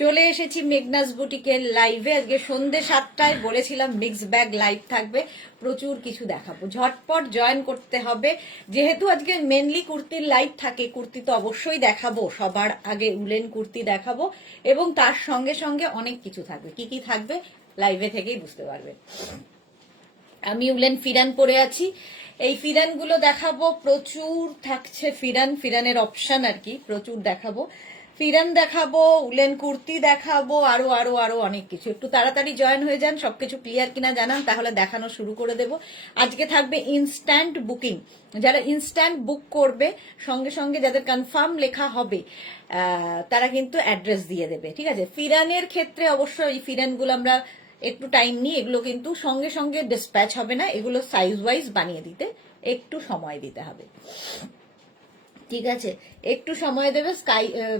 চলে এসেছি মেঘনাস বুটিকের লাইভে। আজকে সন্ধ্যে 7টায় বলেছিলাম মিক্স ব্যাগ লাইভ থাকবে, প্রচুর কিছু দেখাবো। ঝটপট জয়েন করতে হবে, যেহেতু আজকে মেনলি কুর্তির লাইভ থাকে। কুর্তি তো অবশ্যই দেখাবো, সবার আগে উলেন কুর্তি দেখাবো, এবং তার সঙ্গে সঙ্গে অনেক কিছু থাকবে। কি কি থাকবে লাইভে থেকেই বুঝতে পারবে। আমি উলেন ফিরান পরে আছি, এই ফিরানগুলো দেখাবো। প্রচুর থাকছে ফিরানের অপশন আর কি, প্রচুর দেখাবো। ফিরান দেখাবো, উলেন কুর্তি দেখাবো, আরো আরো আরো অনেক কিছু। একটু তাড়াতাড়ি জয়েন হয়ে যান, সবকিছু ক্লিয়ার কিনা জানান, তাহলে দেখানো শুরু করে দেব। আজকে থাকবে ইনস্ট্যান্ট বুকিং। যারা ইনস্ট্যান্ট বুক করবে, সঙ্গে সঙ্গে যাদের কনফার্ম লেখা হবে তারা কিন্তু অ্যাড্রেস দিয়ে দেবে, ঠিক আছে। ফিরানের ক্ষেত্রে অবশ্যই এই ফিরানগুলো আমরা একটু টাইম নিই, এগুলো কিন্তু সঙ্গে সঙ্গে ডিসপ্যাচ হবে না, এগুলো সাইজ ওয়াইজ বানিয়ে দিতে একটু সময় দিতে হবে, ঠিক আছে। একটু সময় দেবে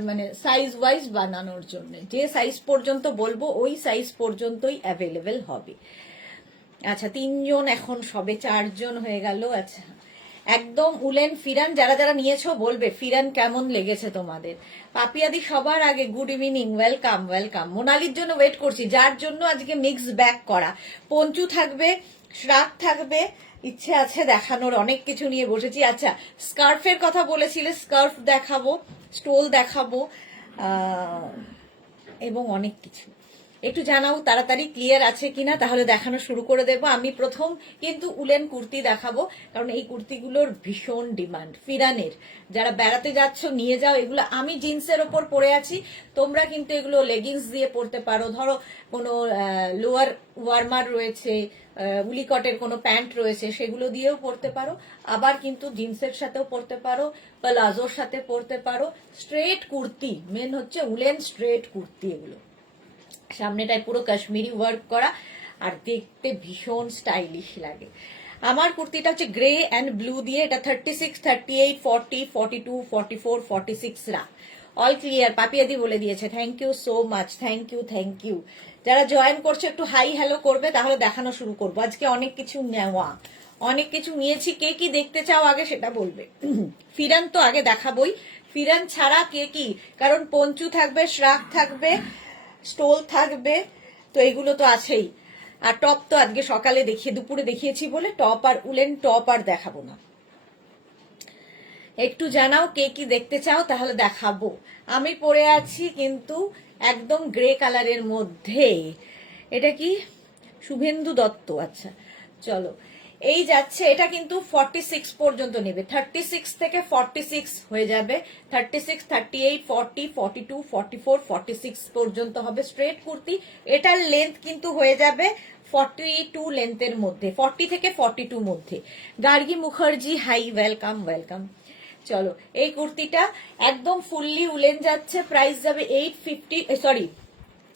মানে সাইজ ওয়াইজ বানানোর জন্য। যে সাইজ পর্যন্ত বলবো ওই সাইজ পর্যন্তই অ্যাভেলেবেল হবে। আচ্ছা, 3 জন, এখন সবে 4 জন হয়ে গেল। আচ্ছা, একদম উলেন ফিরান যারা যারা নিয়েছো বলবে ফিরান কেমন লেগেছে তোমাদের। পাপিয়াদি সবার আগে গুড ইভিনিং, ওয়েলকাম ওয়েলকাম। মোনালির জন্য ওয়েট করছি, যার জন্য আজকে মিক্স ব্যাগ করা। পঞ্চু থাকবে, শ্রাক থাকবে, ইচ্ছে আছে দেখানোর, অনেক কিছু নিয়ে বসেছি। আচ্ছা, স্কার্ফের কথা বলেছিলে, স্কার্ফ দেখাবো, স্টোল দেখাবো, এবং অনেক কিছু। একটু জানাও তাড়াতাড়ি ক্লিয়ার আছে কিনা, তাহলে দেখানো শুরু করে দেব। আমি প্রথম কিন্তু উলেন কুর্তি দেখাবো, কারণ এই কুর্তিগুলোর ভীষণ ডিমান্ড। ফিরানের যারা বেড়াতে যাচ্ছ নিয়ে যাও। এগুলো আমি জিন্সের ওপর পরে আছি, তোমরা কিন্তু এগুলো লেগিংস দিয়ে পরতে পারো। ধরো কোনো লোয়ার ওয়ার্মার রয়েছে, উলিকটের কোনো প্যান্ট রয়েছে, সেগুলো দিয়েও পরতে পারো। আবার কিন্তু জিন্সের সাথেও পরতে পারো, প্লাজোর সাথে পরতে পারো। স্ট্রেট কুর্তি, মেন হচ্ছে উলেন স্ট্রেট কুর্তি। এগুলো সামনেটায় পুরো কাশ্মীরি ওয়ার্ক করা, আর দেখতে ভীষণ স্টাইলিশ লাগে। আমার কুর্তিটা হচ্ছে গ্রে অ্যান্ড ব্লু দিয়ে। এটা 36, 38, 40, 42, 44, 46 রাখ। অল ক্লিয়ার, পাপিয়াদি বলে দিয়েছে। Thank you so much, thank you thank you. যারা জয়েন করছে একটু হাই হ্যালো করবে, তাহলে দেখানো শুরু করবো। আজকে অনেক কিছু নেওয়া, অনেক কিছু নিয়েছি। কে কি দেখতে চাও আগে সেটা বলবে। ফিরান তো আগে দেখাবোই, ফিরান ছাড়া কে কি, কারণ পঞ্চু থাকবে, শ্রাক থাকবে, স্টোল থাকবে, তো এগুলো তো আছেই। আর টপ তো আজকে সকালে দুপুরে দেখিয়েছি বলে টপ আর উলেন টপ আর দেখাবো না। একটু জানাও কে কি দেখতে চাও, তাহলে দেখাবো। আমি পরে আছি কিন্তু একদম গ্রে কালারের মধ্যে। এটা কি শুভেন্দু দত্ত? আচ্ছা চলো, এই যাচ্ছে। এটা কিন্তু 46 পর্যন্ত নেবে, 36 থেকে 46 হয়ে যাবে। 36, 38, 40, 42, 44, 46 পর্যন্ত হবে স্ট্রেট কুর্তি। এটার লেন্থ কিন্তু হয়ে যাবে 42 লেন্থের মধ্যে, 40 থেকে 42 মধ্যে। Gargi Mukherjee, hi, welcome welcome. চলো, এই কুর্তিটা একদম ফুললি উলেন যাচ্ছে, প্রাইস যাবে 850, সরি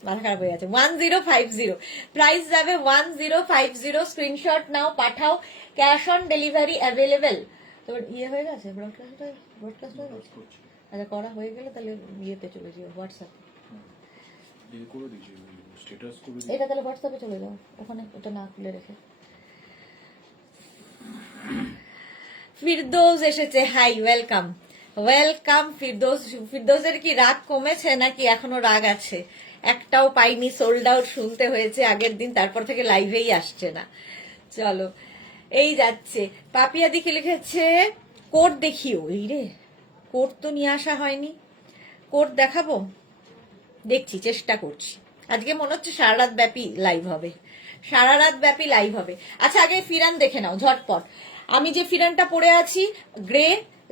মাথা খারাপ হয়ে গেছে, 1050। প্রাইস যাবে 1050। স্ক্রিনশট নাও, পাঠাও। Cash on delivery available. তোর ইয়ে হয়ে গেছে, ব্রডকাস্ট হয়ে গেছে? আচ্ছা, করা হয়ে গেলে তাহলে ইয়েতে চলে যাও, হোয়াটসঅ্যাপে। এটা তাহলে হোয়াটসঅ্যাপে চলে যাও, ওখানে ওটা না খুলে রেখে। ফিরদৌস এসেছে, হাই, ওয়েলকাম ওয়েলকাম ফিরদৌস। ফিরদৌসের কি রাগ কমেছে নাকি এখনো রাগ আছে? একটাও পাইনি, সোল্ড আউট শুনতে হয়েছে আগের দিন, তারপর থেকে লাইভেই আসছে না। চলো, এই যাচ্ছে। পাপিয়াদি কি লিখেছে, কোট দেখিও। এই রে, কোট তো নিয়ে আসা হয়নি, কোট দেখাবো, দেখছি, চেষ্টা করছি। আজকে মনে হচ্ছে সারা রাত ব্যাপী লাইভ হবে, সারা রাত ব্যাপী লাইভ হবে। আচ্ছা, আগে ফিরান দেখে নাও ঝটপট। আমি যে ফিরানটা পরে আছি গ্রে,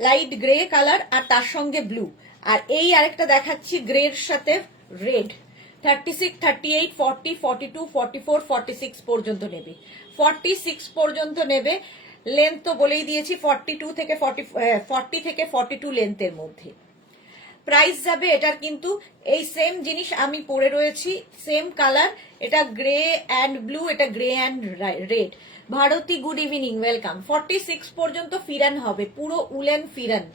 লাইট গ্রে কালার, আর তার সঙ্গে ব্লু। আর এই আরেকটা দেখাচ্ছি গ্রের সাথে রেড। 36, 38, 40, 42, 44, 46 পর্যন্ত নেবে, 46 পর্যন্ত নেবে। লেন্থ তো বলেই দিয়েছি, 42 থেকে 40 থেকে 42 লেন্থের মধ্যে। প্রাইস যাবে এটার কিন্তু এই সেম জিনিস আমি পরে রয়েছি, সেম কালার। এটা গ্রে অ্যান্ড ব্লু, এটা grey and red. Bharati, good evening, welcome. 46 পর্যন্ত ফিরান হবে, পুরো উলেন ফিরান।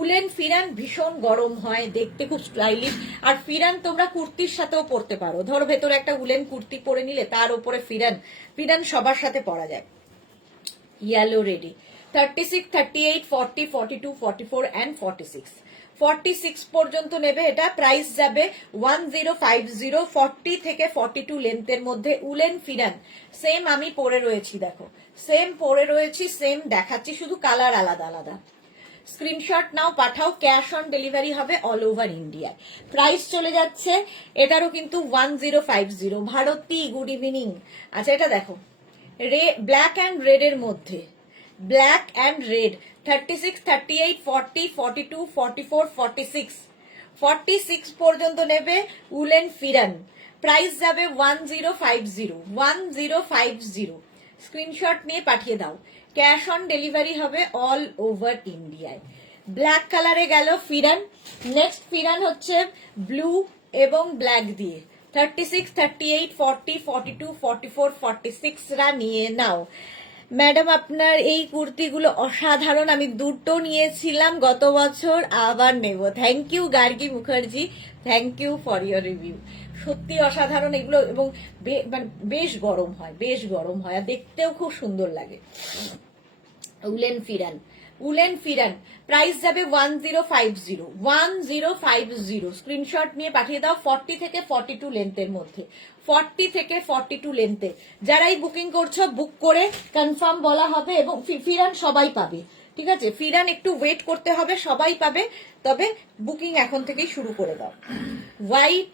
উলেন ফিরান ভীষণ গরম হয়, দেখতে খুব স্টাইলিশ। আর ফিরান তোমরা কুর্তির সাথেও পরতে পারো। ধরো ভেতরে একটা উলেন কুর্তি পরে নিলে, তার উপরে ফিরান। ফিরান সবার সাথে পরা যায়। Yellow ready, 36, 38, 40, 42, 44 and 46। 46 পর্যন্ত নেবে, এটা প্রাইস যাবে 1050। 40 থেকে 42 লেন্থের মধ্যে উলেন ফিরান, সেম আমি পরে রয়েছি, দেখো সেম পরে রয়েছি, সেম দেখাচ্ছি, শুধু কালার আলাদা আলাদা। স্ক্রিনশট নাও, পাঠাও, ক্যাশ অন ডেলিভারি হবে অল ওভার ইন্ডিয়ায়। প্রাইস চলে যাচ্ছে এটারও কিন্তু 1050। Bharati good evening. আচ্ছা এটা দেখো, ব্ল্যাক অ্যান্ড রেড এর মধ্যে, ব্ল্যাক অ্যান্ড রেড, 36, 38, 40, 42, 44, 46, 46 পর্যন্ত নেবে উলেন ফিরান, প্রাইস যাবে 1050, 1050। স্ক্রিনশট নিয়ে পাঠিয়ে দাও, ক্যাশ অন ডেলিভারি হবে অল ওভার ইন্ডিয়ায়। ব্ল্যাক কালারে গেল ফিরান। নেক্সট ফিরান হচ্ছে ব্লু এবং ব্ল্যাক দিয়ে, 36, 38, 40, 42, 44, 46 রা নিয়ে নাও। ম্যাডাম আপনার এই কুর্তিগুলো অসাধারণ, আমি দুটো নিয়েছিলাম গত বছর, আবার নেব। Thank you Gargi Mukherjee, thank you for your review. সত্যি অসাধারণ এগুলো, এবং বেশ গরম হয়, বেশ গরম হয়, আর দেখতেও খুব সুন্দর লাগে। উলেন ফিরান, উলেন ফিরান, প্রাইস যাবে 1050, 1050। স্ক্রিনশট নিয়ে পাঠিয়ে দাও 40 থেকে 42 লেন্থের মধ্যে, 40 থেকে 42 লেন্থে। যারাই বুকিং করছো বুক করে কনফার্ম বলা হবে, এবং ফিরান সবাই পাবে, ঠিক আছে? ফিরান একটু ওয়েট করতে হবে, সবাই পাবে, তবে বুকিং এখন থেকেই শুরু করে দাও। হোয়াইট,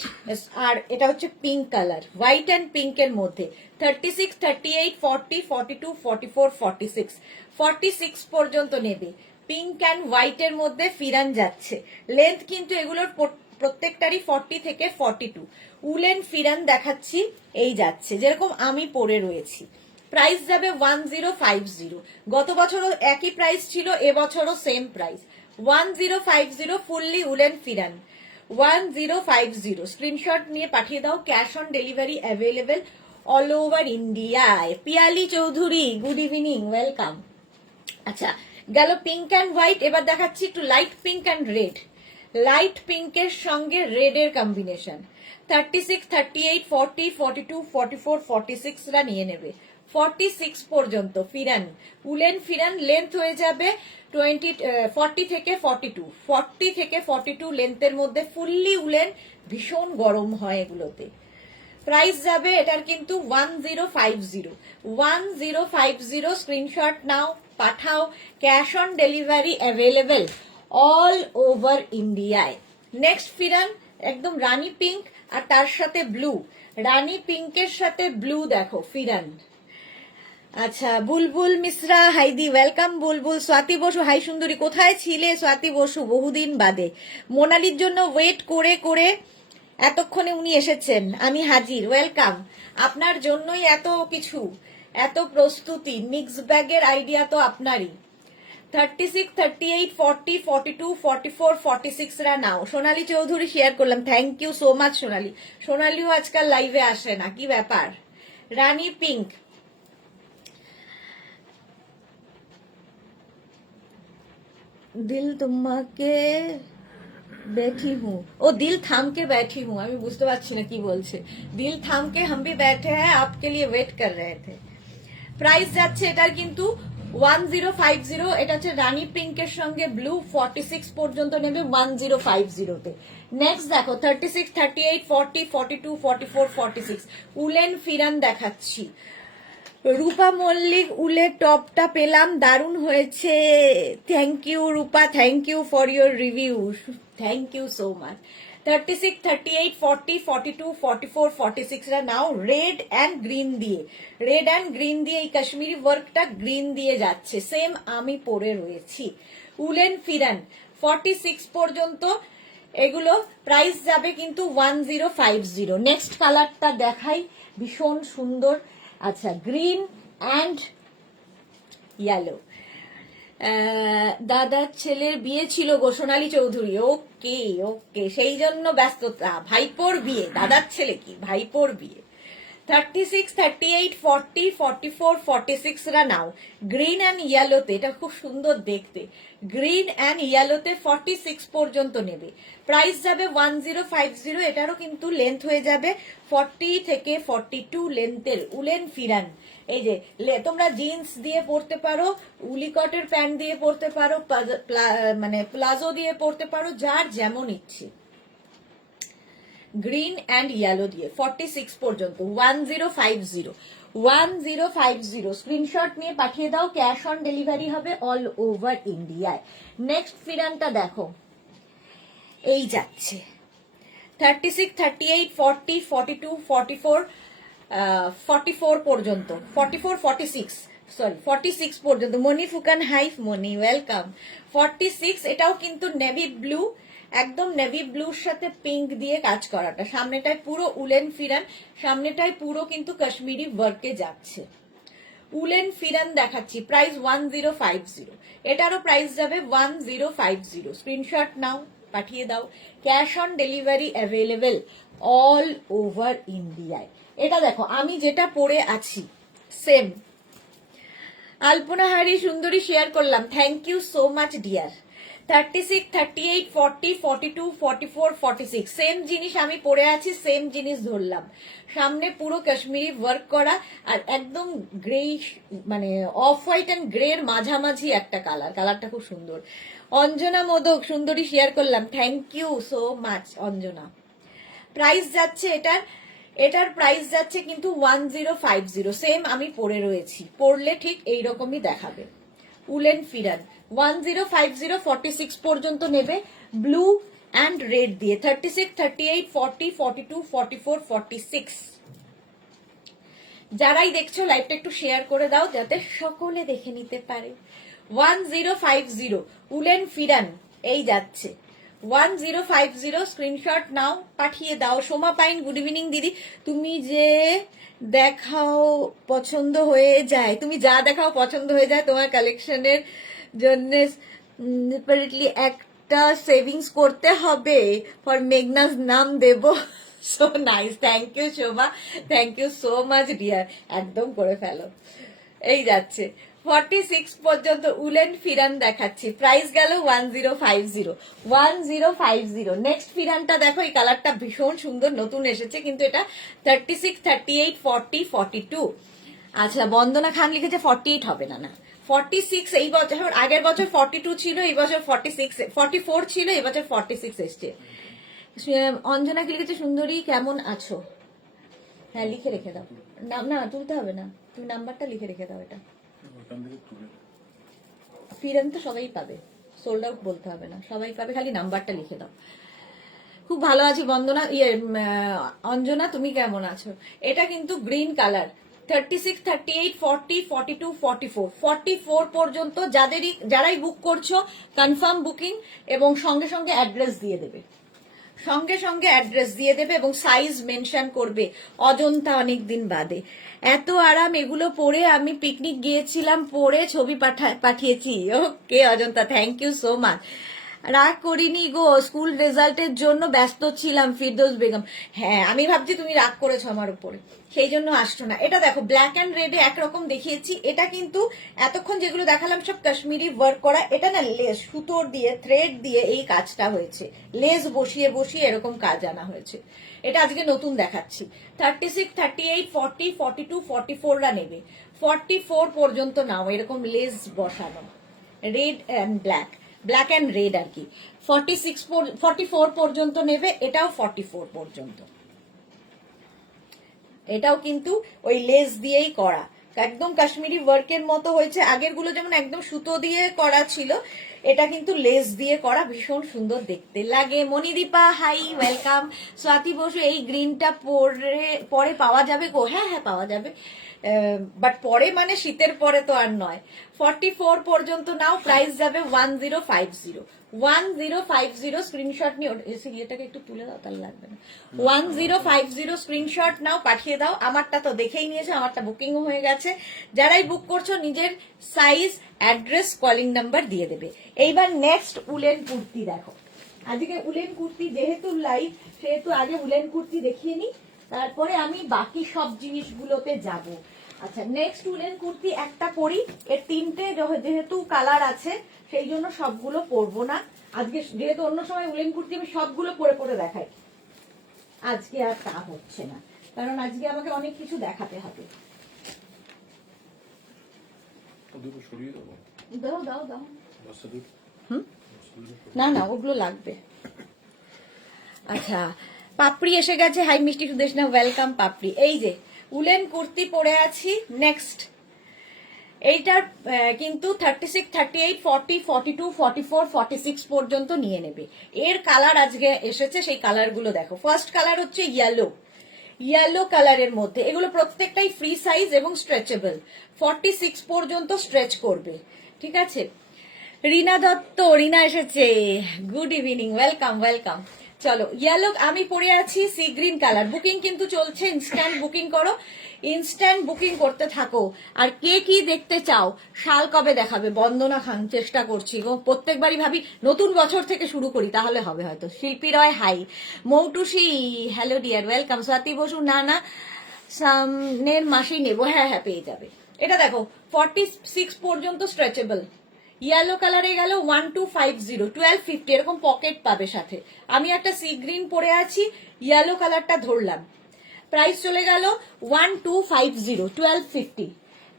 আর এটা হচ্ছে পিঙ্ক কালার, হোয়াইট অ্যান্ড পিঙ্কের মধ্যে, 36, 38, 40, 42, 44, 46, 46 পর্যন্ত নেবে। পিঙ্ক অ্যান্ড হোয়াইটের মধ্যে ফিরান যাচ্ছে। লেন্থ কিন্তু এগুলোর প্রত্যেকটারই 40 থেকে 42। উলেন ফিরান দেখাচ্ছি, এই যাচ্ছে যেরকম আমি পরে রয়েছি। প্রাইস যাবে 1050। গত বছরও একই প্রাইস ছিল, এবছরও same price, 1050। Fully woollen pheran 1050। Screenshot নিয়ে পাঠিয়ে দাও, cash on delivery available all over ইন্ডিয়ায়। Piyali Chowdhury good evening, welcome. আচ্ছা গেল পিঙ্ক অ্যান্ড হোয়াইট, এবার দেখাচ্ছি একটু light pink and red. Light পিঙ্কের সঙ্গে রেড এর কম্বিনেশন, 36, 38, 40, 42, 44, 46 রা নিয়ে নেবে। 46 পর্যন্ত ফিরান, উলেন ফিরান, লেন্থ হয়ে যাবে 40 থেকে 42, 40 থেকে 42 লেন্থের মধ্যে, ফুললি উলেন, ভীষণ গরম হয় এগুলোতে। প্রাইস যাবে এটার কিন্তু 1050, 1050। স্ক্রিনশট নাও, পাঠাও, cash on delivery available all over ইন্ডিয়ায়। নেক্সট ফিরান একদম রানী পিঙ্ক, আর তার সাথে ব্লু, রানী পিঙ্কের সাথে ব্লু, দেখো ফিরান। আচ্ছা বুলবুল মিশ্রা হাইদি, ওয়েলকাম বুলবুল। স্বাতি বসু, হাই সুন্দরী, কোথায় ছিলে স্বাতি বসু, বহুদিন বাদে। মোনালির জন্য ওয়েট করে করে এতক্ষণে উনি এসেছেন, আমি হাজির, ওয়েলকাম। আপনার জন্যই এত কিছু, এত প্রস্তুতি, মিক্স ব্যাগের আইডিয়া তো আপনারই। 36, 38, 40, 42, 44, 46 রা নাও। সোনালী চৌধুরী শেয়ার করলাম, থ্যাংক ইউ সো মাচ সোনালী। সোনালীও আজকাল লাইভে আসে না, কি ব্যাপার? রানী পিঙ্ক, দিল তোমাকে बैठी हूँ, ओ दिल थाम के बैठी हूँ, আমি বুঝতে পারছি না কি বলছে। দিল থাম কে हम भी बैठे हैं, आपके लिए वेट कर रहे थे। প্রাইস যাচ্ছে এটার কিন্তু 1050। এটা হচ্ছে রানী পিঙ্কের সঙ্গে ব্লু, 46 পর্যন্ত নেবে 1050 তে। নেক্সট দেখো 36, 38, 40, 42, 44, 46 উলেন ফিরান দেখাচ্ছি। রূপা মল্লিক, উলের টপটা পেলাম, দারুণ হয়েছে, thank you Rupa, thank you for your review, thank you so much. 36, 38, 40, 42, 44, 46 রা নাও। রেড অ্যান্ড গ্রিন দিয়ে, রেড অ্যান্ড গ্রিন দিয়ে এই কাশ্মীরি ওয়ার্কটা গ্রিন দিয়ে যাচ্ছে, সেম আমি পরে রয়েছি। উলেন ফিরান 46 পর্যন্ত এগুলো, প্রাইস যাবে কিন্তু 1050। নেক্সট কালারটা দেখাই, ভীষণ সুন্দর। আচ্ছা গ্রিন অ্যান্ড ইয়েলো, দাদার ছেলের বিয়ে ছিল গো সোনালী চৌধুরী, ওকে ওকে, সেই জন্য ব্যস্ততা, ভাইপোর বিয়ে, দাদার ছেলে কি, ভাইপোর বিয়ে। 36, 38, 40, 44, 46 রা নাও। গ্রিন অ্যান্ড ইয়েলোতে, এটা খুব সুন্দর দেখতে, গ্রিন অ্যান্ড ইয়েলোতে 46 পর্যন্ত নেবে। প্রাইস যাবে 1050। এটারও কিন্তু লেন্থ হয়ে যাবে 40 থেকে 42 লেন্থের উলেন ফিরান। এই যে তোমরা জিন্স দিয়ে পরতে পারো, উলিকটের প্যান্ট দিয়ে পরতে পারো, মানে প্লাজো দিয়ে পরতে পারো, যার যেমন ইচ্ছে। গ্রিন অ্যান্ড ইয়েলো দিয়ে 46 পর্যন্ত 1050। 1050 স্ক্রিনশট নিয়ে পাঠিয়ে দাও, ক্যাশ অন ডেলিভারি হবে অল ওভার ইন্ডিয়ায়। নেক্সট ফিরানটা দেখো, এই যাচ্ছে 36, 38, 40, 42, 44, 44 পর্যন্ত, 44, 46 সরি 46 পর্যন্ত। মনি ফুকান হাইফ, মনি ওয়েলকাম। 46, এটাও কিন্তু নেভি ব্লু, একদম নেভি ব্লুর সাথে পিঙ্ক দিয়ে কাজ করাটা। সামনেটায় পুরো উলেন ফিরান, সামনেটায় পুরো কিন্তু কাশ্মীরি ওয়ার্কে যাচ্ছে। উলেন ফিরান দেখাচ্ছি, প্রাইস 1050। এটারও প্রাইস যাবে 1050। স্ক্রিনশট নাও, পাঠিয়ে দাও, cash on delivery available all over ইন্ডিয়ায়। এটা দেখো আমি যেটা পরে আছি সেম। আলপনা হারি সুন্দরী শেয়ার করলাম, thank you so much dear. 36, 38, 40, 42, 44, 46 same জিনিস আমি পরে আছি, সেম জিনিস ধরলাম। সামনে পুরো কাশ্মীরি ওয়ার্ক করা, আর একদম গ্রে, মানে অফ হোয়াইট এন্ড গ্রে এর মাঝামাঝি একটা কালার, কালারটা খুব সুন্দর। অঞ্জনা মোদক সুন্দরী শেয়ার করলাম, thank you so much Anjana. Price যাচ্ছে এটার প্রাইস যাচ্ছে কিন্তু 1050। সেম আমি পরে রয়েছি, পরলে ঠিক এইরকমই দেখাবে। উলেন ফিরান 1050, 46 পর্যন্ত নেবে, ব্লু অ্যান্ড রেড দিয়ে। 36, 38, 40, 42, 44, 46 যারাই দেখছো লাইভটা একটু শেয়ার করে দাও যাতে সকলে দেখে নিতে পারে। 1050 উলেন ফিরান এই যাচ্ছে 1050। স্ক্রিনশট নাও, পাঠিয়ে দাও। সোমা পাইন, গুড ইভিনিং দিদি। তুমি যে দেখাও পছন্দ হয়ে যায়, তুমি যা দেখাও পছন্দ হয়ে যায়, তোমার কালেকশনের জন্য সেপারেটলি একটা সেভিংস করতে হবে, ফর মেঘনাজ নাম দেব। So nice, thank you Shobha, thank you so much dear. একদম করে ফেলো। এই যাচ্ছে 46 পর্যন্ত উলেন ফিরান দেখাচ্ছি, প্রাইস গেল 1050। 1050। নেক্সট ফিরানটা দেখো, এই কালারটা ভীষণ সুন্দর, নতুন এসেছে কিন্তু এটা 36, 38, 40, 42। আচ্ছা বন্দনা খান লিখেছে 48 হবে না, না 46। এই বছর, আগের বছর 42 ছিল, এই বছর 46, 44 ছিল, এই বছর 46 এসছে। অঞ্জনা কি লিখেছে, সুন্দরী কেমন আছো? হ্যাঁ লিখে রেখে দাও, না তুলতে হবে না, তুমি নাম্বারটা লিখে রেখে দাও। এটা ফিরেন তো সবাই পাবে, সোল্ড আউট বলতে হবে না, সবাই পাবে, খালি নাম্বারটা লিখে দাও। খুব ভালো আছি বন্দনা, অঞ্জনা তুমি কেমন আছো? এটা কিন্তু গ্রিন কালার। 36, 38, 40, 42, 44 44 পর্যন্ত যারাই বুক করছো কনফার্ম বুকিং, এবং সঙ্গে সঙ্গে অ্যাড্রেস দিয়ে দেবে, সঙ্গে সঙ্গে অ্যাড্রেস দিয়ে দেবে এবং সাইজ মেনশন করবে। অজন্তা অনেকদিন বাদে, এত আরাম এগুলো পরে আমি পিকনিক গিয়েছিলাম, পরে ছবি পাঠিয়েছি। Okay Ajanta, thank you so much. রাগ করিনি গো, স্কুল রেজাল্টের জন্য ব্যস্ত ছিলাম। ফিরদৌস বেগম, হ্যাঁ আমি ভাবছি তুমি রাগ করেছো আমার উপরে, সেই জন্য আসছো না। এটা দেখো ব্ল্যাক অ্যান্ড রেডে একরকম দেখিয়েছি, এটা কিন্তু এতক্ষণ যেগুলো দেখালাম সব কাশ্মীরি ওয়ার্ক করা। এটা না লেস, সুতোর দিয়ে থ্রেড দিয়ে এই কাজটা হয়েছে, লেস বসিয়ে বসিয়ে এরকম কাজ আনা হয়েছে। এটা আজকে নতুন দেখাচ্ছি। 36, 38, 40, 42, 44 রা নেবে, 44 পর্যন্ত নাও, এরকম লেস বসানো, red and black, black and red আর কি। 46, 44 পর্যন্ত নেবে, এটাও 44 পর্যন্ত। এটাও কিন্তু ওই লেস দিয়েই করা, একদম কাশ্মীরি ওয়ার্কের মতো হয়েছে। আগের গুলো যেমন একদম সুতো দিয়ে করা ছিল, এটা কিন্তু লেস দিয়ে করা, ভীষণ সুন্দর দেখতে লাগে। Monidipa hi, welcome. স্বাতি বসু, এই গ্রিনটা পরে পাওয়া যাবে গো? হ্যাঁ পাওয়া যাবে, বাট পরে মানে শীতের পরে তো আর নয়। 44 পর্যন্ত নাও, প্রাইস যাবে 1050। 1050 স্ক্রিনশট নিয়ে, এটাকে একটু তুলে দাও তাহলে লাগবে না। 1050 স্ক্রিনশট নাও, পাঠিয়ে দাও। আমারটা তো দেখেই নিয়েছে, আমারটা বুকিংও হয়ে গেছে। যারাই বুক করছো নিজের সাইজ, অ্যাড্রেস, কলিং নাম্বার দিয়ে দেবে। এইবার নেক্সট উলেন কুর্তি দেখো। আজকে উলেন কুর্তি যেহেতু লাইভ, সেহেতু আগে উলেন কুর্তি দেখিয়ে নি, তারপরে আমি বাকি সব জিনিসগুলোতে যাব। আচ্ছা, নেক্সট উলেন কুর্তি একটা পরি, এর তিনটে যেহেতু কালার আছে সেই জন্য সবগুলো পরবো না আজকে, যেহেতু অন্য সময় উলেন কুর্তি আমি সবগুলো পরে পরে দেখাই, আজকে আর তা হচ্ছে না, কারণ আজকে আমাকে অনেক কিছু দেখাতে হবে। দাও দাও দাও, না না ওগুলো লাগবে। আচ্ছা, পাপড়ি এসে গেছে। হাই মিষ্টি সুদেশনা, ওয়েলকাম পাপড়ি। এই যে উলেন কুর্তি পরে আছি। নেক্সট এইটার কিন্তু 36, 38, 40, 42, 44, 46 পর্যন্ত নিয়ে নেবে। এর কালার আজকে এসেছে, সেই কালারগুলো দেখো। ফার্স্ট কালার হচ্ছে ইয়েলো কালারের মধ্যে, এগুলো প্রত্যেকটাই ফ্রি সাইজ এবং স্ট্রেচেবল, 46 পর্যন্ত স্ট্রেচ করবে, ঠিক আছে। রিনা দত্ত, রিনা এসেছে, গুড ইভিনিং, ওয়েলকাম ওয়েলকাম। চলো, ইয়েলো আমি পরে আছি, সি গ্রিন কালার। বুকিং কিন্তু চলছে, ইনস্ট্যান্ট বুকিং করো, ইনস্ট্যান্ট বুকিং করতে থাকো। আর কে কি দেখতে চাও, শাল কবে দেখাবে? বন্দনা খান, চেষ্টা করছি গো, প্রত্যেকবারই ভাবি নতুন বছর থেকে শুরু করি, তাহলে হবে হয়তো। Shilpi Roy, hi. Moutusi, hello dear, welcome. Swati Basu, না না সামনের মাসেই নেবো, হ্যাঁ হ্যাঁ পেয়ে যাবে। এটা দেখো 46 পর্যন্ত স্ট্রেচেবল। ইয়েলো কালারে গেল 1250, 1250, এরকম পকেট পাবে সাথে। আমি একটা সি গ্রিন পরে আছি, ইয়েলো কালারটা ধরলাম, প্রাইস চলে গেল 1250, 1250।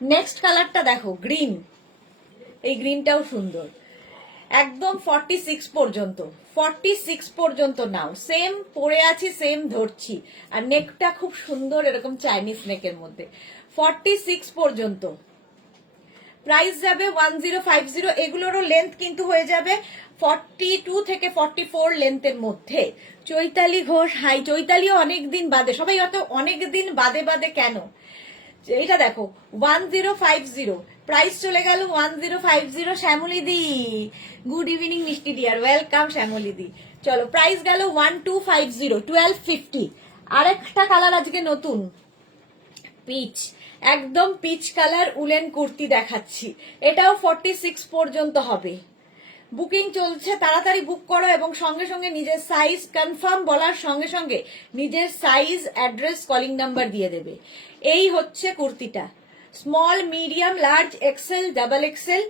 নেক্সট কালারটা দেখো, গ্রিন, এই গ্রিনটাও সুন্দর, একদম 46 পর্যন্ত, 46 পর্যন্ত নাও। সেম পরে আছি, সেম ধরছি, আর নেকটা খুব সুন্দর, এরকম চাইনিজ নেকের মধ্যে, 46 পর্যন্ত। প্রাইস যাবে 1050। এগুলোরও লেন্থ কিন্তু হয়ে যাবে 42 থেকে 44 লেন্থের মধ্যে। চৈতালি ঘোষ, হাই। চৈতালিও অনেকদিন বাদে, সবাই অত অনেকদিন বাদে বাদে কেন? এইটা দেখো 1050, প্রাইস চলে গেল 1050। শ্যামলী দি, গুড ইভিনিং মিষ্টি ডিয়ার, ওয়েলকাম শ্যামলী দি। চলো, প্রাইস গেল 1250, 1250। আরেকটা কালার আজকে নতুন, পিচ, একদম পিচ কালার উলেন কুর্তি দেখাচ্ছি, এটাও 46 পর্যন্ত হবে। বুকিং চলছে, তাড়াতাড়ি বুক করো, এবং সঙ্গে সঙ্গে নিজের সাইজ কনফার্ম বলার সঙ্গে সঙ্গে নিজের সাইজ, অ্যাড্রেস, কলিং নাম্বার দিয়ে দেবে। এই হচ্ছে কুর্তিটা, small, medium, large, XL, double XL,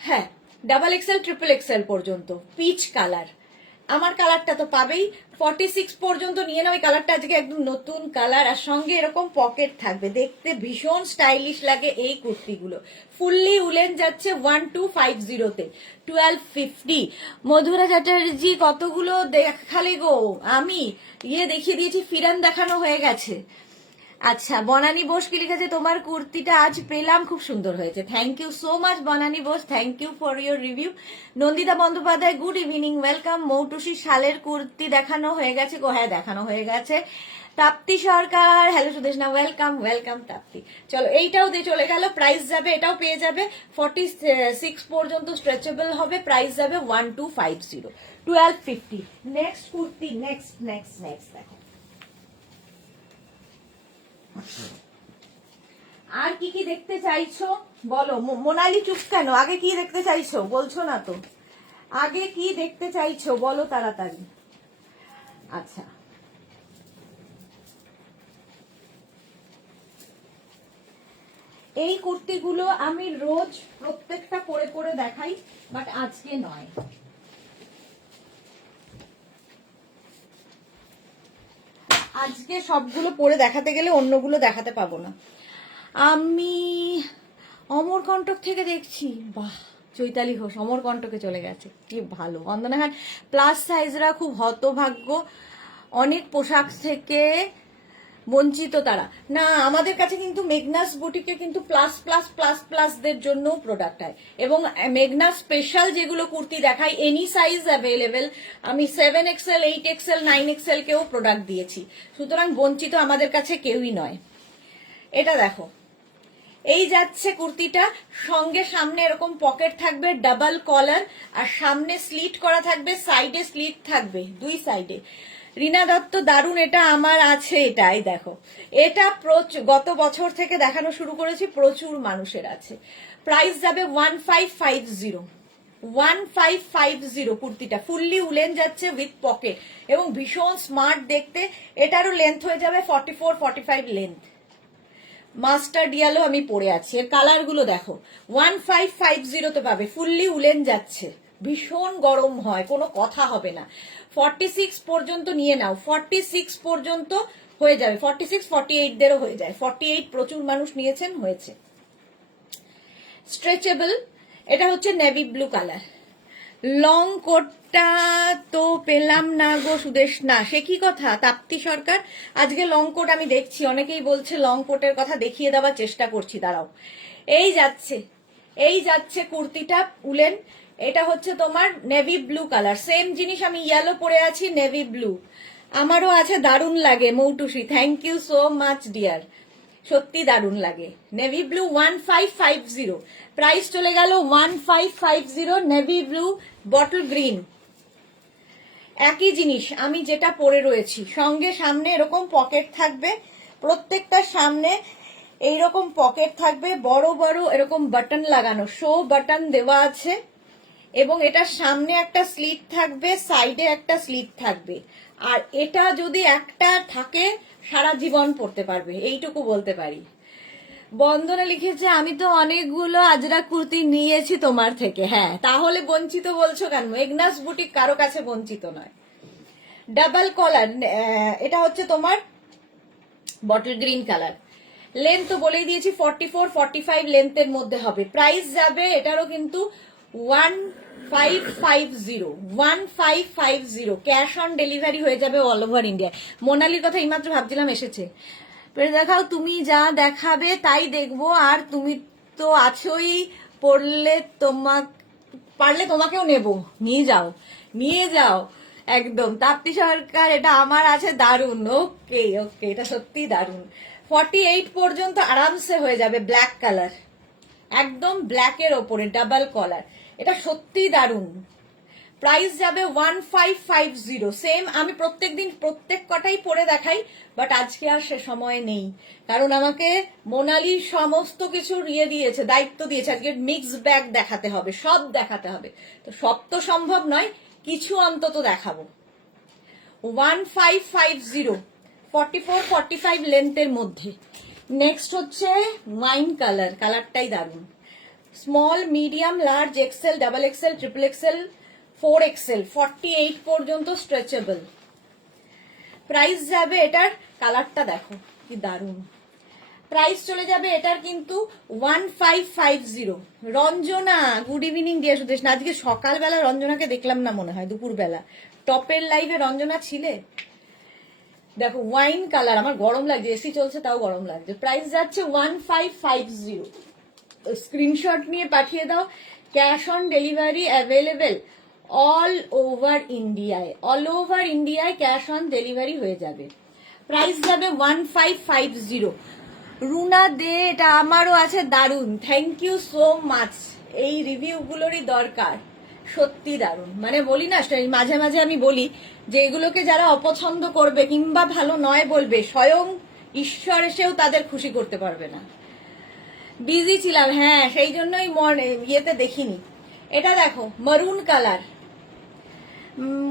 হ্যাঁ ডাবল এক্সেল, ট্রিপল এক্সেল পর্যন্ত, পিচ কালার। আমার কালারটা তো পাবেই, 46 পর্যন্ত নিয়ে নাও। এই কালারটা আজকে একদম নতুন কালার, আর সঙ্গে এরকম পকেট থাকবে, দেখতে ভীষণ স্টাইলিশ লাগে এই কুর্তিগুলো। ফুললি উলেন যাচ্ছে 1250-তে, 1250। মধুরা চ্যাটার্জি, কতগুলো দেখালে গো, আমি দেখিয়ে দিয়েছি, ফিরান দেখানো হয়ে গেছে। আচ্ছা, বনানী বোস কি লিখেছে, তোমার কুর্তিটা আজ পেলাম, খুব সুন্দর হয়েছে, thank you so much Banani Bose, thank you for your review. Nandita Bandyopadhyay, good evening, welcome. Moutusi, শালের কুর্তি দেখানো হয়ে গেছে গো, হ্যাঁ দেখানো হয়ে গেছে। Tapti Sarkar, hello Sudeshna, welcome welcome Tapti. চলো, এইটাও দিয়ে চলে গেল, প্রাইস যাবে, এটাও পেয়ে যাবে 46 পর্যন্ত স্ট্রেচেবল হবে, প্রাইস যাবে 1250, 1250। Next kurti, next next next দেখো। আর কি কি দেখতে চাইছো বলো? মোনালি চুপ কেন? আগে কি দেখতে চাইছো বলছো না তো, আগে কি দেখতে চাইছো বলো তাড়াতাড়ি। আচ্ছা, এই কুর্তিগুলো আমি রোজ প্রত্যেকটা পরে পরে দেখাই, বাট আজকে নয়। আজকে সবগুলো পরে দেখাতে গেলে অন্যগুলো দেখাতে পাবো না। আমি অমরকণ্টক থেকে দেখছি, বাহ, চৈতালি ঘোষ অমরকণ্টকে চলে গেছে, কি ভালো। বন্দনা খান, প্লাস সাইজরা খুব হতভাগ্য, অনেক পোশাক থেকে বঞ্চিত তারা। না, আমাদের কাছে কিন্তু মেঘনাস বুটিকে কিন্তু প্লাস প্লাস প্লাস প্লাসদের জন্য প্রোডাক্ট হয়, এবং মেঘনাস স্পেশাল যেগুলো কুর্তি দেখাই, এনি সাইজ অ্যাভেলেবেল। আমি 7XL, 8XL, 9XL কেও প্রোডাক্ট দিয়েছি, সুতরাং বঞ্চিত আমাদের কাছে কেউই নয়। এটা দেখো, এই যাচ্ছে কুর্তিটা, সঙ্গে সামনে এরকম পকেট থাকবে, ডাবল কলার, আর সামনে স্লিট করা থাকবে, সাইডে স্লিট থাকবে, দুই সাইডে। রিনা দত্ত, দারুণ, এটা আমার আছে, এটাই দেখো। এটা গত বছর থেকে দেখানো শুরু করেছি, প্রচুর মানুষের আছে। প্রাইস যাবে 1550, 1550 কুর্তিটা ফুললি উলেন যাচ্ছে উইথ পকেট এবং ভীষণ স্মার্ট দেখতে। এটারও লেন্থ হয়ে যাবে 44-45 লেন্থ। মাস্টার্ড ইয়েলো আমি পরে আছি, এর কালার গুলো দেখো। 1550 তে পাবে, ফুললি উলেন যাচ্ছে, ভীষণ গরম হয়, কোনো কথা হবে না। 46 পর্যন্ত নিয়ে নাও, 46 পর্যন্ত হয়ে যাবে, 46-48 দেরও হয়ে যায়। 48 প্রচুর মানুষ নিয়েছেন, হয়েছে। স্ট্রেচেবল, এটা হচ্ছে নেভি ব্লু কালার। লং কোটটা তো পেলাম না গো সুদেশ, না সে কি কথা তাপ্তি সরকার, আজকে লং কোট আমি দেখছি অনেকেই বলছে লং কোটের কথা, দেখিয়ে দেওয়ার চেষ্টা করছি, দাঁড়াও। এই যাচ্ছে কুর্তিটা উলেন, এটা হচ্ছে তোমার নেভি ব্লু কালার, সেম জিনিস আমি ইয়েলো পরে আছি, নেভি ব্লু আমারও আছে, দারুণ লাগে Moutushi, thank you so much dear, সত্যি দারুণ লাগে। নেভি ব্লু 1550, প্রাইস চলে গেল 1550। নেভি ব্লু বটল গ্রিন, একই জিনিস আমি যেটা পরে রয়েছি, সঙ্গে সামনে এরকম পকেট থাকবে, প্রত্যেকটা সামনে এইরকম পকেট থাকবে, বড় বড় এরকম বাটন লাগানো, শো বাটন দেওয়া আছে, এবং এটার সামনে একটা স্লিট থাকবে, সাইডে একটা স্লিট থাকবে। আর এটা যদি একটা থাকে সারা জীবন পরতে পারবে, এইটুকু বলতে পারি। বন্দনা লিখেছে আমি তো অনেকগুলো আজরা কুর্তি নিয়েছি তোমার থেকে। হ্যাঁ, তাহলে বঞ্চিত বলছো কেন? মেঘনাস বুটিক কারো কাছে বঞ্চিত নয়। ডাবল কলার, এটা হচ্ছে তোমার বটল গ্রিন কালার, লেন্থ তো বলেই দিয়েছি 44-45 লেন্থের মধ্যে হবে। প্রাইস যাবে এটারও কিন্তু 1550, ক্যাশ অন ডেলিভারি হয়ে যাবে অল ওভার ইন্ডিয়া। মোনালির কথা এইমাত্র ভাবছিলাম এসেছে। দেখাও, তুমি যা দেখাবে তাই দেখবো, আর তুমি তো আছোই, পড়লে পারলে তোমাকেও নেব, নিয়ে যাও একদম। তাপ্তি সরকার, এটা আমার আছে, দারুন, ওকে ওকে, এটা সত্যি দারুন। 48 পর্যন্ত আরামসে হয়ে যাবে, ব্ল্যাক কালার, একদম ব্ল্যাকের ওপরে ডাবল কলার, এটা সত্যি দারুন। প্রাইস যাবে 1550, সেম আমি প্রত্যেকদিন প্রত্যেক কটাই পরে দেখাই, বাট আজকে আর সে সময় নেই, কারণ আমাকে মোনালি সমস্ত কিছু দিয়েছে, দায়িত্ব দিয়েছে, আজকে মিক্স ব্যাগ দেখাতে হবে, সব দেখাতে হবে, তো সব তো সম্ভব নয়, কিছু অন্তত দেখাবো। 1550, 44-45 লেন্থের মধ্যে। নেক্সট হচ্ছে ওয়াইন কালার, কালারটাই দারুন। Small, medium, large, XL, double XL, triple XL, 4XL, 48 পর্যন্ত স্ট্রেচেবল। প্রাইস যাবে এটার, কালারটা দেখো কি দারুন, প্রাইস চলে যাবে এটার কিন্তু 1550। Ranjana, good evening deer Sudesh. না, আজকে সকালবেলা রঞ্জনাকে দেখলাম না, মনে হয় দুপুরবেলা টপের লাইভে রঞ্জনা ছিলে। দেখো ওয়াইন কালার, আমার গরম লাগছে, এসি চলছে তাও গরম লাগছে। প্রাইস যাচ্ছে 1550, স্ক্রিনশট নিয়ে পাঠিয়ে দাও। Cash on delivery available all over ইন্ডিয়ায়, ক্যাশ অন ডেলিভারি হয়ে যাবে। প্রাইস যাবে 1550। রুনা দে, এটা আমারও আছে, দারুন, থ্যাংক ইউ সো মাচ। এই রিভিউ গুলোরই দরকার, সত্যি দারুন। মানে বলি না, মাঝে মাঝে আমি বলি যে এগুলোকে যারা অপছন্দ করবে কিংবা ভালো নয় বলবে, স্বয়ং ঈশ্বর এসেও তাদের খুশি করতে পারবে না। বিজি ছিলাম, হ্যাঁ, সেই জন্যই ইয়েতে দেখিনি। এটা দেখো মারুন কালার,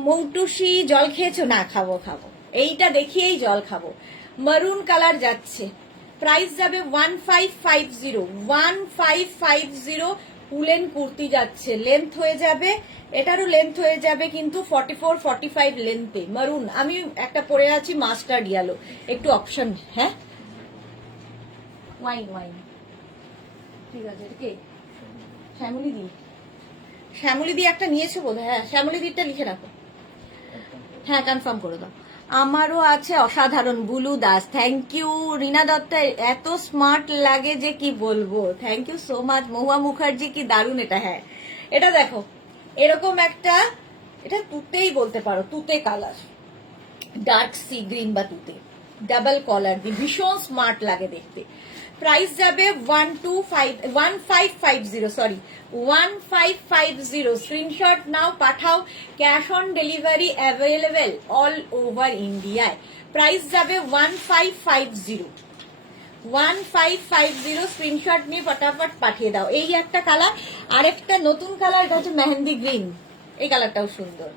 মৌটুসি জল খেয়েছো? না, খাবো, এইটা দেখিয়েই জল খাবো। মারুন কালার যাচ্ছে, প্রাইস যাবে 1550, উলেন কুর্তি যাচ্ছে, লেন্থ হয়ে যাবে, এটারও লেন্থ হয়ে যাবে কিন্তু 44-45 লেন্থে। মারুন, আমি একটা পরে আছি মাস্টার্ড ইয়েলো, একটু অপশন। হ্যাঁ, ওয়াইন ঠিক আছে। কে? শ্যামলী দি একটা নিয়েছে বোধ হয়, হ্যাঁ, শ্যামলী দিটা লিখে রাখো, হ্যাঁ, কনফার্ম করে দাও। আমারও আছে অসাধারণ, বুলু দাস, থ্যাংক ইউ। রিনা দত্ত, এত স্মার্ট লাগে যে কি বলবো, থ্যাংক ইউ সো মাচ। মহুয়া মুখার্জি, কি দারুন এটা। হ্যাঁ, এটা দেখো এরকম একটা, এটা তুতেই বলতে পারো, তুতে কালার, ডার্ক সি গ্রিন বা তুতে, ডাবল কলার দিয়ে ভীষণ স্মার্ট লাগে দেখতে। প্রাইস যাবে 1550, স্ক্রিনশট নাও, পাঠাও। Cash on delivery available all over ইন্ডিয়ায়। প্রাইস যাবে 1550, 1550 স্ক্রিনশট নিয়ে ফটাফট পাঠিয়ে দাও। এই একটা কালার, আরেকটা নতুন কালার, এটা হচ্ছে মেহেন্দি গ্রিন। এই কালারটাও সুন্দর,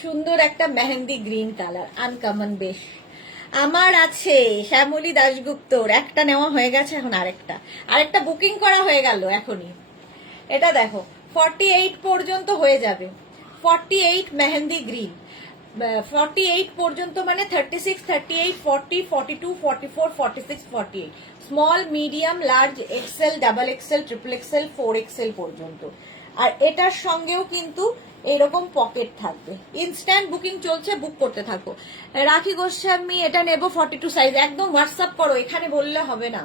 সুন্দর একটা মেহেন্দি গ্রিন কালার, আনকমন বেশ। আমার আছে শ্যামলী দাশগুপ্তর, একটা নেওয়া হয়ে গেছে, এখন আরেকটা বুকিং করা হয়ে গেল এখনই। এটা দেখো 48 পর্যন্ত হয়ে যাবে, 48 মেহেন্দি গ্রিন, 48 পর্যন্ত মানে 36, 38, 40, 42, 44, 46, 48, small, medium, large, XL, double XL, triple XL, 4XL পর্যন্ত। আর এটার সঙ্গেও কিন্তু এরকম পকেট থাকবে। ইনস্ট্যান্ট বুকিং চলছে, বুক করতে থাকো। রাখি গোস্বামী, এটা নেবো 42 সাইজ। একদম হোয়াটসঅ্যাপ করো, এখানে বললে হবে না,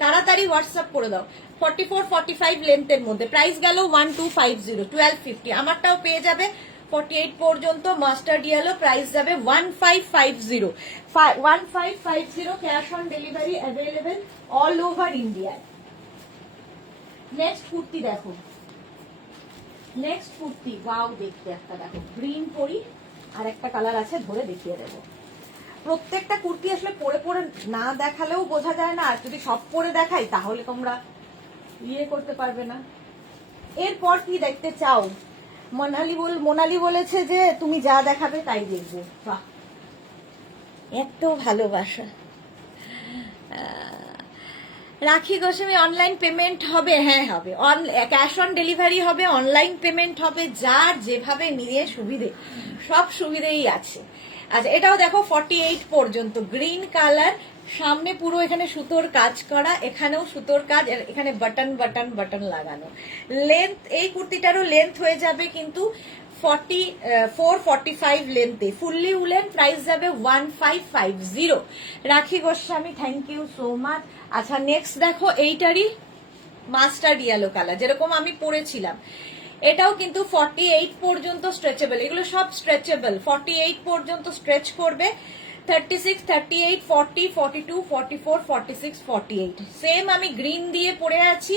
তাড়াতাড়ি হোয়াটসঅ্যাপ করে দাও। 44, 45 লেন্থের মধ্যে, প্রাইস গেল 1250, 1250। আমারটাও পেয়ে যাবে 48 পর্যন্ত, মাস্টার্ড ইয়েলো, প্রাইস যাবে 1550, 1550। Cash on delivery available all over ইন্ডিয়ায়। নেক্সট কুর্তি দেখো, নেক্সট কুর্তি, ওয়াও দেখতে একটা দেখো, গ্রিন পরি, আর একটা কালার আছে, ধরে দেখিয়ে দেবো। প্রত্যেকটা কুর্তি আসলে পরে পরে না দেখালেও বোঝা যায় না, আর যদি সব পরে দেখাই তাহলে তোমরা ইয়ে করতে পারবে না। এরপর কি দেখতে চাও? মোনালি বলেছে যে তুমি যা দেখাবে তাই দেখবো। বাহ, এত ভালোবাসা। রাখি গোস্বামী, অনলাইন পেমেন্ট হবে? হ্যাঁ হবে, ক্যাশ অন ডেলিভারি হবে, অনলাইন পেমেন্ট হবে, যার যেভাবে নিয়ে সুবিধে, সব সুবিধেই আছে। আচ্ছা, এটাও দেখো 48 পর্যন্ত, গ্রিন কালার, সামনে পুরো এখানে সুতোর কাজ করা, এখানেও সুতোর কাজ, এখানে বাটন বাটন বাটন লাগানো। লেন্থ, এই কুর্তিটারও লেন্থ হয়ে যাবে কিন্তু 45 লেন্থে, ফুললি উলেন, প্রাইস যাবে 1550। Rakhi Goswami, thank you so much. আচ্ছা, নেক্সট দেখো, এইটারই মাস্টার্ড ইয়েলো কালার, যেরকম আমি পরেছিলাম, এটাও কিন্তু 48 পর্যন্ত স্ট্রেচেবল, এগুলো সব স্ট্রেচেবল, 48 পর্যন্ত স্ট্রেচ করবে। 36, 38, 40, 42, 44, 46, 48। সেম আমি গ্রিন দিয়ে পরে আছি,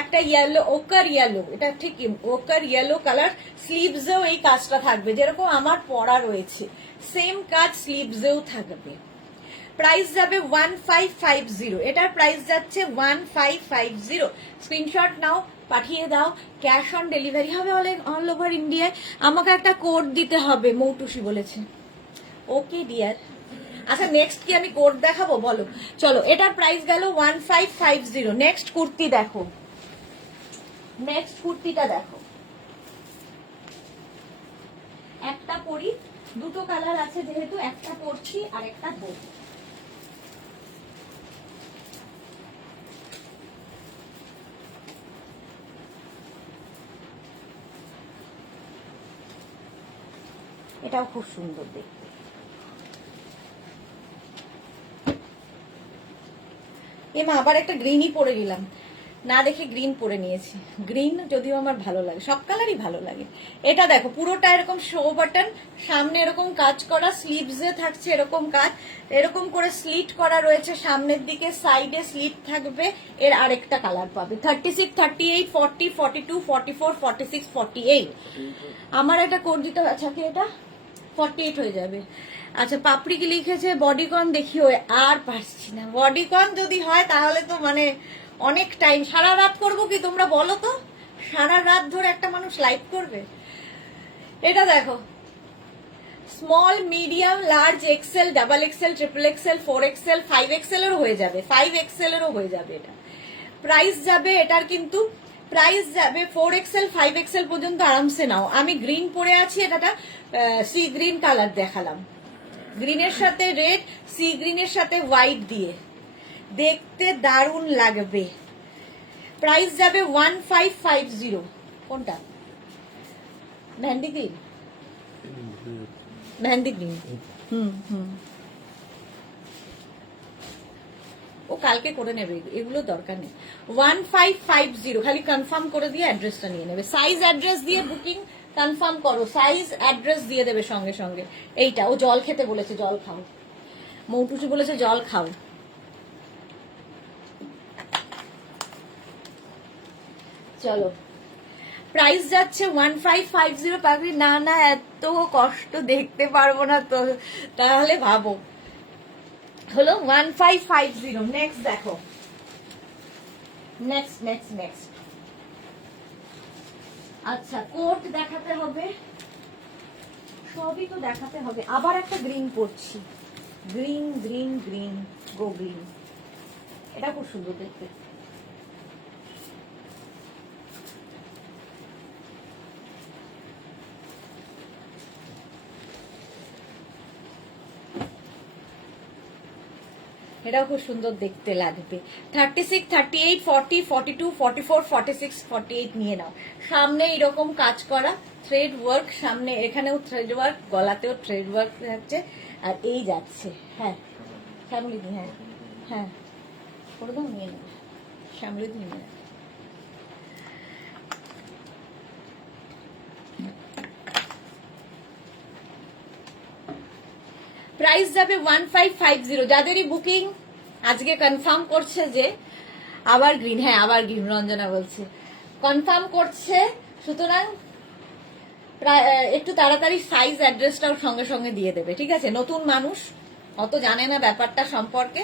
একটা ইয়েলো, ওকার ইয়েলো, এটা ঠিক ওকার ইয়েলো কালার। স্লিভসেও এই কাজটা থাকবে, যেরকম আমার পরা রয়েছে সেম কাজ স্লিভসেও থাকবে। প্রাইস যাবে 1550, এটার প্রাইস যাচ্ছে 1550। স্ক্রিনশট নাও, পাঠিয়ে দাও, ক্যাশ অন ডেলিভারি হবে অল ওভার ইন্ডিয়ায়। আমাকে একটা কোড দিতে হবে, মৌটুসি বলেছে। Okay dear. আচ্ছা, নেক্সট কি আমি কোড দেখাবো বলো? চলো, এটার প্রাইস গেল 1550। নেক্সট কুর্তি দেখো, নেক্সট কুর্তিটা দেখো, একটা পরি, দুটো কালার আছে যেহেতু, একটা পরছি আর একটা পরছি। এটাও খুব সুন্দর দেখতে। এমা, আবার একটা গ্রিনই পরে নিলাম, না দেখে গ্রিন পরে নিয়েছি। গ্রিন যদিও আমার ভালো লাগে, সব কালারই ভালো লাগে। এটা দেখো, পুরোটা এরকম শো বাটন, সামনে এরকম কাজ করা, স্লিভসে থাকছে এরকম কাজ, এরকম করে স্লিট করা রয়েছে সামনের দিকে, সাইডে স্লিট থাকবে। এর আরেকটা কালার পাবে 36, 38, 40, 42, 44, 46, 48। আমার এটা কোড দিতে আচ্ছা কি এটা 48 হয়ে যাবে। আচ্ছা, পাপড়ি কি লিখেছে বডিকন, দেখিও, আর পারছি না। বডিকন যদি হয় তাহলে তো মানে অনেক টাইম, সারা রাত করবো কি তোমরা বলো তো? সারা রাত ধরে একটা মানুষ লাইভ করবে? এটা দেখো, small, medium, large, XL, double XL, triple XL, 4XL, 5XL এরও হয়ে যাবে, 5XL এরও হয়ে যাবে। এটা প্রাইস যাবে, এটার কিন্তু প্রাইস যাবে 4XL, 5XL পর্যন্ত আরামসে নাও। আমি গ্রিন পরে আছি, এটা সি গ্রিন কালার দেখালাম, গ্রিনের সাথে রেড, সি গ্রিনের সাথে হোয়াইট দিয়ে, দেখতে দারুণ লাগবে। প্রাইস যাবে 1550। কোনটা? Mehendi green, mehendi green. ও কালকে করে নেবে, এগুলো দরকার নেই। 1550, খালি কনফার্ম করে দিয়ে অ্যাড্রেসটা নিয়ে নেবে। সাইজ অ্যাড্রেস দিয়ে বুকিং কনফার্ম করো, সাইজ অ্যাড্রেস দিয়ে দেবে সঙ্গে সঙ্গে। এইটা, ও জল খেতে বলেছে, জল খাও, মৌটুসি বলেছে জল খাও। চলো, প্রাইস যাচ্ছে 1550। পাগলি, না না, এত কষ্ট দেখতে পারবো না তো, তাহলে ভাবো। হলো 1550। নেক্সট দেখো, নেক্সট নেক্সট নেক্সট। আচ্ছা কোট দেখাতে হবে, সবই তো দেখাতে হবে। আবার একটা গ্রিন পরছি, green green green, go green. এটা খুব সুন্দর দেখতে। এটাও খুব সুন্দর দেখতে লাগবে। 36, 38, 40, 42, 44, 46, 48 নিয়ে নাও। সামনে এরকম কাজ করা থ্রেড ওয়ার্ক, সামনে এখানেও থ্রেড ওয়ার্ক, গলাতেও থ্রেড ওয়ার্ক যাচ্ছে, আর এই যাচ্ছে। হ্যাঁ শ্যামলিদি, হ্যাঁ হ্যাঁ করে দাও, নিয়ে নেবে শ্যামলিদি, নিয়ে নেবে। প্রাইস যাবে 1550। যাদেরই বুকিং আজকে কনফার্ম করছে যে আবার গ্রিন, হ্যাঁ আবার গ্রিন, রঞ্জনা বলছে কনফার্ম করছে, সুতরাং একটু তাড়াতাড়ি সাইজ অ্যাড্রেসটাও সঙ্গে সঙ্গে দিয়ে দেবে, ঠিক আছে? নতুন মানুষ অত জানে না ব্যাপারটা সম্পর্কে।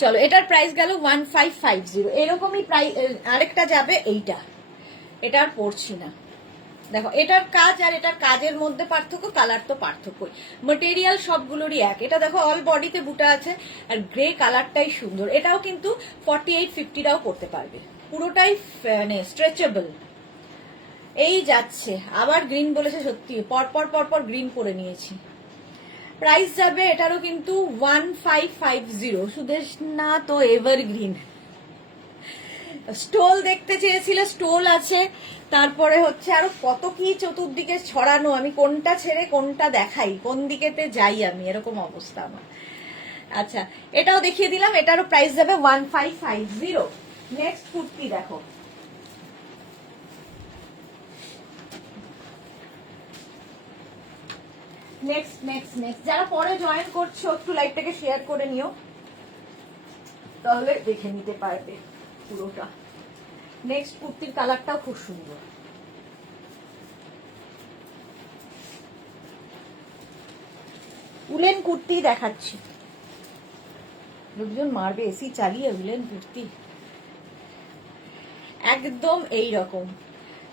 চলো এটার প্রাইস গেল 1550। এরকমই প্রাইস আরেকটা যাবে, এইটা, এটা আর পড়ছি না। দেখো এটার কাজ আর এটার কাজের মধ্যে পার্থক্য, কালার তো পার্থক্যই, মেটেরিয়াল সবগুলোরই এক। এটা দেখো অল বডিতে বুটা আছে, আর গ্রে কালারটাই সুন্দর। এটাও কিন্তু 48-50টাও পড়তে পারবে, পুরোটাই মানে স্ট্রেচেবল। এই যাচ্ছে আবার গ্রিন বলেছে, সত্যি পরপর পরপর গ্রিন পরে নিয়েছি। প্রাইস যাবে এটারও কিন্তু 1550। সুদেশ না তো এভারগ্রিন। স্টোল দেখতে চেয়েছিলে, স্টোল আছে, তারপরে হচ্ছে আরো কত কি চতুর্দিকে ছড়ানো, আমি কোনটা ছেড়ে কোনটা দেখাই, কোন দিকেতে যাই আমি, এরকম অবস্থা আমার। আচ্ছা এটাও দেখিয়ে দিলাম, এটারও প্রাইস যাবে 1550। নেক্সট কুর্তি দেখো, নেক্সট নেক্সট নেক্সট। যারা পরে জয়েন করছো একটু লাইভটাকে শেয়ার করে নিও, তাহলে দেখে নিতে পারবে পুরোটা। নেক্সট কুর্তির কালারটাও খুব সুন্দর, উলেন কুর্তি দেখাচ্ছি। লোকজন মারবে, এসি চালিয়ে উলেন কুর্তি একদম এই রকম।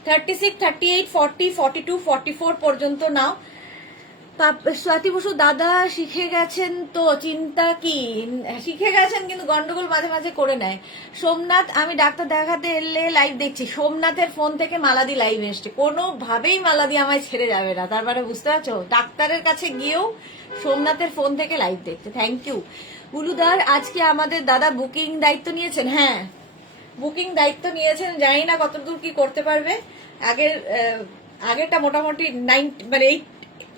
36, 38, 40, 42, 44 পর্যন্ত নাও। স্বাতি বসু দাদা শিখে গেছেন তো চিন্তা কি, শিখে গেছেন কিন্তু গন্ডগোল মাঝে মাঝে করে নেয়। সোমনাথ, আমি ডাক্তার দেখাতে এলে লাইভ দেখছি, সোমনাথের ফোন থেকে মালাদি লাইভ এসছে, কোনোভাবেই মালাদি আমায় ছেড়ে যাবে না, তারপরে বুঝতে পারছো, ডাক্তারের কাছে গিয়েও সোমনাথের ফোন থেকে লাইভ দেখছে। থ্যাংক ইউ উলুদার। আজকে আমাদের দাদা বুকিং দায়িত্ব নিয়েছেন, হ্যাঁ বুকিং দায়িত্ব নিয়েছেন, জানি না কতদূর কি করতে পারবে। আগেরটা মোটামুটি 90 মানে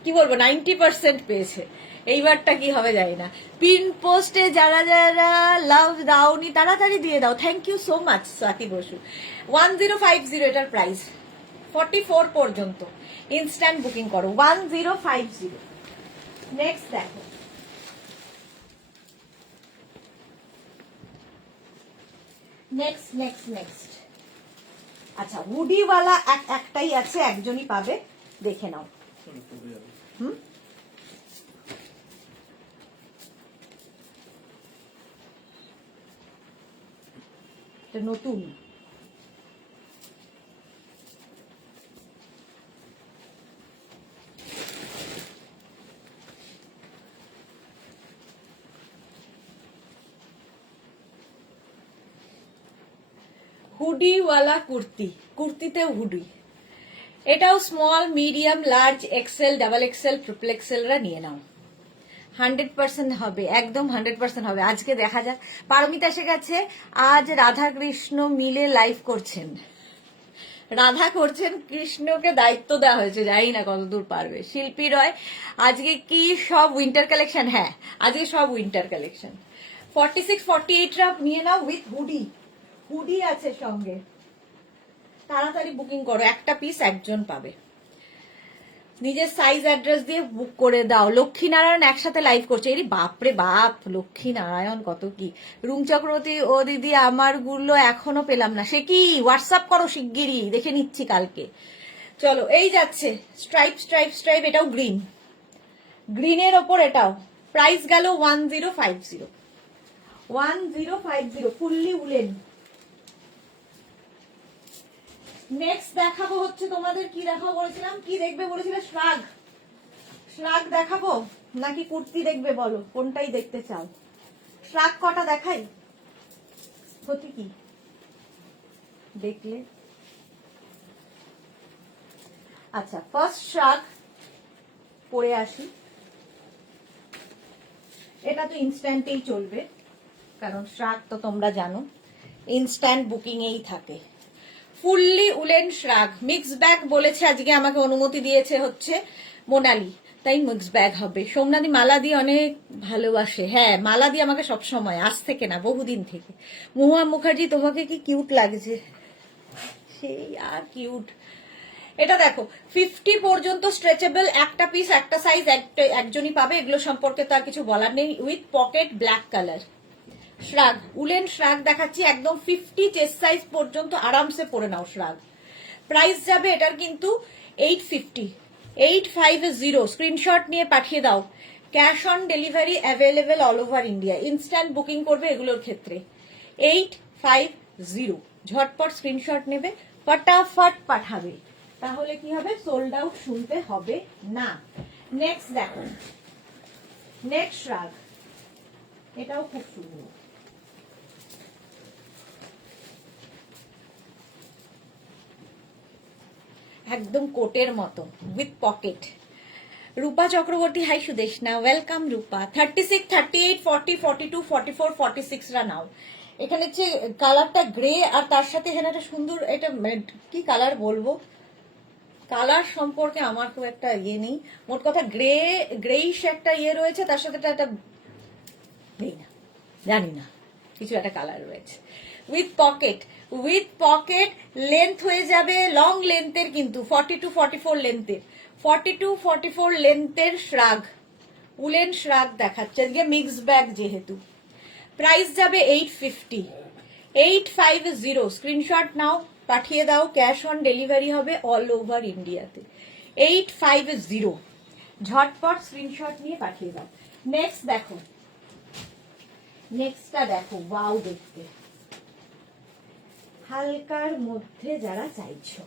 কি বলবো 90% পেয়েছে, এইবারটা কি হবে জানি না। পিন পোস্টে যারা যারা লাভ দাওনি তাড়াতাড়ি দিয়ে দাও। Thank you so much Swati Basu. 1050 এটার প্রাইস, 44 পর্যন্ত ইনস্ট্যান্ট বুকিং করো, 1050। নেক্সট দেখো, নেক্সট নেক্সট নেক্সট। আচ্ছা হুডিওয়ালা একটাই আছে, একজনই পাবে, দেখে নাও। নতুন হুডিওয়ালা কুর্তি, কুর্তিতেও হুডি। এটাও small, medium, large, XL, double XL, triple এক্সেলরা নিয়ে নাও। 100% হবে, একদম 100% হবে। আজকে দেখা যাক। পারমিতা এসে গেছে, আজ রাধা কৃষ্ণ মিলে লাইভ করছেন, রাধা করছেন, কৃষ্ণকে দায়িত্ব দেওয়া হয়েছে, জানি না কতদূর পারবে। শিল্পী রয়, আজকে কি সব উইন্টার কালেকশন? হ্যাঁ আজকে সব উইন্টার কালেকশন। 46, 48রা নিয়ে নাও উইথ হুডি, হুডি আছে সঙ্গে, তাড়াতাড়ি বুকিং করো, একটা পিস একজন পাবে। নিজের সাইজ অ্যাড্রেস দিয়ে বুক করে দাও। লক্ষ্মীনারায়ণ একসাথে লাইভ করছে, এরই বাপরে বাপ, লক্ষ্মীনারায়ণ কত কি। রুম চক্রবর্তী, ও দিদি আমার গুলো এখনো পেলাম না, সে কি হোয়াটসঅ্যাপ করো শিগগিরই, দেখে নিচ্ছি কালকে। চলো এই যাচ্ছে স্ট্রাইপ স্ট্রাইপ স্ট্রাইপ, এটাও গ্রিন, গ্রিনের ওপর এটাও। প্রাইস গেল 1050, 1050 ফুললি উলেন। নেক্সট দেখাবো হচ্ছে তোমাদের কি দেখাবো বলেছিলাম, কি দেখবে বলেছিলে? শ্রাগ। শ্রাগ দেখাবো নাকি কুর্তি দেখবে বলো, কোনটাই দেখতে চাও? শ্রাগ কটা দেখাই, ক্ষতি কি দেখলে? আচ্ছা, ফার্স্ট শ্রাগ পরে আসি। এটা তো ইনস্ট্যান্টেই চলবে, কারণ শ্রাগ তো তোমরা জানো ইনস্ট্যান্ট বুকিং এই থাকে। ফুললি উলেন শ্রাগ মিক্স ব্যাগ বলেছে, আজকে আমাকে অনুমতি দিয়েছে হচ্ছে মোনালি, তাই মিক্স ব্যাগ হবে। সোমনাথী মালা দিয়ে অনেক ভালোবাসে, হ্যাঁ মালা দিয়ে আমাকে সবসময়, আজ থেকে না বহুদিন থেকে। মহুয়া মুখার্জি তোমাকে কি কিউট লাগছে, সেই আর কিউট। এটা দেখো 50 পর্যন্ত স্ট্রেচেবল, একটা পিস একটা সাইজ একজনই পাবে, এগুলো সম্পর্কে তো আর কিছু বলার নেই। With pocket, black colour শ্রাগ, woollen শ্রাগ দেখাচ্ছি, একদম 50 চেস্ট সাইজ পর্যন্ত আরামসে পরে নাও শ্রাগ। প্রাইস যাবে এটার কিন্তু 850, 850। স্ক্রিনশট নিয়ে পাঠিয়ে দাও। Cash on delivery available all over India, instant booking করবে এগুলোর ক্ষেত্রে। 850, ঝটপট স্ক্রিনশট নেবে, ফটাফট পাঠাবে, তাহলে কি হবে, সোল্ড আউট শুনতে হবে না। নেক্সট দেখো, নেক্সট শ্রাগ, এটাও খুব সুন্দর। একদম কোটের মতো with pocket. Rupa Chakraborty, hi Sudeshna, welcome Rupa. 36, 38, 40, 42, 44, 46 রা নাও। এখানে হচ্ছে কালারটা গ্রে, আর তার সাথে এখানে একটা সুন্দর, এটা কি কালার বলবো, কালার সম্পর্কে আমার খুব একটা ইয়ে নেই, মোট কথা গ্রেইশ একটা ইয়ে রয়েছে, তার সাথে একটা নেই না, জানি না, কিছু একটা কালার রয়েছে। With pocket, with pocket, length হয়ে যাবে লং লেন্থের, কিন্তু 42, 44 লেন্থের, 42, 44 লেন্থের শ্রাগ, উলেন শ্রাগ দেখাচ্ছে আজকে মিক্স ব্যাগ যেহেতু। প্রাইস যাবে 850, 850। স্ক্রিনশট নাও, পাঠিয়ে দাও, ক্যাশ অন ডেলিভারি হবে অল ওভার ইন্ডিয়াতে। 850, ঝটপট স্ক্রিনশট নিয়ে পাঠিয়ে দাও। নেক্সট দেখো, নেক্সটটা দেখো, ওয়াও দেখতে, হালকার মধ্যে যারা চাইছো,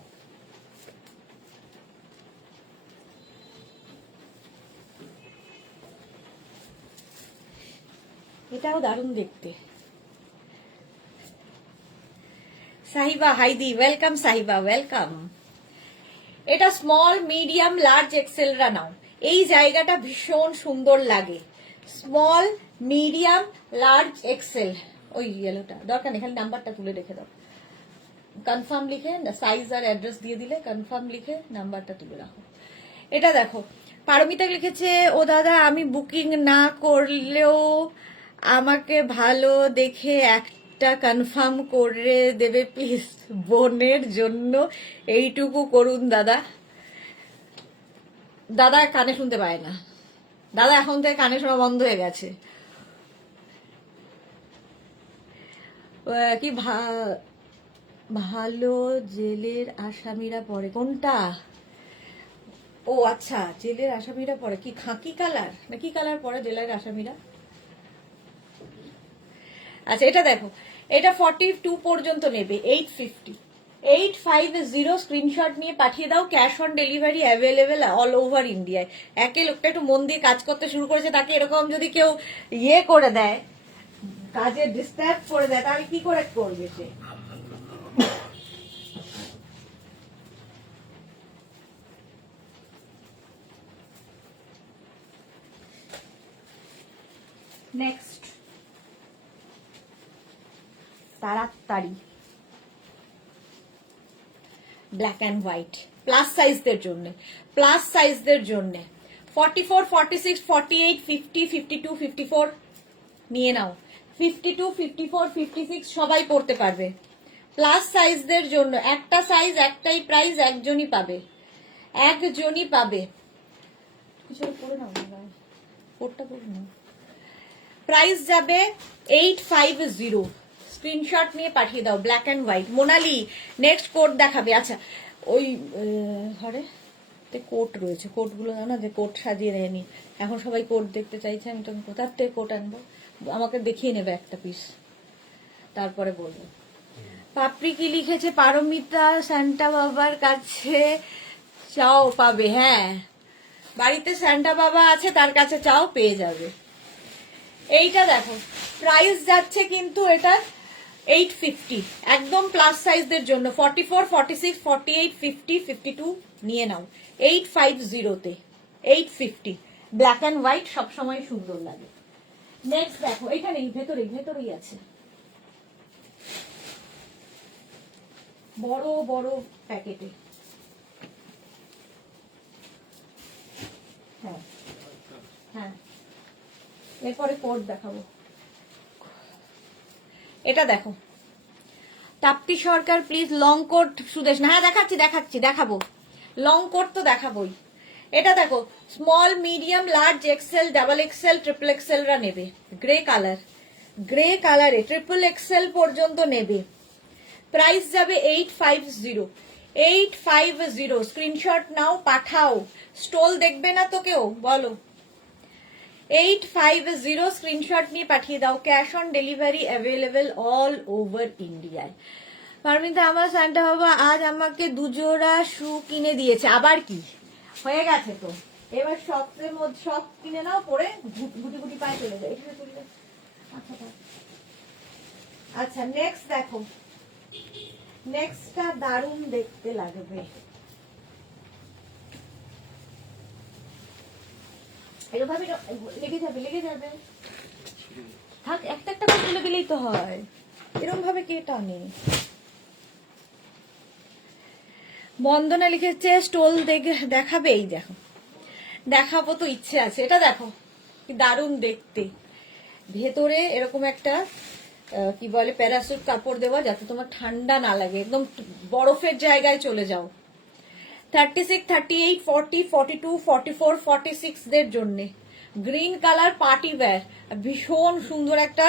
এটাও দারুণ দেখতে। সাহিবা হাইদি, ওয়েলকাম সাহিবা, ওয়েলকাম। এটা স্মল, মিডিয়াম, লার্জ, এক্সেল রা নাও, এই জায়গাটা ভীষণ সুন্দর লাগে। স্মল, মিডিয়াম, লার্জ, এক্সেল, ওই ইয়েলোটা দরকার নেই, খালি নাম্বারটা তুলে রেখে দাও, কনফার্ম লিখে সাইজ আর অ্যাড্রেস দিয়ে দিলে, কনফার্ম লিখে নাম্বারটা তুলে রাখো। এটা দেখো, পারমিতা লিখেছে, ও দাদা আমি বুকিং না করলেও আমাকে ভালো দেখে একটা কনফার্ম করে দেবে প্লিজ, বোনের জন্য এইটুকু করুন দাদা। দাদা কানে শুনতে পায় না, দাদা এখন থেকে কানে শোনা বন্ধ হয়ে গেছে। কি ভালো জেলের আসামিরা পড়ে, কোনটা? ও আচ্ছা, জেলের আসামিরা পড়ে কি খাকি কালার না কি কালার পরে জেলের আসামিরা? আচ্ছা এটা দেখো, এটা 42 পর্যন্ত নেবে, 850, 850। স্ক্রিনশট নিয়ে পাঠিয়ে দাও, cash on delivery available all over ইন্ডিয়ায়। একে লোকটা একটু মন দিয়ে কাজ করতে শুরু করেছে, তাকে এরকম যদি কেউ ইয়ে করে দেয়, কাজে ডিস্টার্ব করে দেয়, তাহলে কি করে করবে সে? নেক্সট, তাড়াতাড়ি, ব্ল্যাক অ্যান্ড হোয়াইট, প্লাস সাইজদের জন্য, প্লাস সাইজদের জন্য 44, 46, 48, 50, 52, 54 নিয়ে নাও। 52, 54, 56 সবাই পড়তে পারবে, প্লাস সাইজদের জন্য। একটা সাইজ, একটাই প্রাইস, একজনই পাবে, একজনই পাবে। কিছু পড়ে নাও, কোডটা পড়ে নাও। প্রাইস যাবে 850, স্ক্রিনশট নিয়ে পাঠিয়ে দাও, black and white. Monali next coat দেখাবে। আচ্ছা ওই ঘরে কোট রয়েছে, কোটগুলো জানো যে কোট সাজিয়ে নেয়নি, এখন সবাই কোট দেখতে চাইছে, আমি তখন কোথার থেকে কোট আনবো, আমাকে দেখিয়ে নেবে একটা পিস, তারপরে বলবো। পাপড়ি কি লিখেছে পারমিতা, সান্টা বাবার কাছে চাও পাবে। হ্যাঁ, বাড়িতে সান্টা বাবা আছে, তার কাছে চাও পেয়ে যাবে। এইটা দেখো, প্রাইস যাচ্ছে কিন্তু এটা 850, একদম প্লাস সাইজদের জন্য। 44, 46, 48, 50, 52 নিয়ে নাও 850 তে। 850 ব্ল্যাক অ্যান্ড হোয়াইট সবসময় সুন্দর লাগে। নেক্সট দেখো, এখানে ভেতরেই আছে বড় বড় প্যাকেটে। হ্যাঁ হ্যাঁ, এরপরে কোট দেখাবো। এটা দেখো, তাপ্তি সরকার প্লিজ লং কোট সুদেশ না। হ্যাঁ দেখাবো, লং কোট তো দেখাবোই। এটা দেখো, small medium large XL double XL triple Excel রা নেবে। গ্রে কালারে ট্রিপল এক্সেল পর্যন্ত নেবে। প্রাইস যাবে 850। 850 স্ক্রিনশট নাও, পাঠাও। স্টল দেখবে না তো কেউ, বলো। 850 স্ক্রিনশট নিয়ে পাঠিয়ে দাও। Cash on delivery available all over ইন্ডিয়ায়। পারমিতা, আমার সান্টা বাবা আজ আমাকে দুজোড়া শু কিনে দিয়েছে। আবার কি হয়ে গেছে তো, এবার শপের মধ্যে সব কিনে নাও, পরে গুটি গুটি পায়ে চলে যায়। আচ্ছা নেক্সট দেখো, নেক্সটটা দারুণ দেখতে লাগবে। এভাবে লেগে যাবে। থাক, একটা করে তুলে দিলেই তো হয়, এরকম ভাবে কে টানে। বন্দনা লিখেছে স্টল দেখাবে। এই দেখো, দেখাবো তো ইচ্ছে আছে। এটা দেখো কি দারুণ দেখতে, ভেতরে এরকম একটা কি বলে প্যারাসুট কাপড় দেওয়া, যাতে তোমার ঠান্ডা না লাগে, একদম বরফের জায়গায় চলে যাও। 36, 38, 40, 42, 44, 46 দের জন্য গ্রিন কালার পার্টি ওয়্যার, ভীষণ সুন্দর একটা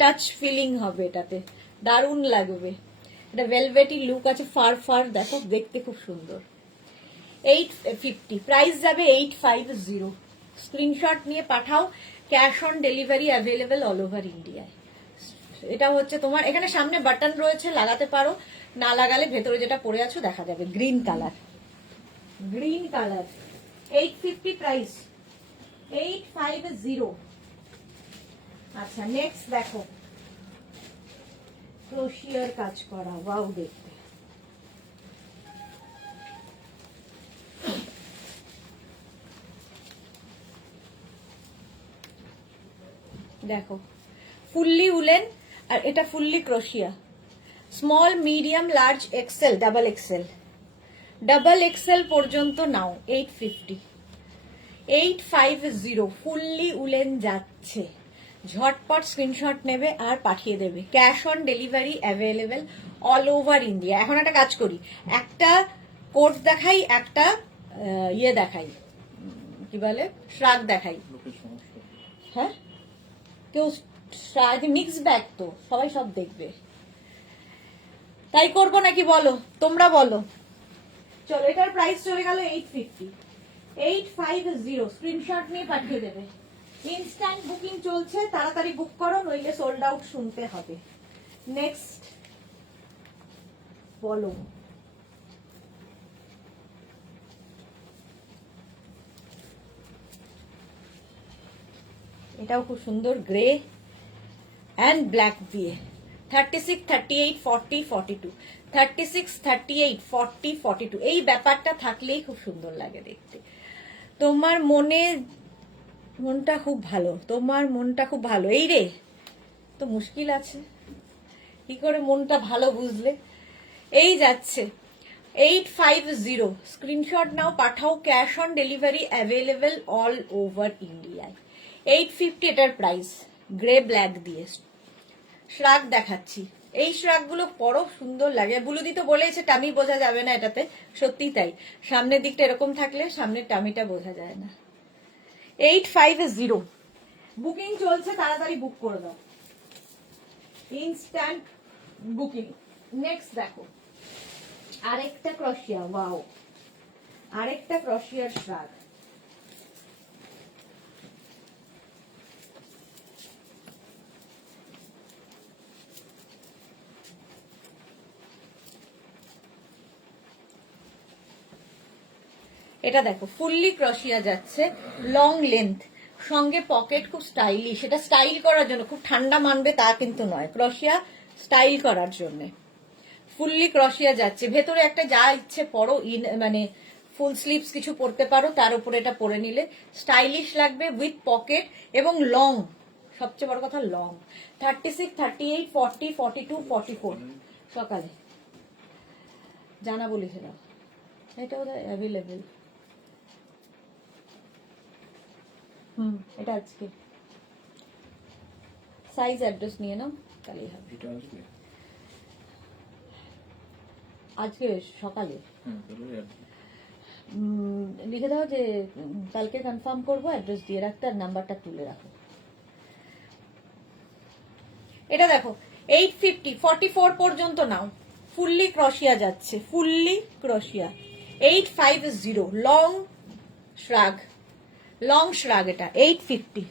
টাচ ফিলিং হবে এটাতে, দারুণ লাগবে। এটা ভেলভেটি লুক আছে, ফার দেখো, দেখতে খুব সুন্দর। 850 প্রাইস যাবে। 850 স্ক্রিনশট নিয়ে পাঠাও। Cash on delivery available all over ইন্ডিয়ায়। এটা হচ্ছে তোমার, এখানে সামনে বাটন রয়েছে, লাগাতে পারো, না লাগালে ভেতরে যেটা পরে আছো দেখা যাবে। Green colour 850 price. 850। আচ্ছা নেক্সট দেখো, ক্রোশিয়ার কাজ করা, ওয়াও দেখতে। দেখো, ফুললি উলেন, আর এটা fully crochet. Small medium large XL double XL পর্যন্ত নাও। 850। 850 ফুললি উলেন যাচ্ছে। ঝটপট স্ক্রিনশট নেবে আর পাঠিয়ে দেবে। Cash on delivery available all over India. এখন একটা কাজ করি, একটা কোট দেখাই, একটা ইয়ে দেখাই, কি বলে শ্রাগ দেখাই। হ্যাঁ, কেউ মিক্স ব্যাগ তো, সবাই সব দেখবে, তাই করবো নাকি বলো, তোমরা বলো। চলো, এটার প্রাইস চলে গেল 850। 850 স্ক্রিনশট নিয়ে পাঠিয়ে দেবে। ইনস্ট্যান্ট বুকিং চলছে, তাড়াতাড়ি বুক করো, নইলে সোল্ড আউট শুনতে হবে। নেক্সট বলো। এটাও খুব সুন্দর, গ্রে অ্যান্ড ব্ল্যাক দিয়ে। 36, 38, 40, 42। 36, 38, 40, 42 এই ব্যাপারটা থাকলেই খুব সুন্দর লাগে দেখতে। তোমার মনটা খুব ভালো, তোমার মনটা খুব ভালো। এই রে, তো মুশকিল আছে, কি করে মনটা ভালো বুঝলে। এই যাচ্ছে 850 স্ক্রিনশট নাও, পাঠাও। Cash on delivery available all over ইন্ডিয়ায়। 850 এটার প্রাইস, গ্রে ব্ল্যাক দিয়ে। শ্রাগ দেখাচ্ছি, এই শ্রাগগুলো পরো, সুন্দর লাগে। বুলুদি তো বলেছে টামি বোঝা যাবে না এটাতে, সত্যি তাই। সামনের দিকটা এরকম থাকলে সামনের টামিটা বোঝা যায় না। 850 বুকিং চলছে, তাড়াতাড়ি বুক করে দাও, ইনস্ট্যান্ট বুকিং। নেক্সট দেখো, আরেকটা ক্রোশিয়া, ওয়াও, আরেকটা ক্রোশিয়ার শ্রাগ। এটা দেখো ফুললি ক্রশিয়া যাচ্ছে, লং লেন্থ, সঙ্গে পকেট, খুব স্টাইলিশ। এটা স্টাইল করার জন্য, খুব ঠান্ডা মানবে তা কিন্তু নয়, ক্রশিয়া স্টাইল করার জন্য ফুললি ক্রশিয়া যাচ্ছে। ভেতরে একটা যা ইচ্ছে পরো, মানে ফুল স্লিভস কিছু পরতে পারো, তার উপরে এটা পরে নিলে স্টাইলিশ লাগবে, উইথ পকেট এবং লং, সবচেয়ে বড় কথা লং। 36, 38, 40, 42, 44 সকালে জানা বলেছিলাম। এটা বোধ হয় অ্যাভেলেবেল। এটা আজকে সাইজ অ্যাড্রেস নিয়ে নাও, তাহলেই হবে। আজকে সকালে লিখে দাও যে কালকে কনফার্ম করবো, অ্যাড্রেস দিয়ে রাখতে, আর নাম্বারটা তুলে রাখো। এটা দেখো 850, 44 পর্যন্ত নাও, ফুললি ক্রশিয়া যাচ্ছে, fully crochet. 850 long shrug, long shrug, এটা 850।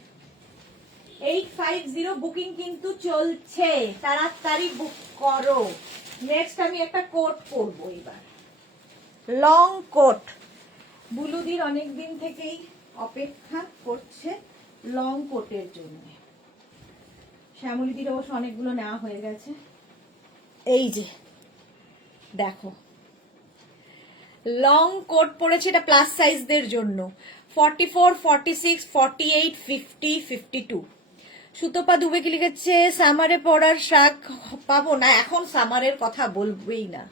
850 বুকিং কিন্তু চলছে, তাড়াতাড়ি বুক করো। নেক্সট আমি একটা কোট পরবো এবার, লং কোট। বুলুদির অনেকদিন থেকেই অপেক্ষা করছে লং কোটের জন্য। শ্যামলীদির অবশ্য অনেকগুলো নেওয়া হয়ে গেছে। এই যে দেখো লং কোট পরেছে, এটা প্লাস সাইজদের জন্য। 44, 46, 48, 50, 52। সুতপা দুবে কি লিখেছে, সামারে পরার শাক পাবো না। এখন সামারের কথা বলবেই না,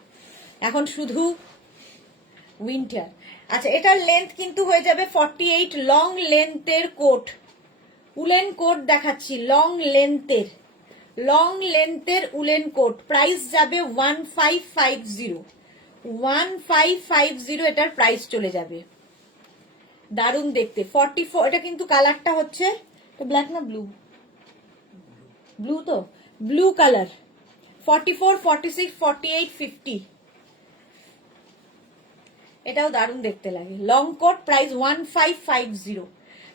এখন শুধু উইন্টার। আচ্ছা, এটার লেন্থ কিন্তু হয়ে যাবে 48, লং লেন্থের কোট, উলেন কোট দেখাচ্ছি, লং লেন্থের, লং লেন্থের উলেন কোট। প্রাইস যাবে 1550, 1550 এটার প্রাইস চলে যাবে। দারুণ দেখতে। 44, এটা কিন্তু কালারটা হচ্ছে তো ব্ল্যাক না ব্লু, ব্লু তো, ব্লু কালার। 44, 46, 48, 50 এটাও দারুণ দেখতে লাগে। Long coat, price 1550।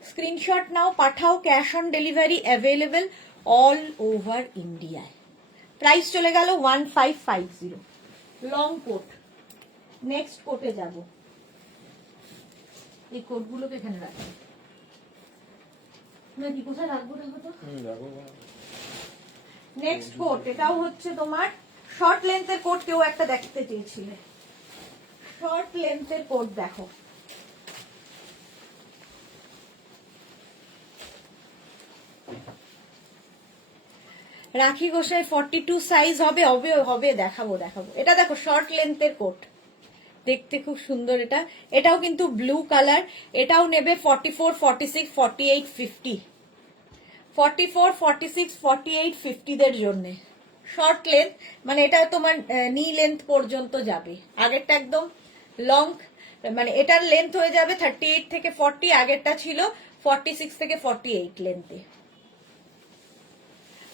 স্ক্রিনশট নাও, পাঠাও, cash on delivery available all over ইন্ডিয়ায়। প্রাইস চলে গেল 1550, লং কোট। নেক্সট কোটে যাব, এই কোটগুলোকে এখানে রাখবো নাকি কোথায় রাখবো, রাখবো তো। নেক্সট কোট, এটাও হচ্ছে তোমার শর্ট লেন্থের কোট। কেউ একটা দেখতে চেয়েছিলে, শর্ট লেন্থের কোট দেখো। রাখি গোসাই 42 সাইজ হবে, হবে হবে, দেখাবো দেখাবো। এটা দেখো শর্ট লেন্থের কোট, দেখতে খুব সুন্দর। এটা, এটাও কিন্তু ব্লু কালার। এটাও নেবে 44, 46, 48, 50। 44, 46, 48, 50 দের জন্য শর্ট লেন্থ, মানে এটা তোমার নি লেন্থ পর্যন্ত যাবে। আগেরটা একদম লং, মানে এটার লেন্থ হয়ে যাবে 38 থেকে 40, আগেরটা ছিল 46 থেকে 48 লেন্থে।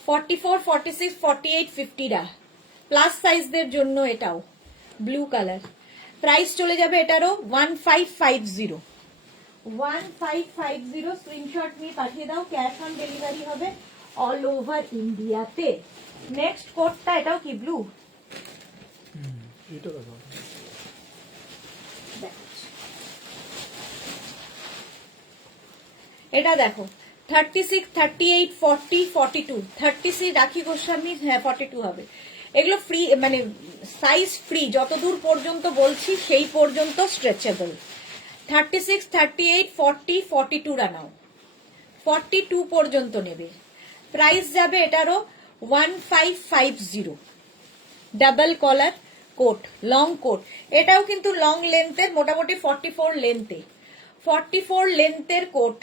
44, 46, 48, 50 রা প্লাস সাইজদের জন্য, এটাও ব্লু কালার। প্রাইস চলে যাবে এটারও 1550, 1550। স্ক্রিনশট নিয়ে পাঠিয়ে দাও, ক্যাশ অন ডেলিভারি হবে অল ওভার ইন্ডিয়াতে। নেক্সট কোটটা, এটাও কি ব্লু, এটা দেখো 36, 38, 40, 42। 36 রাখি গোস্বামী, হ্যাঁ 42 হবে। এগুলো ফ্রি, মানে সাইজ ফ্রি, যতদূর পর্যন্ত বলছি সেই পর্যন্ত স্ট্রেচেবল। 36, 38, 40, 42 নাও, 42 পর্যন্ত নেবে। প্রাইস যাবে এটারও 1550। ডাবল কলার কোট, লং কোট। এটাও কিন্তু লং লেন্থের, মোটামুটি 44 লেন্থে, 44 লেন্থের কোট।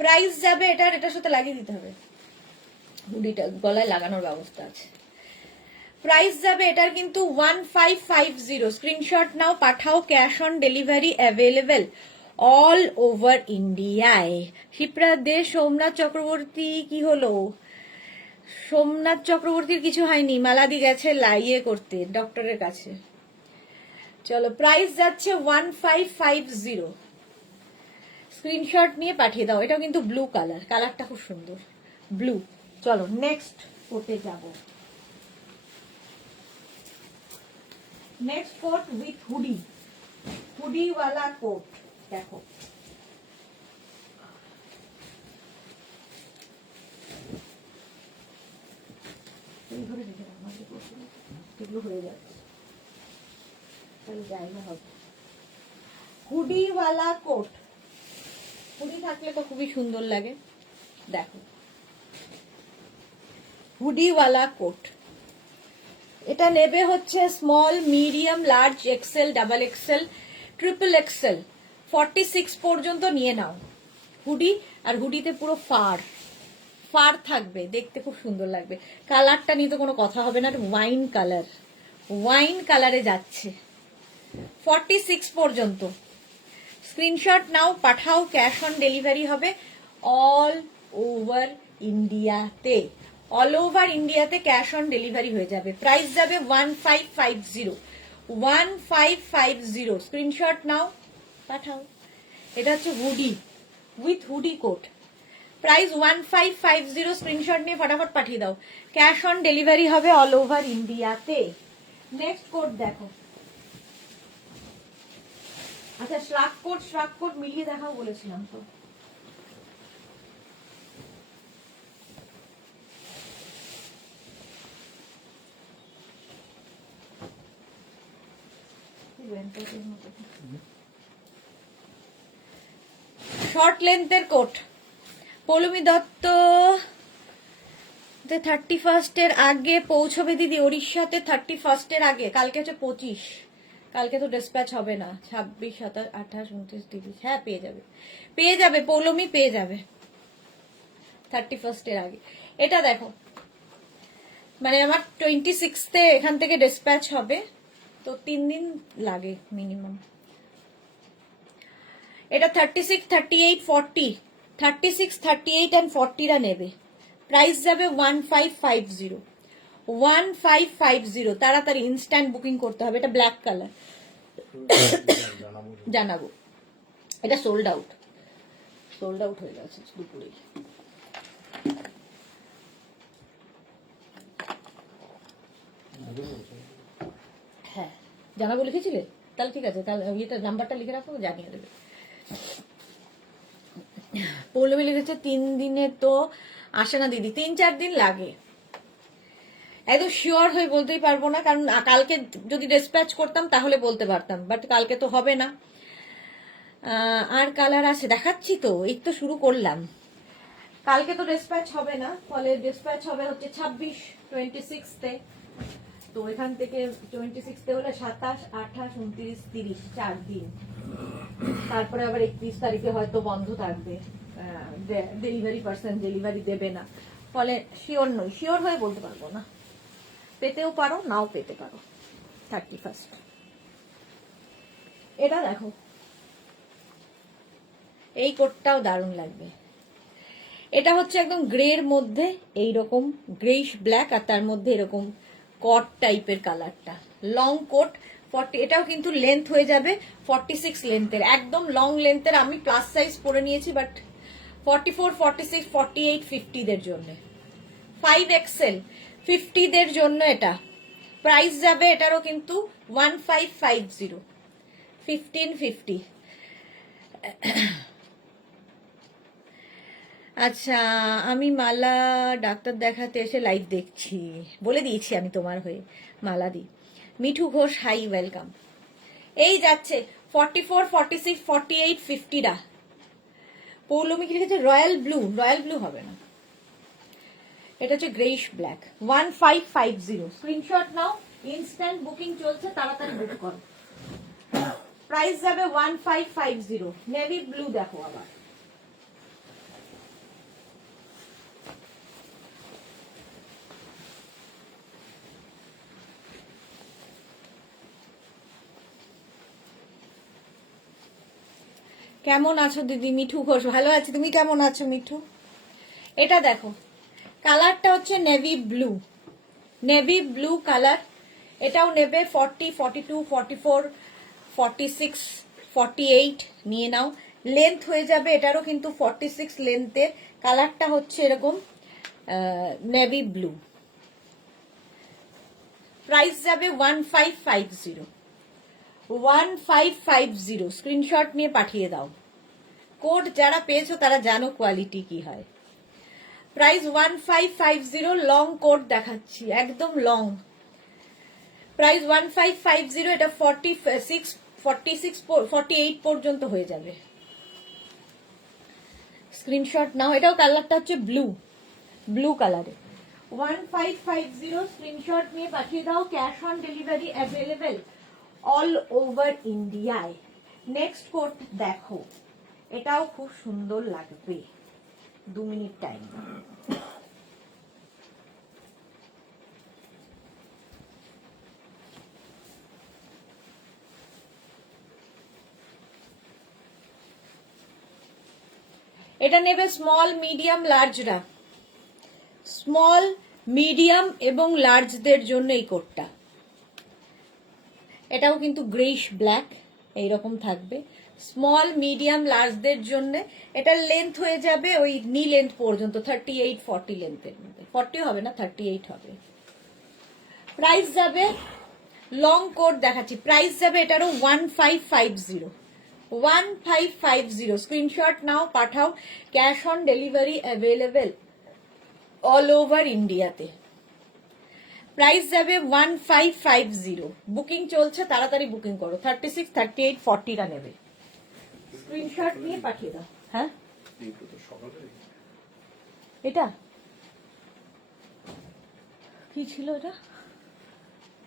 প্রাইস যাবে এটার, এটার সাথে লাগিয়ে দিতে হবে, হুডিটা গলায় লাগানোর ব্যবস্থা আছে। প্রাইস যাবে এটার কিন্তু 1550। স্ক্রিনশট নাও, পাঠাও, cash on delivery available all over ইন্ডিয়ায়। শিপ্রা দে। সোমনাথ চক্রবর্তী কি হলো? সোমনাথ চক্রবর্তীর কিছু হয়নি, মালাদি গেছে লাইয়ে করতে ডক্টরের কাছে। চলো, প্রাইস যাচ্ছে 1550। স্ক্রিনশট নিয়ে পাঠিয়ে দাও। এটাও কিন্তু ব্লু কালার, কালারটা খুব সুন্দর ব্লু। চলো নেক্সট কোটে যাব। নেক্সট কোট উইথ হুডি, হুডিওয়ালা কোট দেখো, হয়ে যাচ্ছে জায়গা হবে। হুডিওয়ালা কোট, হুডি থাকলে তো খুবই সুন্দর লাগে। দেখো হুডিওয়ালা কোট, এটা নেবে হচ্ছে small, medium, large, XL, double XL, triple XL, 46 পর্যন্ত নিয়ে নাও। হুডি, আর হুডিতে পুরো ফার ফার থাকবে, দেখতে খুব সুন্দর লাগবে। কালারটা নিয়ে তো কোনো কথা হবে না, ওয়াইন কালার, ওয়াইন কালারে যাচ্ছে 46 পর্যন্ত। স্ক্রিনশট নাও, পাঠাও, ক্যাশ অন ডেলিভারি হবে অল ওভার ইন্ডিয়াতে। অল ওভার ইন্ডিয়াতে ক্যাশ অন ডেলিভারি হয়ে যাবে। প্রাইস যাবে 1550, 1550। স্ক্রিনশট নাও, পাঠাও। এটা হচ্ছে hoodie with hoodie coat, price 1550। Screenshot নিয়ে ফটাফট পাঠিয়ে দাও, ক্যাশ অন ডেলিভারি হবে অল ওভার ইন্ডিয়াতে। নেক্সট কোট দেখো, আচ্ছা শ্রাক কোট মিলিয়ে দেখাও বলেছিলাম তো। শর্ট লেন্থের কোট, পৌলমী দত্ত 31 আগে পৌঁছবে দিদি ওড়িশাতে, 31 আগে। কালকে হচ্ছে 25, কালকে তো ডিসপ্যাচ হবে না। 26, 27, 28, 29, 30, হ্যাঁ পেয়ে যাবে, পেয়ে যাবে পৌলমী, পেয়ে যাবে 31 আগে। এটা দেখো, মানে আমার 26 এখান থেকে ডিসপ্যাচ হবে, তো 3 দিন লাগে মিনিমাম। এটা 36, 38, 40, 36, 38 and 40রা নেবে। প্রাইস যাবে 1550, 1550। তাড়াতাড়ি ইনস্ট্যান্ট বুকিং করতে হবে। এটা ব্ল্যাক কালার, জানাবো। এটা সোল্ড আউট, সোল্ড আউট হয়ে গেছে দুপুরে। হ্যাঁ জানাবো লিখেছিলে, তাহলে ঠিক আছে, তাহলে এটা নাম্বারটা লিখে রাখো, জানিয়ে দেবে। পৌলমী লিখেছে 3 দিনে তো আসে না দিদি, 3-4 দিন লাগে। একদম শিওর হয়ে বলতেই পারবো না, কারণ কালকে যদি ডিসপ্যাচ করতাম তাহলে বলতে পারতাম, বাট কালকে তো হবে না। আর কালার আছে দেখাচ্ছি তো, এই তো শুরু করলাম। কালকে তো ডিসপ্যাচ হবে না, ফলে ডিসপ্যাচ হবে হচ্ছে 26, 26-তে। তো এখান থেকে 26-তে হলে 27, 28, 29, 30, 4 দিন। তারপরে আবার 31 তারিখে হয়তো বন্ধ থাকবে, ডেলিভারি পার্সন ডেলিভারি দেবে না, ফলে শিওর নই, শিওর হয়ে বলতে পারবো না। পেতেও পারো, নাও পেতে পারো 31। এটা দেখো, এই কোটটাও দারুণ লাগবে। এটা হচ্ছে একদম গ্রের মধ্যে এইরকম গ্রেইশ ব্ল্যাক, আর তার মধ্যে এরকম কট টাইপের কালারটা। লং কোট 40, এটাও কিন্তু লেন্থ হয়ে যাবে 46 লেন্থের, একদম লং লেন্থের। আমি প্লাস সাইজ পরে নিয়েছি, বাট 44, 46, 48, 50 দের জন্য, 5XL 50 দের জন্য এটা। প্রাইস যাবে এটারও কিন্তু 1550, 1550। আচ্ছা, আমি মালা ডাক্তার দেখাতে এসে লাইভ দেখছি, বলে দিয়েছি আমি তোমার হয়ে, মালা দি। Mithu Ghosh hi, welcome. এই যাচ্ছে 44, 46, 48, 50রা। পৌলমী কি লিখেছে রয়্যাল ব্লু, রয়্যাল ব্লু হবে না, এটা হচ্ছে গ্রেইশ ব্ল্যাক। 1550। স্ক্রিনশট নাও, ইনস্ট্যান্ট বুকিং চলছে, তাড়াতাড়ি বুক করো। প্রাইস যাবে 1550। নেভি ব্লু দেখো আবার, কেমন আছো দিদি? মিঠু ঘোষ, ভালো আছি, তুমি কেমন আছো মিঠু? এটা দেখো, কালারটা হচ্ছে navy blue, navy blue colour. এটাও নেবে 40, 42, 44, 46, 48 নিয়ে নাও। লেন্থ হয়ে যাবে এটারও কিন্তু 46 লেন্থের। কালারটা হচ্ছে এরকম নেভি ব্লু। প্রাইস যাবে 1550, 1550 স্ক্রিনশট নিয়ে পাঠিয়ে দাও। কোড যারা পেয়েছো তারা জানো কোয়ালিটি কি হয়। প্রাইস 1550, লং কোড দেখাচ্ছি, একদম লং। প্রাইস 1550, এটা 48 পর্যন্ত হয়ে যাবে। স্ক্রিনশট নাও। এটাও কালারটা হচ্ছে ব্লু কালারে। 1550 স্ক্রিনশট নিয়ে পাঠিয়ে দাও। Cash on delivery available all over ইন্ডিয়ায়। নেক্সট কোড দেখো, এটাও খুব সুন্দর লাগবে। 2 মিনিট টাইম। এটা নেবে স্মল, মিডিয়াম, লার্জরা। স্মল, মিডিয়াম এবং লার্জদের জন্য এই কোডটা। এটাও কিন্তু গ্রেইশ ব্ল্যাক এইরকম থাকবে। স্মল, মিডিয়াম, লার্জদের জন্য এটার লেন্থ হয়ে যাবে ওই নি লেন্থ পর্যন্ত, 38-40 লেন্থের মধ্যে। 40 হবে না, 38 হবে। প্রাইস যাবে, লং কোড দেখাচ্ছি, প্রাইস যাবে এটারও 1550 স্ক্রিনশট নাও, পাঠাও। Cash on delivery available all over ইন্ডিয়াতে। প্রাইস যাবে 1550। বুকিং চলছে, তাড়াতাড়ি বুকিং করো। 36, 38, 40 নেবে। স্ক্রিনশট নিয়ে পাঠিয়ে দাও। হ্যাঁ, এটা কি ছিল? এটা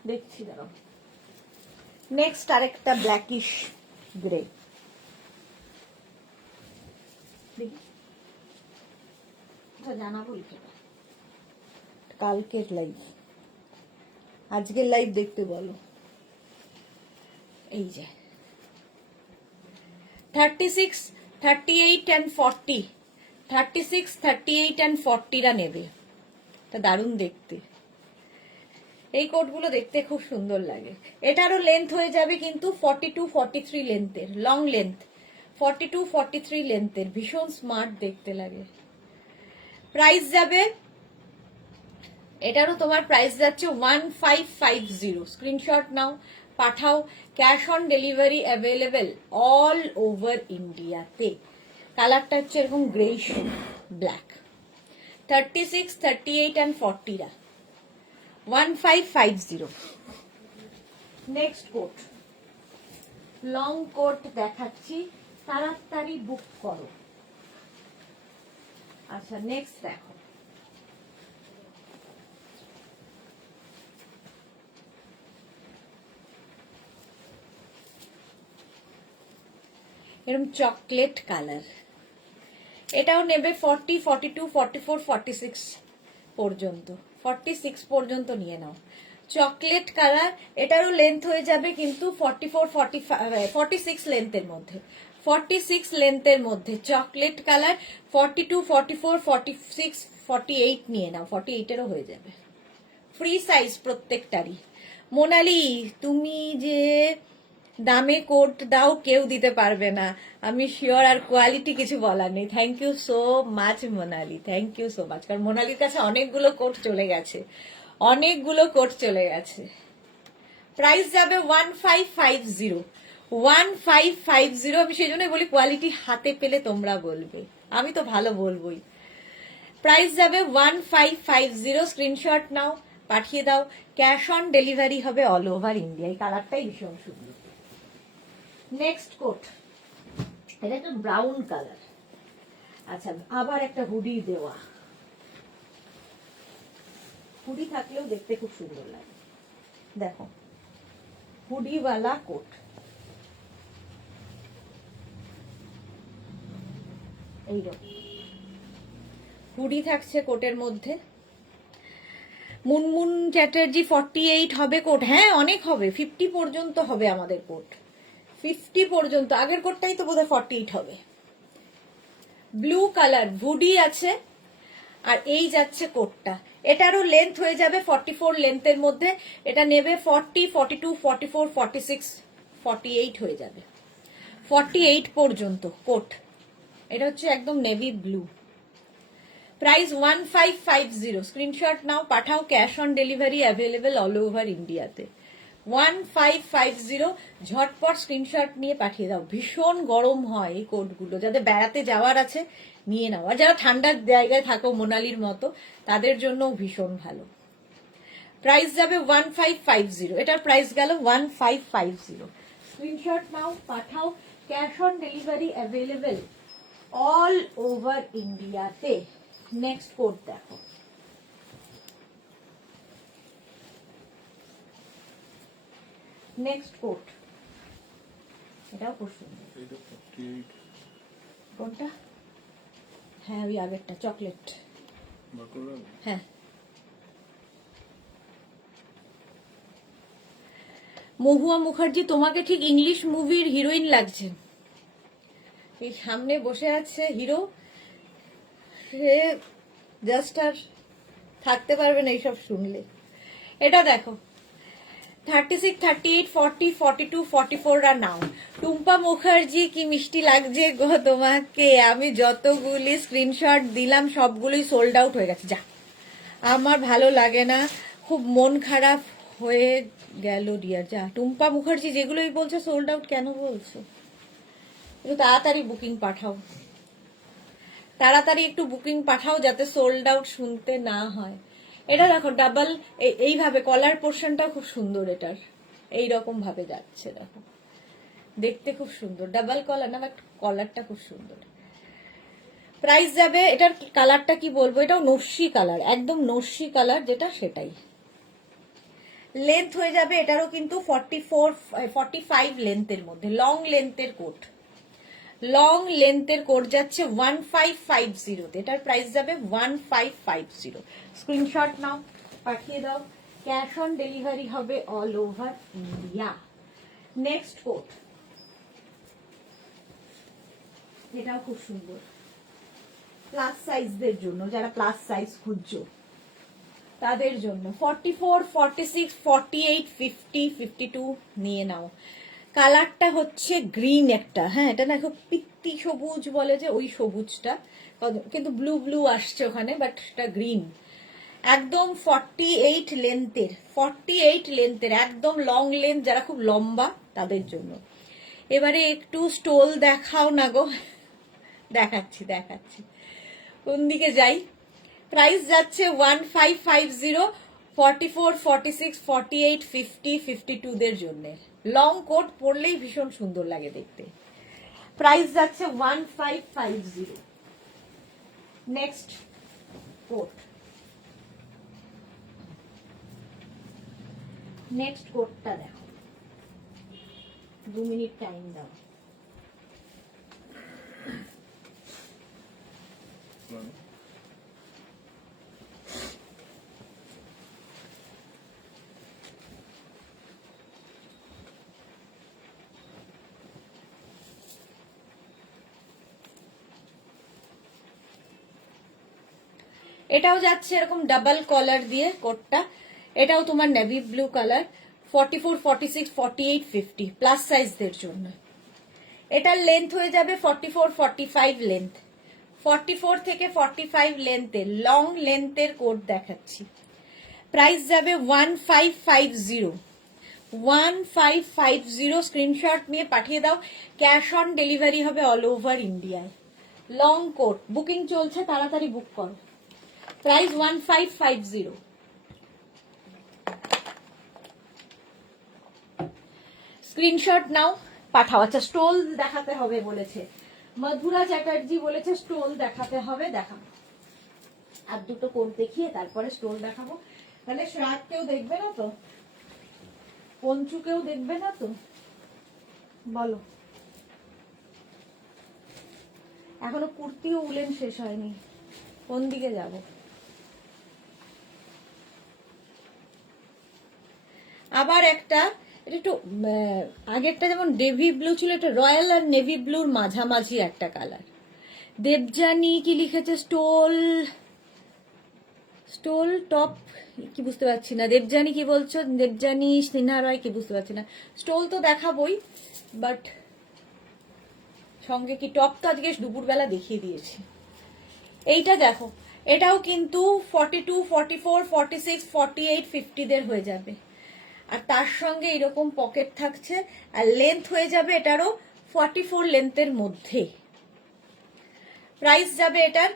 দেখছি, দাঁড়াও। নেক্সট আরেকটা ব্ল্যাকিশ গ্রে। জানাবো কালকের লাইভ, আজকের লাইভ দেখতে বলো। এই যে 36, 38 and 40, 36, 38 and 40 নেবে। তা দারুণ দেখতে, এই কোটগুলো দেখতে খুব সুন্দর লাগে। এটারও লেন্থ হয়ে যাবে কিন্তু 42-43 লেন্থের, লং লেন্থ। 42-43 লেন্থের, ভীষণ স্মার্ট দেখতে লাগে। প্রাইস যাবে, এটারও তোমার প্রাইস যাচ্ছে 1550। স্ক্রিনশট নাও, পাঠাও। Cash on delivery available all over ইন্ডিয়াতে। কালারটা হচ্ছে এরকম greyish black. 36, 38 and 40 1550। Next coat, long coat দেখাচ্ছি, তাড়াতাড়ি বুক করো। আচ্ছা, নেক্সট দেখো, এরকম চকলেট কালার। এটাও নেবে 40, 42, 44, 46 পর্যন্ত। 46 পর্যন্ত নিয়ে নাও। চকলেট কালার, এটারও লেন্থ হয়ে যাবে কিন্তু 44, 46 লেন্থের মধ্যে। 46 লেন্থের মধ্যে চকলেট কালার। 42, 44, 46, 48 নিয়ে নাও। 48-এরও হয়ে যাবে। Free size প্রত্যেকটারই। মোনালি, তুমি যে দামে কোট দাও কেউ দিতে পারবে না, আমি শিওর। আর কোয়ালিটি কিছু বলার নেই। Thank you so much Monali, thank you so much. কারণ মোনালির কাছে অনেকগুলো কোট চলে গেছে, অনেকগুলো কোট চলে গেছে। প্রাইস যাবে 1550। 1550। আমি সেই জন্য বলি কোয়ালিটি হাতে পেলে তোমরা বলবে, আমি তো ভালো বলবোই। প্রাইস যাবে 1550। স্ক্রিনশট নাও, পাঠিয়ে দাও। ক্যাশ অন ডেলিভারি হবে অল ওভার ইন্ডিয়া। এই কালারটাই ভীষণ সুন্দর। নেক্সট কোট, এটা একটা ব্রাউন কালার। আচ্ছা, আবার একটা হুডি দেওয়া। হুডি থাকলেও দেখতে খুব সুন্দর লাগে। দেখো, হুডিওয়ালা কোট। এইরকম হুডি থাকছে কোটের মধ্যে। মুনমুন চ্যাটার্জি 48 হবে কোট। হ্যাঁ, অনেক হবে, 50 পর্যন্ত হবে আমাদের কোট। 50 পর্যন্ত। আগের কোটটাই তো বোধহয় 48 হবে। ব্লু কালার হুডি আছে, আর এই যাচ্ছে কোটটা। এটারও লেন্থ হয়ে যাবে 44 লেন্থের মধ্যে। এটা নেবে 40, 42, 44, 46, 48 হয়ে যাবে। 48 পর্যন্ত কোট। এটা হচ্ছে একদম নেভি ব্লু। প্রাইস 1550। স্ক্রিনশট নাও, পাঠাও। Cash on delivery available all over ইন্ডিয়াতে। 1550। ঝটপট স্ক্রিনশট নিয়ে পাঠিয়ে দাও। ভীষণ গরম হয় এই কোটগুলো, যাদের বেড়াতে যাওয়ার আছে নিয়ে নাও, আর যারা ঠান্ডার জায়গায় থাকো মোনালির মতো তাদের জন্য ভীষণ ভালো। প্রাইস যাবে 1550, এটার প্রাইস গেল 1550। স্ক্রিনশট নাও, পাঠাও। Cash on delivery available all over ইন্ডিয়াতে। নেক্সট কোড দেখো, নেক্সট কোট, এটাও খুব সুন্দর। কোনটা? হ্যাঁ ওই আগেরটা, চকলেট। হ্যাঁ, মহুয়া মুখার্জি তোমাকে ঠিক ইংলিশ মুভির হিরোইন লাগছে। এই সামনে বসে আছে হিরো, সে জাস্ট আর থাকতে পারবে না এইসব শুনলে। এটা দেখো 36, 38, 40, 42, 44 আর নাও। টুম্পা মুখার্জি কি মিষ্টি লাগছে গো তোমাকে। আমি যতগুলি স্ক্রিনশট দিলাম সবগুলোই সোল্ড আউট হয়ে গেছে। যা, আমার ভালো লাগে না, খুব মন খারাপ হয়ে গেল ডিয়ার। যা, টুম্পা মুখার্জি যেগুলোই বলছে সোল্ড আউট কেন বলছো? একটু তাড়াতাড়ি বুকিং পাঠাও, তাড়াতাড়ি একটু বুকিং পাঠাও যাতে সোল্ড আউট শুনতে না হয়। এটা দেখো ডাবল, এইভাবে কলার পোর্শনটা খুব সুন্দর, এটার এইরকম ভাবে যাচ্ছে, দেখো দেখতে খুব সুন্দর। ডাবল কলার না, বাট কলারটা খুব সুন্দর। প্রাইস যাবে, এটার কালারটা কি বলবো, এটাও নস্যি কালার, একদম নস্যি কালার যেটা সেটাই। লেন্থ হয়ে যাবে এটারও কিন্তু 44, 45 লেন্থের মধ্যে, লং লেন্থের কোট। লং লেন্থের কোট যাচ্ছে 1550, এটার প্রাইস যাবে 1550। স্ক্রিনশট নাও, পাঠিয়ে দাও। ক্যাশ অন ডেলিভারি হবে all over India. Next coat, এটাও খুব সুন্দর, প্লাস সাইজদের জন্য, যারা প্লাস সাইজ খুঁজছো তাদের জন্য। 44, 46, 48, 50, 52 নিয়ে নাও। কালারটা হচ্ছে গ্রিন একটা, হ্যাঁ এটা না খুব পিত্তি সবুজ বলে যে ওই সবুজটা, কিন্তু ব্লু ব্লু আসছে ওখানে, বাট এটা গ্রিন। একদম 48 লেন্থের, 48 লেন্থের, একদম লং লেন্থ, যারা খুব লম্বা তাদের জন্য। এবারে একটু স্টোল দেখাও না গো। দেখাচ্ছি দেখাচ্ছি, কোন দিকে যাই। প্রাইস যাচ্ছে 1550, 44, 46, 48, 50, 52 দের জন্য। লং কোট পরলেই ভীষণ সুন্দর লাগে দেখতে। প্রাইস যাচ্ছে 1550। নেক্সট কোট, নেক্সট কোটটা দেখো, 2 মিনিট টাইম দাও। এটাও যাচ্ছে এরকম ডাবল কলার দিয়ে কোটটা, এটাও তোমার নেভি ব্লু কালার। 44, 46, 48, 50 প্লাস সাইজদের জন্য। এটার লেন্থ হয়ে যাবে 44, 45 লেন্থ। 44 থেকে 45 লেন্থের, লং লেন্থের কোট দেখাচ্ছি। প্রাইস যাবে 1550, 1550। স্ক্রিনশট নিয়ে পাঠিয়ে দাও। ক্যাশ অন ডেলিভারি হবে অল ওভার ইন্ডিয়ায়। লং কোট বুকিং চলছে, তাড়াতাড়ি বুক করো। প্রাইস 1550। স্ক্রিনশট নাও, পাঠাও। আচ্ছা স্টোল দেখাতে হবে বলেছে মধুরা চ্যাটার্জি, বলেছে স্টোল দেখাতে হবে, দেখাবো। আর দুটো কোট দেখিয়ে তারপরে স্টোল দেখাবো। তাহলে শ্রাগ কেউ দেখবে না তো, পঞ্চু কেউ দেখবে না তো, বলো। এখনো কুর্তিও উলেন শেষ হয়নি, কোন দিকে যাব? আবার একটা, এটা একটু আগেরটা যেমন নেভি ব্লু ছিল, এটা রয়্যাল আর নেভি ব্লুর মাঝামাঝি একটা কালার। দেবজানি কি লিখেছে, স্টোল, স্টোল টপ কি বুঝতে পারছি না। দেবজানি কি বলছো? দেবজানি সিনহা রয় কি বুঝতে পারছি না। স্টোল তো দেখাবই, বাট সঙ্গে কি টপ তো আজকে দুপুরবেলা দেখিয়ে দিয়েছি। এইটা দেখো, এটাও কিন্তু 42, 44, 46, 48, 50 দের হয়ে যাবে। আর তার সঙ্গে এরকম পকেট থাকছে, আর লেন্থ হয়ে যাবে এটারও 44 লেন্থের মধ্যে। প্রাইস যাবে এটার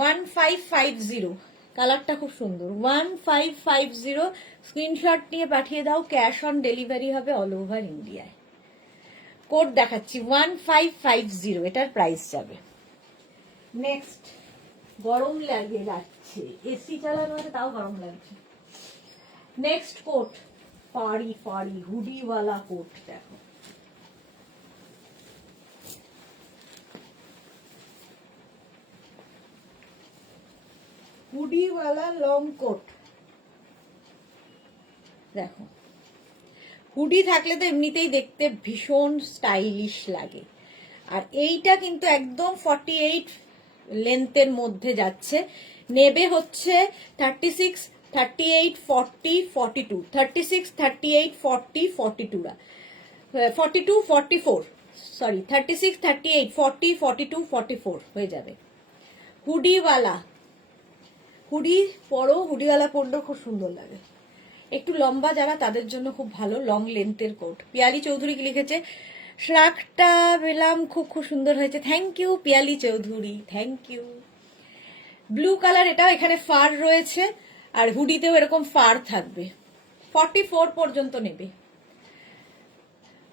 1550। কালারটা খুব সুন্দর, 1550। স্ক্রিনশট নিয়ে পাঠিয়ে দাও, ক্যাশ অন ডেলিভারি হবে অল ওভার ইন্ডিয়ায়। কোড দেখাচ্ছি 1550, এটার প্রাইস যাবে। নেক্সট, গরম লাগে যাচ্ছে, এসি চালানো আছে তাও গরম লাগছে। নেক্সট কোট, পাড়ি পাড়ি হুডিওয়ালা কোট। দেখো হুডিওয়ালা লং কোট। দেখো হুডি থাকলে তো এমনিতেই দেখতে ভীষণ স্টাইলিশ লাগে। আর এইটা কিন্তু একদম 48 লেন্থের মধ্যে যাচ্ছে। নেবে হচ্ছে 36, 38, 40, 42, 36, 38, 40, 42, 42, 44, সরি 36, 38, 40, 42, 44 হয়ে যাবে। হুডিওয়ালা, হুডি পরো, হুডিওয়ালা পরলেও খুব সুন্দর লাগে। একটু লম্বা যারা তাদের জন্য খুব ভালো, লং লেন্থের কোট। পিয়ালি চৌধুরী কি লিখেছে, শ্রাকটা পেলাম, খুব খুব সুন্দর হয়েছে। Thank you Piyali Chowdhury, thank you. Blue colour, এটাও এখানে ফার রয়েছে, আর হুডিতেও এরকম ফার থাকবে। 44 পর্যন্ত নেবে।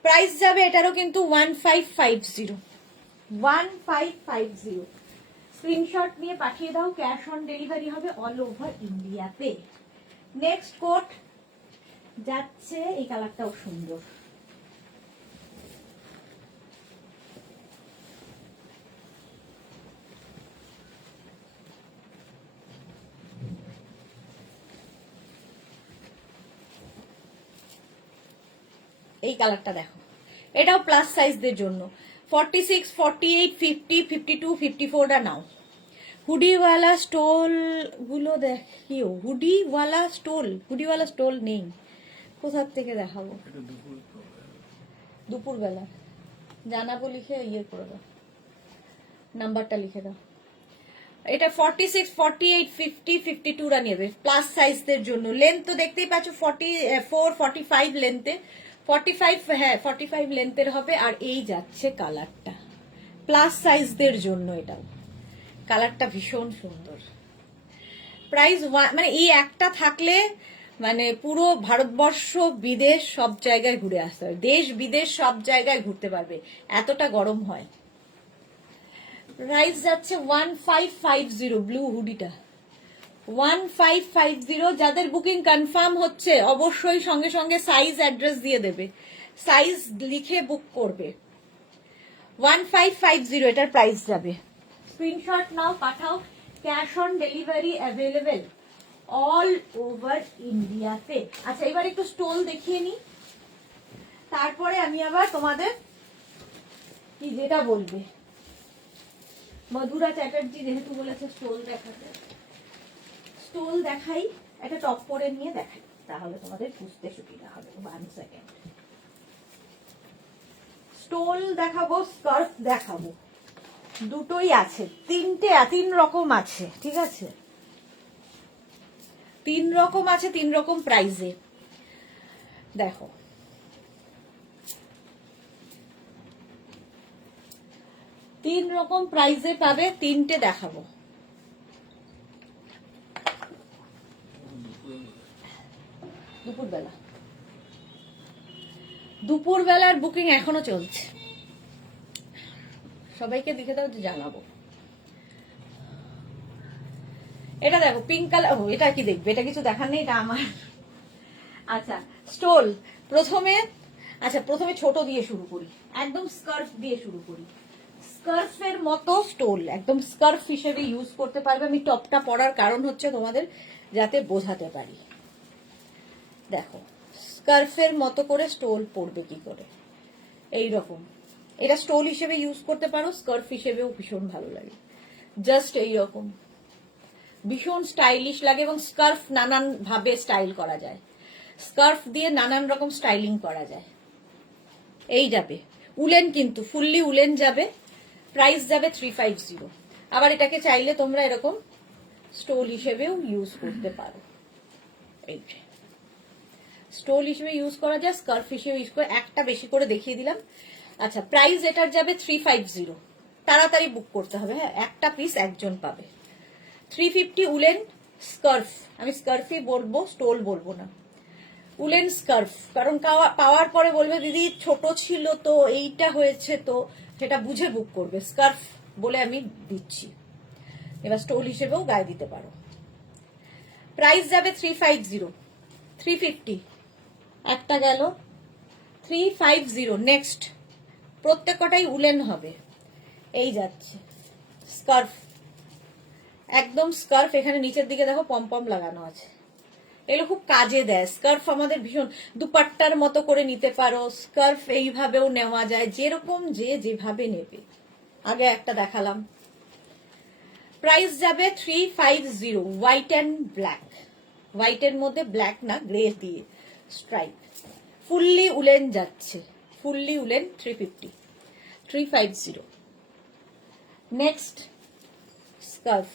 প্রাইস যাবে এটারও কিন্তু 1550, 1550। স্ক্রিনশট নিয়ে পাঠিয়ে দাও, ক্যাশ অন ডেলিভারি হবে অল ওভার ইন্ডিয়াতে। নেক্সট কোট যাচ্ছে, এই কালারটাও সুন্দর। এই কালারটা দেখো, এটাও প্লাস সাইজদের জন্য। 46, 48, 50, 52, 54টা নাও। হুডিওয়ালা স্টোল গুলো দেখিও, হুডিওয়ালা স্টোল নেই, কোথার থেকে দেখাবো? দুপুরবেলা জানাবো, লিখে ইয়ে করে দাও, নাম্বারটা লিখে দাও। এটা 46, 48, 50, 52রা নেবে, প্লাস সাইজদের জন্য। লেন্থ তো দেখতেই পাচ্ছ 44, 45 লেন্থে, 45, হ্যাঁ 45 লেন্থের হবে। আর এই যাচ্ছে কালারটা, প্লাস সাইজদের জন্য। এটাও কালারটা ভীষণ সুন্দর। প্রাইস মানে এই একটা থাকলে মানে পুরো ভারতবর্ষ বিদেশ সব জায়গায় ঘুরে আসতে পারবে, দেশ বিদেশ সব জায়গায় ঘুরতে পারবে, এতটা গরম হয়। প্রাইস যাচ্ছে 1550, ব্লু হুডিটা 1550। যাদের বুকিং কনফার্ম হচ্ছে অবশ্যই সঙ্গে সঙ্গে সাইজ অ্যাড্রেস দিয়ে দেবে, সাইজ লিখে বুক করবে। 1550 এটার প্রাইস যাবে। স্ক্রিনশট নাও, পাঠাও, cash on delivery available all over ইন্ডিয়াতে। আচ্ছা এবার একটু স্টোল দেখিয়ে নি, তারপরে আমি আবার তোমাদের কি যেটা বলবে। মধুরা চ্যাটার্জি যেহেতু বলেছে স্টোল দেখাতে, স্টোল দেখাই, একটা টপ পরে নিয়ে দেখাই, তাহলে তোমাদের বুঝতে সুবিধা হবে। 1 সেকেন্ড, স্টোল দেখাবো, স্কার্ফ দেখাবো, দুটোই আছে। তিন রকম আছে, ঠিক আছে, 3 রকম আছে, 3 রকম প্রাইসে। দেখো তিন রকম প্রাইসে পাবে, তিনটে দেখাবো। দুপুরবেলার বুকিং এখনো চলছে, সবাইকে দেখে দাও যে জানাবো। এটা দেখো পিঙ্ক কালার, এটা কি দেখবে, এটা কিছু দেখার নেই, এটা আমার। আচ্ছা স্টোল প্রথমে ছোট দিয়ে শুরু করি, একদম স্কার্ফ দিয়ে শুরু করি। স্কার্ফের মতো স্টোল, একদম স্কার্ফ হিসেবে ইউজ করতে পারবে। আমি টপটা পরার কারণ হচ্ছে তোমাদের যাতে বোঝাতে পারি। দেখো স্কার্ফের মতো করে স্টোল পরবে কি করে, এই রকম। এটা স্টোল হিসেবে ইউজ করতে পারো, স্কার্ফ হিসেবেও ভীষণ ভালো লাগে। জাস্ট এইরকম ভীষণ স্টাইলিশ লাগে, এবং স্কার্ফ নানান ভাবে স্টাইল করা যায়, স্কার্ফ দিয়ে নানান রকম স্টাইলিং করা যায়। এই যাবে উলেন, কিন্তু ফুললি উলেন যাবে। প্রাইস যাবে 350। আবার এটাকে চাইলে তোমরা এরকম স্টোল হিসেবেও ইউজ করতে পারো। এই স্টোল হিসেবে ইউজ করা যায়, স্কার্ফ হিসেবে ইউজ করে, একটা বেশি করে দেখিয়ে দিলাম। আচ্ছা, প্রাইস এটার যাবে 350, তাড়াতাড়ি বুক করতে হবে। হ্যাঁ, একটা পিস একজন পাবে। 350 উলেন স্কার্ফ, আমি স্কার্ফই বলবো, স্টোল বলবো না। উলেন স্কার্ফ, কারণ পাওয়ার পরে বলবে দিদি ছোট ছিল তো, এইটা হয়েছে তো, সেটা বুঝে বুক করবে। স্কার্ফ বলে আমি দিচ্ছি, এবার স্টোল হিসেবেও গায়ে দিতে পারো। প্রাইস যাবে 350, 350 একটা গেল, 350। নেক্সট, প্রত্যেকটাই উলেন হবে। এই যাচ্ছে স্কার্ফ, একদম স্কার্ফ। এখানে নিচের দিকে দেখো পম লাগানো আছে, এগুলো খুব কাজে দেয়। স্কার্ফ আমাদের ভীষণ, দুপাট্টার মতো করে নিতে পারো, স্কার্ফ এইভাবেও নেওয়া যায়, যেরকম যে যেভাবে নেবে। আগে একটা দেখালাম। প্রাইস যাবে 350, হোয়াইট অ্যান্ড ব্ল্যাক, হোয়াইটের মধ্যে ব্ল্যাক না, গ্রে দিয়ে স্ট্রাইপ, ফুললি উলেন যাচ্ছে, fully woollen. 350, 350। Next, scarf,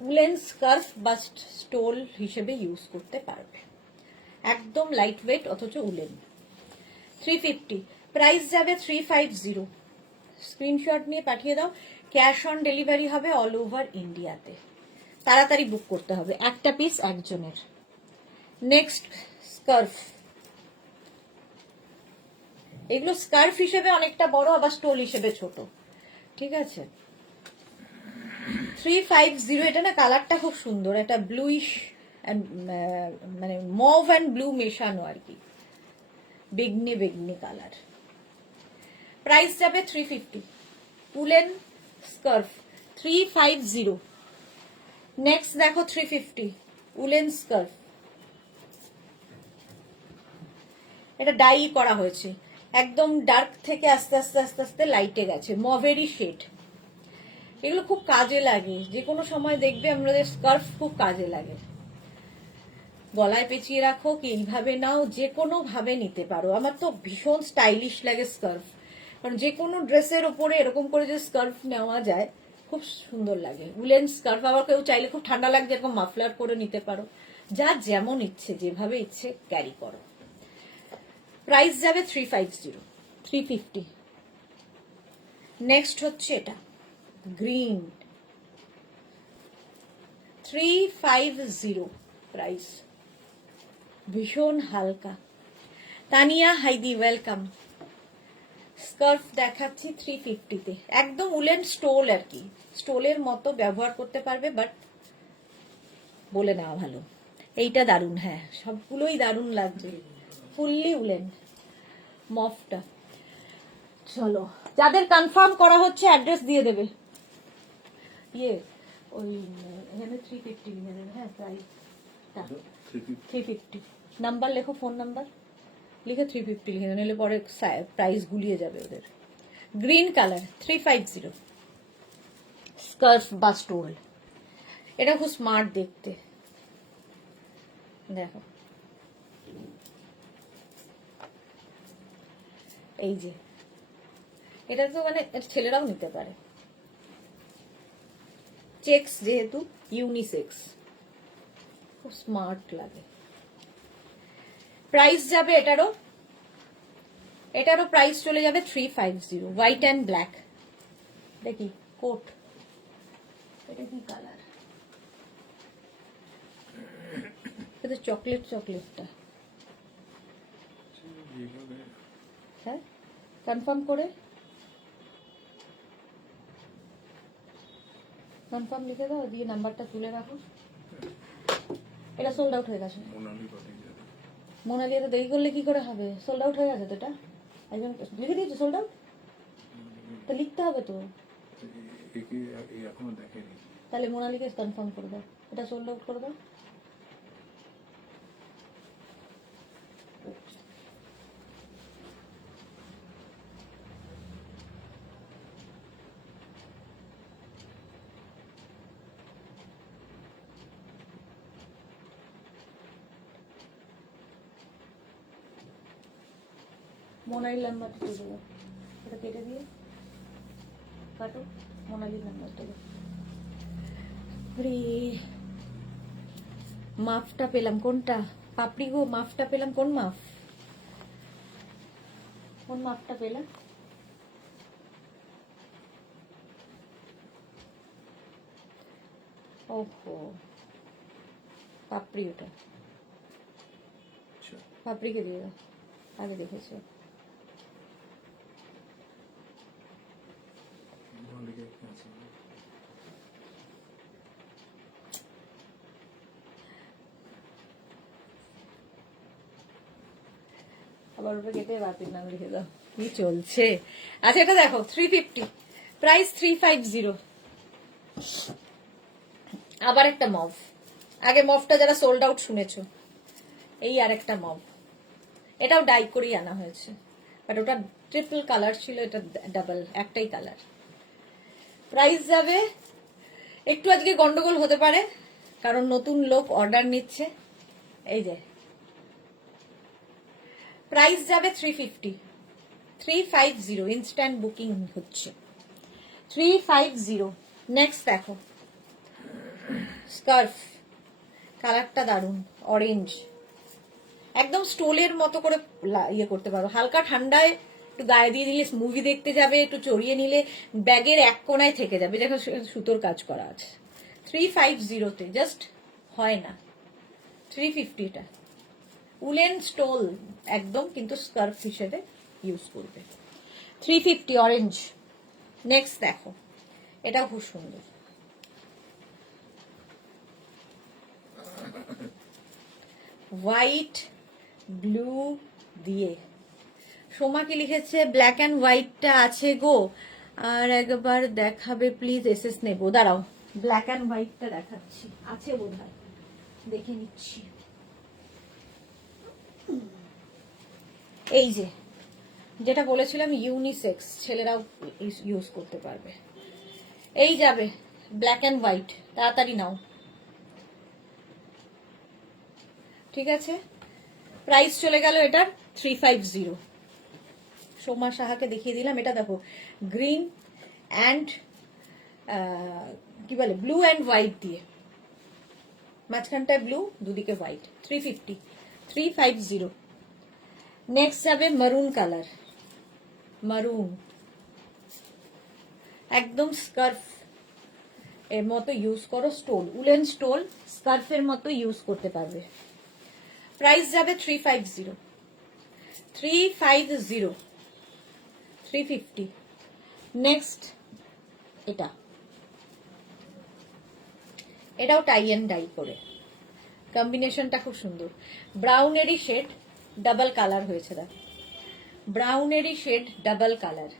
woollen scarf বা স্টোল হিসেবে ইউজ করতে পারবে, একদম লাইট ওয়েট অথচ উলেন। 350, প্রাইস যাবে 350। স্ক্রিনশট নিয়ে পাঠিয়ে দাও, ক্যাশ অন ডেলিভারি হবে অল ওভার ইন্ডিয়াতে। তাড়াতাড়ি বুক করতে হবে, একটা পিস একজনের। নেক্সট, স্কার্ফ, এগুলো স্কার্ফ হিসেবে অনেকটা বড়, আবার স্টোল হিসেবে ছোট, ঠিক আছে। 350, এটা না কালারটা খুব সুন্দর, একটা ব্লুইশ, মানে মভ অ্যান্ড ব্লু মেশানো আর কি, বেগনি বেগনি কালার। প্রাইস যাবে 350, উলেন স্কার্ফ 350। নেক্সট দেখো 350, উলেন স্কার্ফ, এটা ডাই করা হয়েছে, একদম ডার্ক থেকে আস্তে আস্তে আস্তে আস্তে লাইটে গেছে, মভেরই শেড। এগুলো খুব কাজে লাগে, যে কোনো সময় দেখবে আমাদের স্কার্ফ খুব কাজে লাগে। গলায় পেঁচিয়ে রাখো কি এইভাবে নাও, যে কোনো ভাবে নিতে পারো। আমার তো ভীষণ স্টাইলিশ লাগে স্কার্ফ, কারণ যে কোনো ড্রেসের ওপরে এরকম করে যে স্কার্ফ নেওয়া যায় খুব সুন্দর লাগে। উলেন স্কার্ফ, আবার কেউ চাইলে খুব ঠান্ডা লাগছে এরকম মাফলার করে নিতে পারো, যা যেমন ইচ্ছে যেভাবে ইচ্ছে ক্যারি করো। প্রাইস যাবে 350, 350। নেক্সট হচ্ছে এটা গ্রিন, 350 প্রাইস, ভীষণ হালকা। তানিয়া হাইদি ওয়েলকাম। স্কার্ফ দেখাচ্ছি 350-তে, একদম উলেন স্টোল আর কি, স্টোলের মতো ব্যবহার করতে পারবে, বাট বলে নেওয়া ভালো। এইটা দারুণ, হ্যাঁ সবগুলোই দারুণ লাগছে, ফুললি উলেন মফটা। চলো, যাদের কনফার্ম করা হচ্ছে অ্যাড্রেস দিয়ে দেবে, ইয়ে ওই এখানে 350 লিখে দেবে। হ্যাঁ, প্রাইসটা 350, নাম্বার লেখো, ফোন নাম্বার লিখে 350 লিখে দেবে, নিলে পরে প্রাইস গুলিয়ে যাবে ওদের। গ্রিন কালার 350, স্কার্ফ বা স্টোল, এটা খুব স্মার্ট দেখতে, দেখো এই যে, এটা তো মানে ছেলেরাও নিতে পারে, চেক্স যেহেতু, ইউনিসেক্স, খুব স্মার্ট লাগে। প্রাইস যাবে এটারও প্রাইস চলে যাবে 350, হোয়াইট অ্যান্ড ব্ল্যাক। দেখি কোট, এটা কি কালার, এটা চকলেটটা, হ্যাঁ কনফার্ম করে, কনফার্ম লিখে দাও, দিয়ে নাম্বারটা তুলে রাখো। এটা সোল্ড আউট হয়ে গেছে, মোনালিয়া তো দেরি করলে কি করে হবে, সোল্ড আউট হয়ে গেছে তো, এটা একজন লিখে দিয়েছে সোল্ড আউট, তো লিখতে হবে তো, তাহলে মোনালিকে কনফার্ম করে দাও, এটা সোল্ড আউট করে দাও। মোনালির নাম্বারটা কেটে দাও, এটা কেটে দিয়ে কাটো, মোনালির নাম্বারটা দাও। মাপটা পেলাম, কোনটা পাপড়ি গো, মাফটা পেলাম। কোন মাফ? কোন মাপটা পেলাম? ওহো, পাপড়ি, ওটা পাপড়িকে দিয়ে দাও, আগে দেখেছো। আবার ওটা কেটে বাপির নাম লিখে দাও। কি চলছে? আচ্ছা, এটা দেখো 350, প্রাইস 350। আবার একটা মভ। আগে মভটা যারা সোল্ড আউট শুনেছো, এই আর একটা মভ। এটাও ডাই করেই আনা হয়েছে, বাট ওটা ট্রিপল কালার ছিল, এটা ডাবল, একটাই কালার। প্রাইস যাবে, একটু আজকে গন্ডগোল হতে পারে কারণ নতুন লোক অর্ডার নিচ্ছে। এই যে প্রাইস যাবে 350, 350, ইনস্ট্যান্ট বুকিং হচ্ছে 350। নেক্সট দেখো স্কার্ফ, কালারটা দারুন, অরেঞ্জ, একদম স্টোলের মতো করে ইয়ে করতে পারো। হালকা ঠান্ডায় একটু গায়ে দিয়ে দিলে, মুভি দেখতে যাবে, একটু চড়িয়ে নিলে ব্যাগের এক কোনায় থেকে যাবে। দেখো সুতোর কাজ করা আছে। 350-তে জাস্ট হয় না, 350টা উলেন স্টোল একদম, কিন্তু স্কার্ফ হিসেবে ইউজ করবে। 350 অরেঞ্জ। নেক্সট দেখো, এটাও খুব সুন্দর, হোয়াইট ব্লু দিয়ে। সোমা কি লিখেছে? ব্ল্যাক অ্যান্ড হোয়াইটটা আছে গো, আর একবার দেখাবে প্লিজ, এসএস নেবো। দাঁড়াও, ব্ল্যাক অ্যান্ড হোয়াইটটা দেখাচ্ছি, আছে বোধহয়, দেখে নিচ্ছি। এই যে যেটা বলেছিলাম ইউনিসেক্স, ছেলেরাও ইউজ করতে পারবে। এই যাবে ব্ল্যাক অ্যান্ড হোয়াইট, তাড়াতাড়ি নাও। ঠিক আছে, প্রাইস চলে গেল এটার 350। সোমা সাহাকে দেখিয়ে দিলাম। এটা দেখো গ্রিন অ্যান্ড কি বলে, ব্লু অ্যান্ড হোয়াইট দিয়ে, মাঝখানটায় ব্লু, দুদিকে হোয়াইট। 350, 350। নেক্সট যাবে মারুন কালার, মারুন, একদম স্কার্ফ এর মতো ইউজ করো, স্টোল, উলেন স্টোল, স্কার্ফের মতো ইউজ করতে পারবে। প্রাইস যাবে 350, 350, 350। নেক্সট এটা, এটাও টাই এন্ড ডাই করে, কম্বিনেশনটা খুব সুন্দর। ব্রাউনেরই শেড, ডাবল কালার হয়েছে, দেখো ব্রাউনেরই শেড, ডাবল কালার।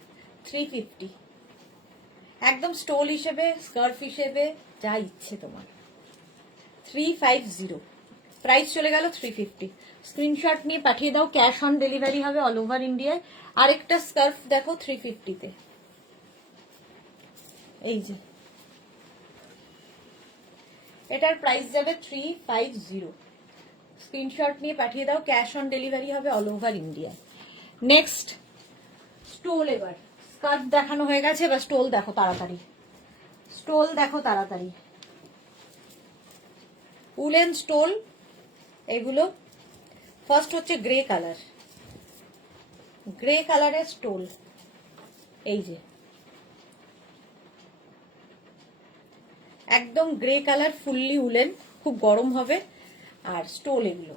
350, একদম স্টোল হিসেবে, স্কার্ফ হিসেবে, যা ইচ্ছে তোমার। 350, প্রাইস চলে গেল 350। স্ক্রিনশট নিয়ে পাঠিয়ে দাও, ক্যাশ অন ডেলিভারি হবে অল ওভার ইন্ডিয়ায়। আরেকটা স্কার্ফ দেখো 350-তে, এই যে এটার প্রাইস যাবে 350। স্ক্রিনশট নিয়ে পাঠিয়ে দাও, ক্যাশ অন ডেলিভারি হবে all over India. Next stole, এবার স্কার্ফ দেখানো হয়ে গেছে, এবার স্টোল দেখো তাড়াতাড়ি, স্টোল দেখো তাড়াতাড়ি। উলেন স্টোল এগুলো। ফার্স্ট হচ্ছে গ্রে কালার, গ্রে কালারের স্টোল, এই যে একদম গ্রে কালার, ফুললি উলেন, খুব গরম হবে। আর স্টোল এগুলো,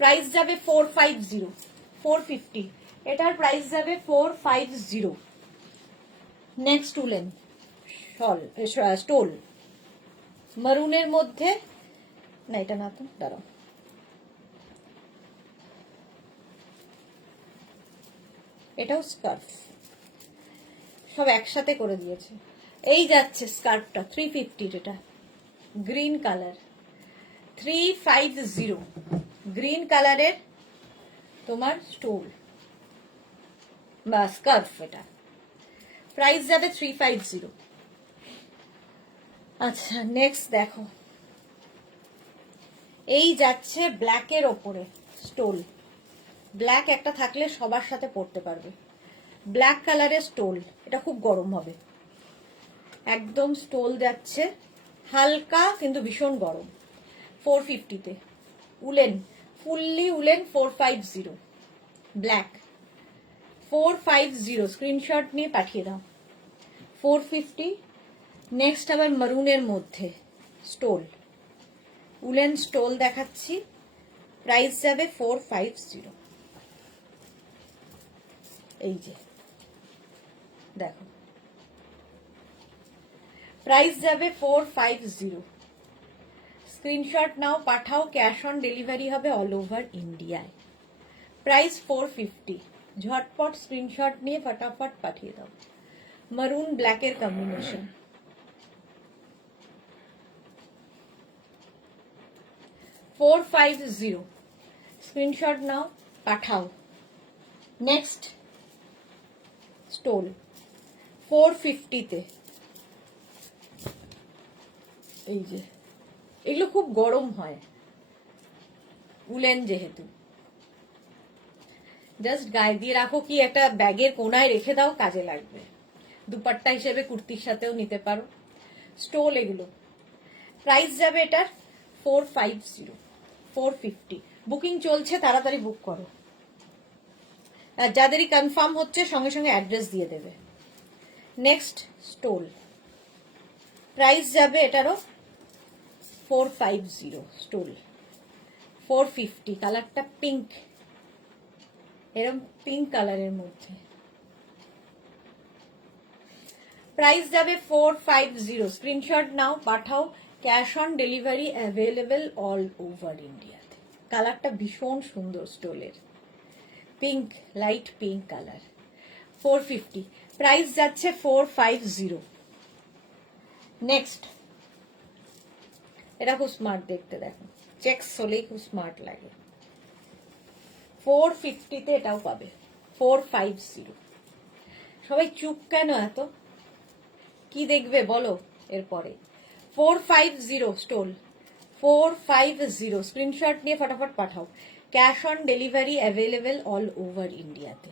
প্রাইস যাবে 450, 450। এটার প্রাইস যাবে 450। নেক্সট উলেন স্টোল, মারুনের মধ্যে, না এটা না তো, দাঁড়াও, এটাও স্কার্ফ, সব একসাথে করে দিয়েছে। এই যাচ্ছে স্কার্ফটা 350, এটা গ্রিন কালার, 350, গ্রিন কালারের তোমার স্টোল বা স্কার্ফ, এটা প্রাইস যাবে 350। আচ্ছা, নেক্সট দেখো, এই যাচ্ছে ব্ল্যাকের ওপরে স্টোল, ব্ল্যাক একটা থাকলে সবার সাথে পরতে পারবে। ব্ল্যাক কালারের স্টোল, এটা খুব গরম হবে, একদম স্টোল যাচ্ছে, হালকা কিন্তু ভীষণ গরম। 450-তে woollen, fully woollen 450 black 450 screenshot নিয়ে পাঠিয়ে দাও। 450। নেক্সট আবার মারুনের মধ্যে স্টোল, উলেন স্টোল দেখাচ্ছি, প্রাইস যাবে 450। এই যে দেখো প্রাইস যাবে 450। স্ক্রিনশট নাও, পাঠাও, ক্যাশ অন ডেলিভারি হবে অল ওভার ইন্ডিয়ায়। প্রাইস 450। ঝটপট স্ক্রিনশট নিয়ে ফটাফট পাঠিয়ে দাও। মারুন ব্ল্যাকের কম্বিনেশন। 450 স্ক্রিনশট নাও, পাঠাও। নেক্সট স্টোল 450-তে। এই যে এগুলো খুব গরম হয়, উলেন যেহেতু। জাস্ট গায়ে দিয়ে রাখো, কি একটা ব্যাগের কোনায় রেখে দাও, কাজে লাগবে। দুপাট্টা হিসেবে কুর্তির সাথেও নিতে পারো। স্টোল এগুলো। প্রাইস যাবে এটার 450, 450। বুকিং চলছে, তাড়াতাড়ি বুক করো। আর যাদেরই কনফার্ম হচ্ছে সঙ্গে সঙ্গে অ্যাড্রেস দিয়ে দেবে। নেক্সট স্টোল, প্রাইস যাবে এটারও 450। স্টোল 450। কালারটা পিঙ্ক, এরকম পিঙ্ক কালারের মধ্যে। প্রাইস যাবে 450। স্ক্রিনশট নাও, পাঠাও, cash on delivery available all over ইন্ডিয়াতে। কালারটা ভীষণ সুন্দর, স্টোলের পিঙ্ক, লাইট পিঙ্ক কালার। 450। প্রাইস যাচ্ছে 450। নেক্সট, এটা খুব স্মার্ট দেখতে, দেখো চেকস হলেই খুব স্মার্ট লাগে। 450-তে এটাও পাবে। 450। সবাই চুপ কেন এত? কি দেখবে বলো এরপরে? 450 স্টোল, 450। স্ক্রিনশট নিয়ে ফটাফট পাঠাও। Cash on delivery available all over ইন্ডিয়াতে।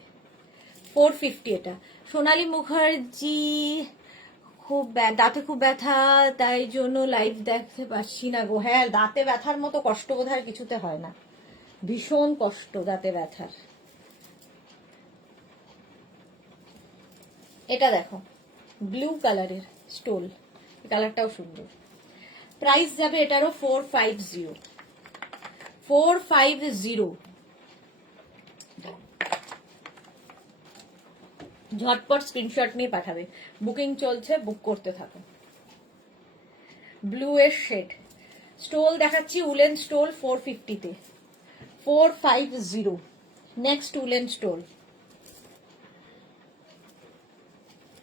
450 এটা। সোনালী মুখার্জি, খুব দাঁতে খুব ব্যথা, তাই জন্য লাইভ দেখতে পাচ্ছি না গো। হ্যাঁ, দাঁতে ব্যথার মতো কষ্ট বোধহয় কিছুতে হয় না, ভীষণ কষ্ট দাঁতে ব্যথার। এটা দেখো ব্লু কালারের স্টোল, কালারটাও সুন্দর। প্রাইস যাবে এটারও 450, 450। ঝটপট স্ক্রিনশট নিয়ে পাঠাবে, বুকিং চলছে, বুক করতে থাকো। ব্লু এর শেড স্টোল দেখাচ্ছি, উলেন স্টোল 450-তে, 450। নেক্সট উলেন স্টোল,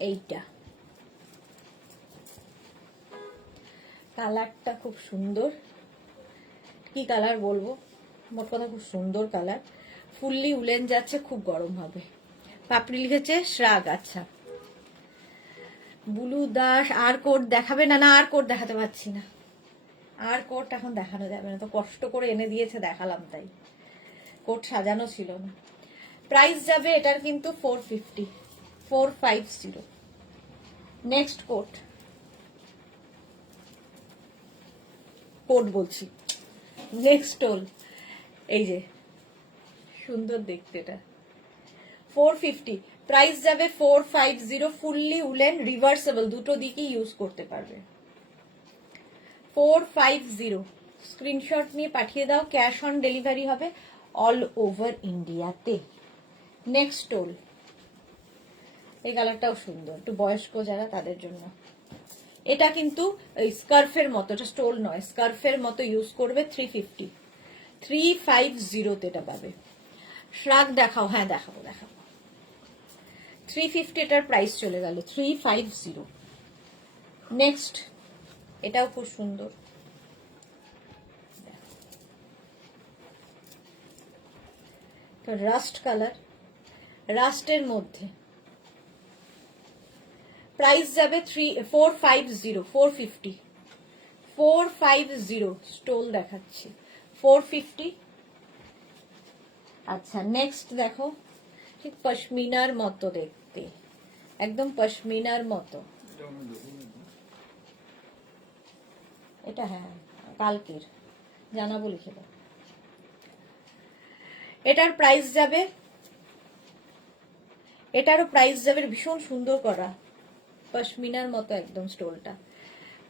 এইটা কালারটা খুব সুন্দর। কি কালার বলবো, মোট কথা খুব সুন্দর কালার। ফুললি উলেন যাচ্ছে, খুব গরম হবে। পাপড়ি লিখেছে শ্রাগ। আচ্ছা, বুলু দাস আর কোট দেখাবে না? না, আর কোট দেখাতে পারছি না, আর কোট এখন দেখানো যাবে না, তো কষ্ট করে এনে দিয়েছে দেখালাম, তাই কোট সাজানো ছিল না। প্রাইস যাবে এটার কিন্তু 450, 450। নেক্সট কোট, কোট বলছি, নেক্সট স্টোল। এই যে সুন্দর দেখতে, এটা 450। প্রাইস যাবে 450। ফুললি উলেন, রিভার্সেবল, দুটো দিকই ইউজ করতে পারবে। 450। স্ক্রিনশট নিয়ে পাঠিয়ে দাও, ক্যাশ অন ডেলিভারি হবে অল ওভার ইন্ডিয়াতে। নেক্সট স্টোল, এই কালারটাও সুন্দর, একটু বয়স্ক যারা তাদের জন্য। এটা কিন্তু স্কার্ফের মতো, এটা স্টোল নয়, স্কার্ফের মতো ইউজ করবে। 350, 350-তে এটা পাবে। শ্রাগ দেখাও, হ্যাঁ দেখাবো দেখাবো। 350 এটার প্রাইস চলে গেল, 350। নেক্সট, এটাও খুব সুন্দর, রাস্ট কালার, রাস্টের মধ্যে। প্রাইস যাবে 450, 450, 450। স্টোল দেখাচ্ছি 450। আচ্ছা, নেক্সট দেখো, ঠিক পশমিনার মতো দেখতে, একদম পশমিনার মতো। এটা হ্যাঁ কালকের জানাবো, লিখে দাও। এটার প্রাইস যাবে, এটারও প্রাইস যাবে, ভীষণ সুন্দর করা পশমিনার মতো একদম স্টোলটা।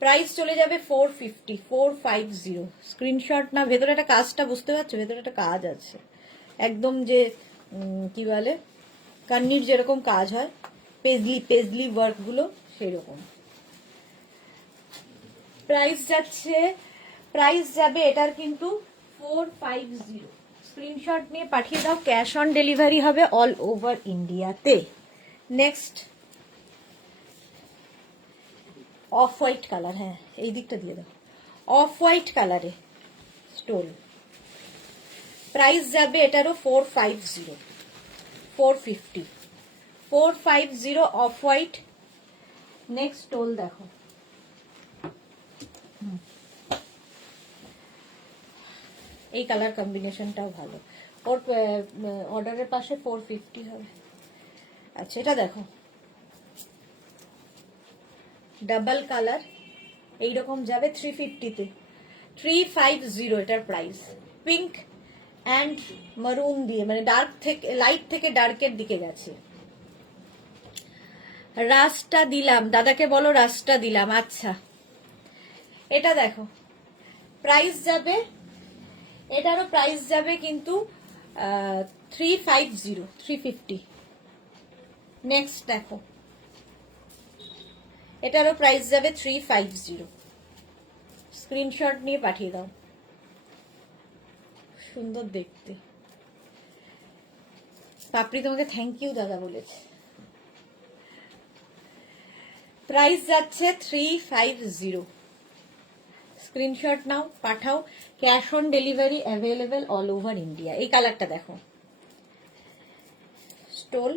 প্রাইস চলে যাবে 450, 450। স্ক্রিনশট না, ভেতরে একটা কাজটা বুঝতে পারছো, ভেতরে একটা কাজ আছে একদম, যে কি বলে কান্নির যেরকম কাজ হয়, পেজলি পেজলি ওয়ার্কগুলো সেরকম। প্রাইস যাচ্ছে, প্রাইস যাবে এটার কিন্তু 450। স্ক্রিনশট নিয়ে পাঠিয়ে দাও, ক্যাশ অন ডেলিভারি হবে অল ওভার ইন্ডিয়াতে। নেক্সট অফ হোয়াইট কালার, হ্যাঁ এই দিকটা দিয়ে দাও, অফ হোয়াইট কালারে স্টোল। প্রাইস যাবে এটারও 450, 450, 450 অফ হোয়াইট। নেক্সট স্টোল দেখো, এই কালার কম্বিনেশনটাও ভালো, ওর অর্ডারের পাশে 450 হবে। আচ্ছা এটা দেখো, ডাবল কালার এইরকম যাবে 350-তে, 350 এটার প্রাইস। পিঙ্ক অ্যান্ড মারুন দিয়ে, মানে ডার্ক থেকে লাইট থেকে ডার্কের দিকে গেছে। রাস্টটা দিলাম, দাদাকে বলো রাস্টটা দিলাম। আচ্ছা এটা দেখো, প্রাইস যাবে, এটারও প্রাইস যাবে কিন্তু 350, 350। নেক্সট দেখো, এটারও প্রাইস যাবে 350। স্ক্রিনশট নিয়ে পাঠিয়ে দাও, সুন্দর দেখতে। পাপড়ি তোমাকে থ্যাংক ইউ দাদা বলেছে। প্রাইস যাচ্ছে 350। স্ক্রিনশট নাও, পাঠাও, cash on delivery available all over India. এই কালারটা দেখো, স্টোল।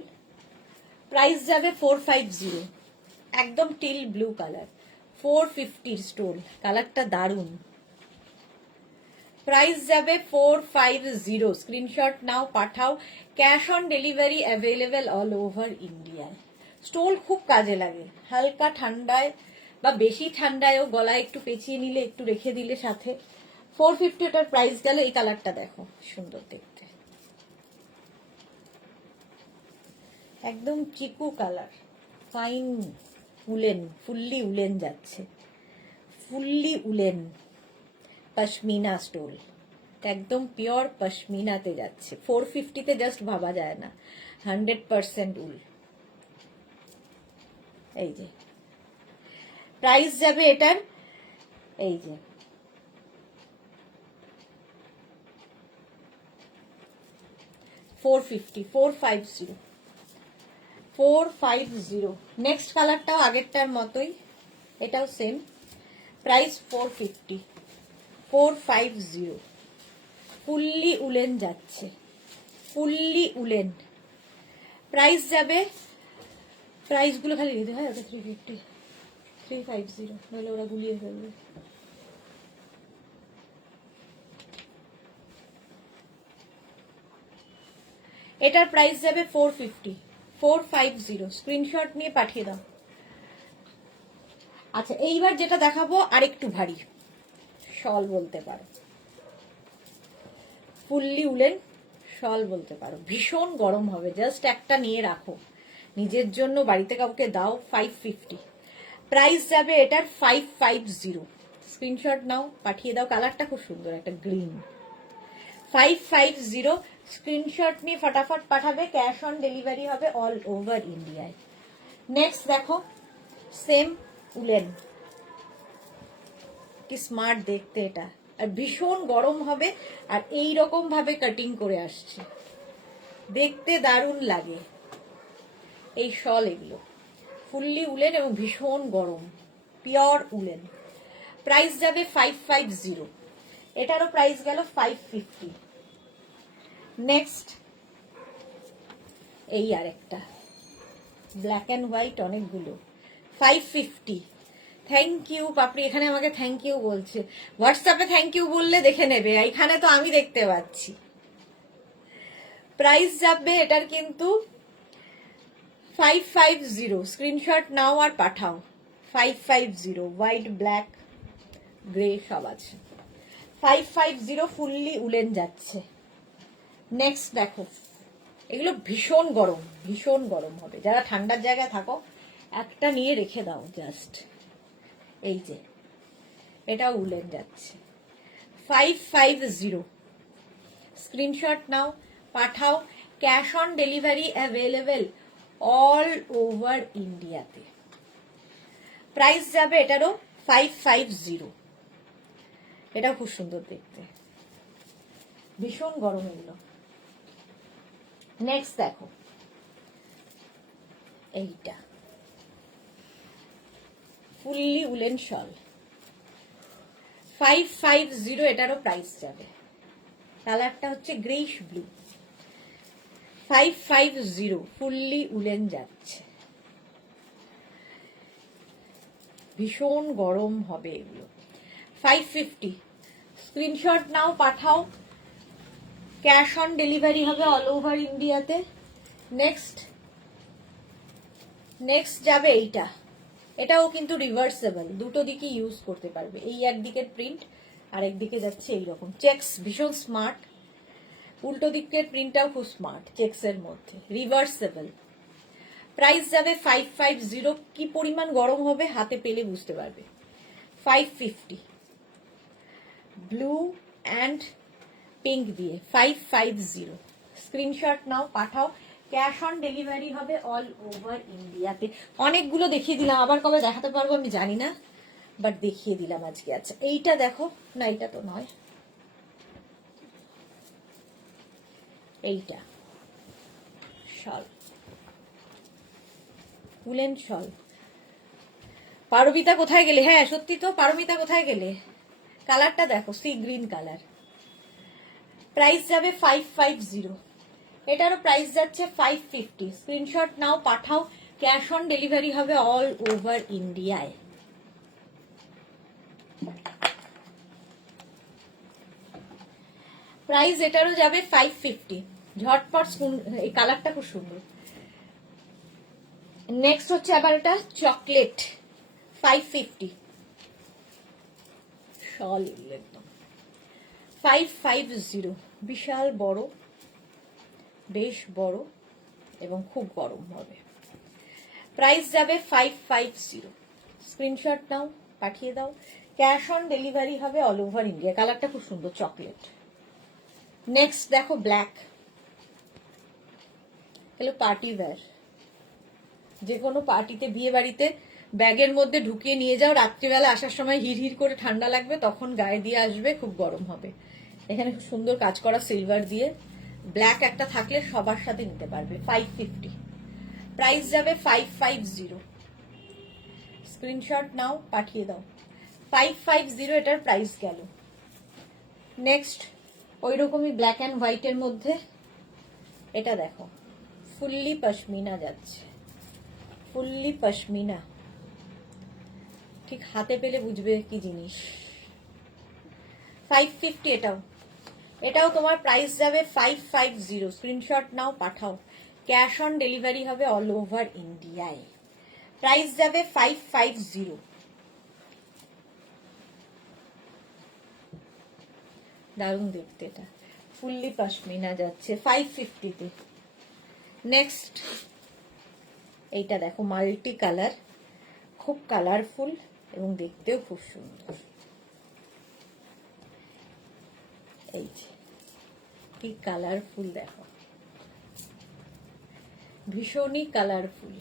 প্রাইস যাবে 450, একদম টিল ব্লু কালার, 450 স্টোল। কালারটা দারুন। প্রাইস যাবে 450। স্ক্রিনশট নাও, পাঠাও, cash on delivery available all over ইন্ডিয়ায়। স্টোল খুব কাজে লাগে, হালকা ঠান্ডায় বা বেশি ঠান্ডায়ও গলায় একটু পেঁচিয়ে নিলে, একটু রেখে দিলে সাথে। 450 এটার প্রাইস গেল। এই কালারটা দেখো, সুন্দর দেখতে, একদম chikoo colour, fine woollen, fully woollen যাচ্ছে, ফুললি উলেন পশমিনা স্টোল, একদম পিওর পশমিনাতে যাচ্ছে। 450-তে জাস্ট ভাবা যায় না, 100% উল। এই যে প্রাইস যাবে এটার, এই যে 450, 450, 450। নেক্সট কালারটাও আগেরটার মতোই, এটাও সেম প্রাইস 450, 450। ফুললি উলেন যাচ্ছে, ফুললি উলেন। প্রাইস যাবে, প্রাইসগুলো খালি দিতে হয়, ওটা 350, 350, নইলে ওরা গুলিয়ে ফেলবে। এটার প্রাইস যাবে 450, 450। স্ক্রিনশট নিয়ে পাঠিয়ে দাও। আচ্ছা এইবার যেটা দেখাবো আরেকটু ভারী, শল বলতে পারো, ফুললি উলেন শল বলতে পারো, ভীষণ গরম হবে। জাস্ট একটা নিয়ে রাখো নিজের জন্য, বাড়িতে কাউকে দাও। 550 প্রাইস যাবে এটার, 550। স্ক্রিনশট নাও, পাঠিয়ে দাও। কালারটা খুব সুন্দর, একটা গ্রিন। 550 স্ক্রিনশট নিয়ে ফটাফট পাঠাবে, ক্যাশ অন ডেলিভারি হবে অল ওভার ইন্ডিয়ায়। নেক্সট দেখো, সেম উলেন, কি স্মার্ট দেখতে এটা, আর ভীষণ গরম হবে, আর এই রকম ভাবে কাটিং করে আসছে, দেখতে দারুণ লাগে। এই শল এগুলো ফুললি উলেন এবং ভীষণ গরম, পিওর উলেন। প্রাইস যাবে 550, এটারও প্রাইস গেল 550। নেক্সট এই আরেকটা ব্ল্যাক অ্যান্ড হোয়াইট, অনেকগুলো, 550। থ্যাংক ইউ পাপড়ি, এখানে আমাকে থ্যাংক ইউ বলছে, হোয়াটসঅ্যাপে থ্যাংক ইউ বললে দেখে নেবে, এখানে তো আমি দেখতে পাচ্ছি। প্রাইস যাবে এটার কিন্তু 550। স্ক্রিনশট নাও আর পাঠাও, 550। হোয়াইট ব্ল্যাক গ্রে সব আছে। 550 ফুললি উলেন যাচ্ছে। নেক্সট দেখো, এগুলো ভীষণ গরম হবে। যারা ঠান্ডার জায়গায় থাকো একটা নিয়ে রেখে দাও জাস্ট। এই যে এটাও উলেন যাচ্ছে। 550 স্ক্রিনশট নাও, পাঠাও। Cash on delivery available all over ইন্ডিয়াতে। প্রাইস যাবে এটারও 550। এটা খুব সুন্দর দেখতে, ভীষণ গরম এগুলো। নেক্সট দেখো এইটা ফুললি উলেন শল, 550 এটারও প্রাইস যাবে। কালারটা হচ্ছে গ্রেইশ ব্লু। 550 ফুললি উলেন যাচ্ছে। ভীষণ গরম হবে এগুলো। 550 স্ক্রিনশট নাও, পাঠাও। ক্যাশ অন ডেলিভারি হবে অল ওভার ইন্ডিয়াতে। নেক্সট যাবে এইটা। এটাও কিন্তু রিভার্সেবল, দুটো দিকে ইউজ করতে পারবে। এই একদিকের প্রিন্ট আর একদিকে যাচ্ছে এইরকম চেকস, ভীষণ স্মার্ট। উল্টো দিকের প্রিন্টটাও খুব স্মার্ট, চেকস এর মধ্যে, রিভার্সেবল। প্রাইস যাবে 550। কি পরিমাণ গরম হবে হাতে পেলে বুঝতে পারবে। 550 ব্লু অ্যান্ড পিঙ্ক দিয়ে 550। স্ক্রিনশট নাও, পাঠাও। ক্যাশ অন ডেলিভারি হবে অল ওভার ইন্ডিয়াতে। অনেকগুলো দেখিয়ে দিলাম, আবার কবে দেখাতে পারবো আমি জানি না, বাট দেখিয়ে দিলাম আজকে। আচ্ছা এইটা দেখো না, এইটা তো নয়, এইটা শল, উলেন শল। পারমিতা কোথায় গেলে? হ্যাঁ সত্যি তো, পারমিতা কোথায় গেলে? কালারটা দেখো, সি গ্রিন কালার। প্রাইস যাবে 550। এটারও প্রাইস যাচ্ছে 550। স্ক্রিনশট নাও, পাঠাও। ক্যাশ অন ডেলিভারি হবে অল ওভার ইন্ডিয়ায়। প্রাইস এটারও যাবে 550। ঝটপট, এই কালারটা খুব সুন্দর। নেক্সট হচ্ছে আবার এটা চকলেট, 550 শল একদম। 550 বিশাল বড়, বেশ বড় এবং খুব গরম হবে। প্রাইস যাবে 550। স্ক্রিনশট নাও, পাঠিয়ে দাও। ক্যাশ অন ডেলিভারি হবে অল ওভার ইন্ডিয়া। কালারটা খুব সুন্দর, চকলেট। নেক্সট দেখো ব্ল্যাক, এগুলো পার্টি ওয়্যার। যে কোনো পার্টিতে, বিয়ে বাড়িতে ব্যাগের মধ্যে ঢুকিয়ে নিয়ে যাও, রাত্রিবেলা আসার সময় হিড় করে ঠান্ডা লাগবে, তখন গায়ে দিয়ে আসবে, খুব গরম হবে। এখানে খুব সুন্দর কাজ করা সিলভার দিয়ে, ব্ল্যাক একটা থাকলে সবার সাথে নিতে পারবে। 550 প্রাইস যাবে 550। স্ক্রিনশট নাও, পাঠিয়ে দাও। 550 এটার প্রাইস গেল। নেক্সট ওই রকমই ব্ল্যাক অ্যান্ড হোয়াইটের মধ্যে এটা দেখো, ফুললি পশমিনা যাচ্ছে, ফুললি পশমিনা। ঠিক হাতে পেলে বুঝবে কি জিনিস। 550 এটাও তোমার প্রাইস যাবে 550। স্ক্রিনশট নাও, পাঠাও। ক্যাশ অন ডেলিভারি হবে অল ওভার ইন্ডিয়ায়। প্রাইস যাবে 550। দারুণ দেখতে, এটা ফুললি পশমিনা যাচ্ছে 550-তে। নেক্সট এইটা দেখো, মাল্টি কালার, খুব কালারফুল এবং দেখতেও খুব সুন্দর। এই যে কি কালারফুল দেখো, ভীষণই কালারফুল,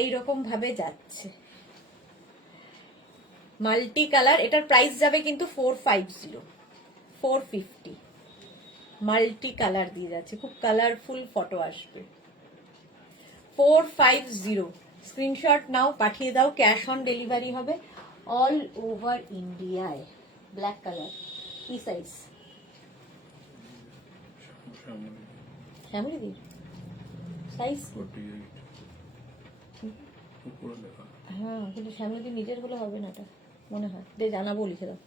এইরকম ভাবে যাচ্ছে মাল্টি কালার। এটার প্রাইস যাবে কিন্তু 450, 450। মাল্টি কালার দিয়ে যাচ্ছে, খুব কালারফুল ফটো আসবে। 450 স্ক্রিনশট নাও, পাঠিয়ে দাও। ক্যাশ অন ডেলিভারি হবে অল ওভার ইন্ডিয়ায়। ব্ল্যাক কালার, কি সাইজ? শ্যামলি সাইজ, হ্যাঁ কিন্তু শ্যামলি নিজের হলে হবে না, এটা মনে হয়। দে জানাবো, লিখে দাও।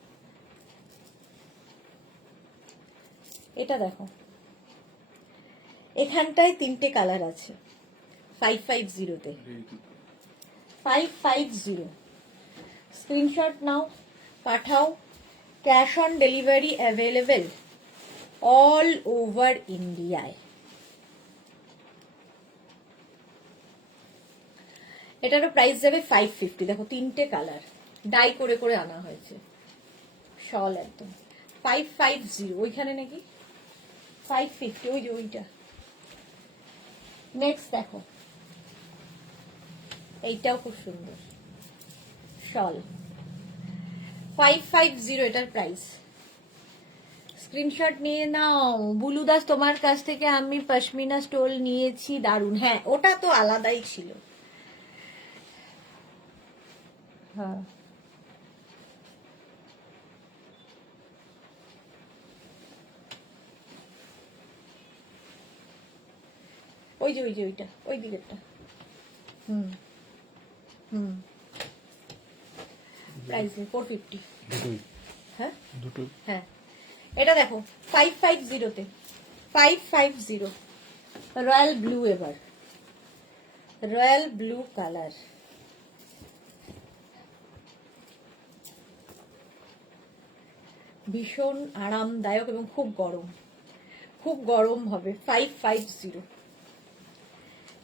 এটা দেখো, এখানটায় 3টে কালার আছে 550-তে। 550 স্ক্রিনশট নাও, পাঠাও, cash on delivery available all over ইন্ডিয়ায়। এটারও প্রাইস যাবে 550। দেখো 3টে কালার ডাই করে করে আনা হয়েছে, শল একদম 550। ওইখানে নাকি 550, ওই যে ওইটা। নেক্সট দেখো, এইটাও খুব সুন্দর শল, 550 এটার প্রাইস। স্ক্রিনশট নিয়ে নাও। বুলু দাস, তোমার কাছ থেকে আমি পশমিনা স্টোল নিয়েছি, দারুন। হ্যাঁ, ওটা তো আলাদাই ছিল। হ্যাঁ, ওই যে ওইটা, ওই দিকেরটা। হুম হুম, প্রাইস 450। হ্যাঁ দুটো, হ্যাঁ। এটা দেখো 550-তে, 550 রয়্যাল ব্লু। এবার রয়্যাল ব্লু কালার, ভীষণ আরামদায়ক এবং খুব গরম, খুব গরম হবে। 550,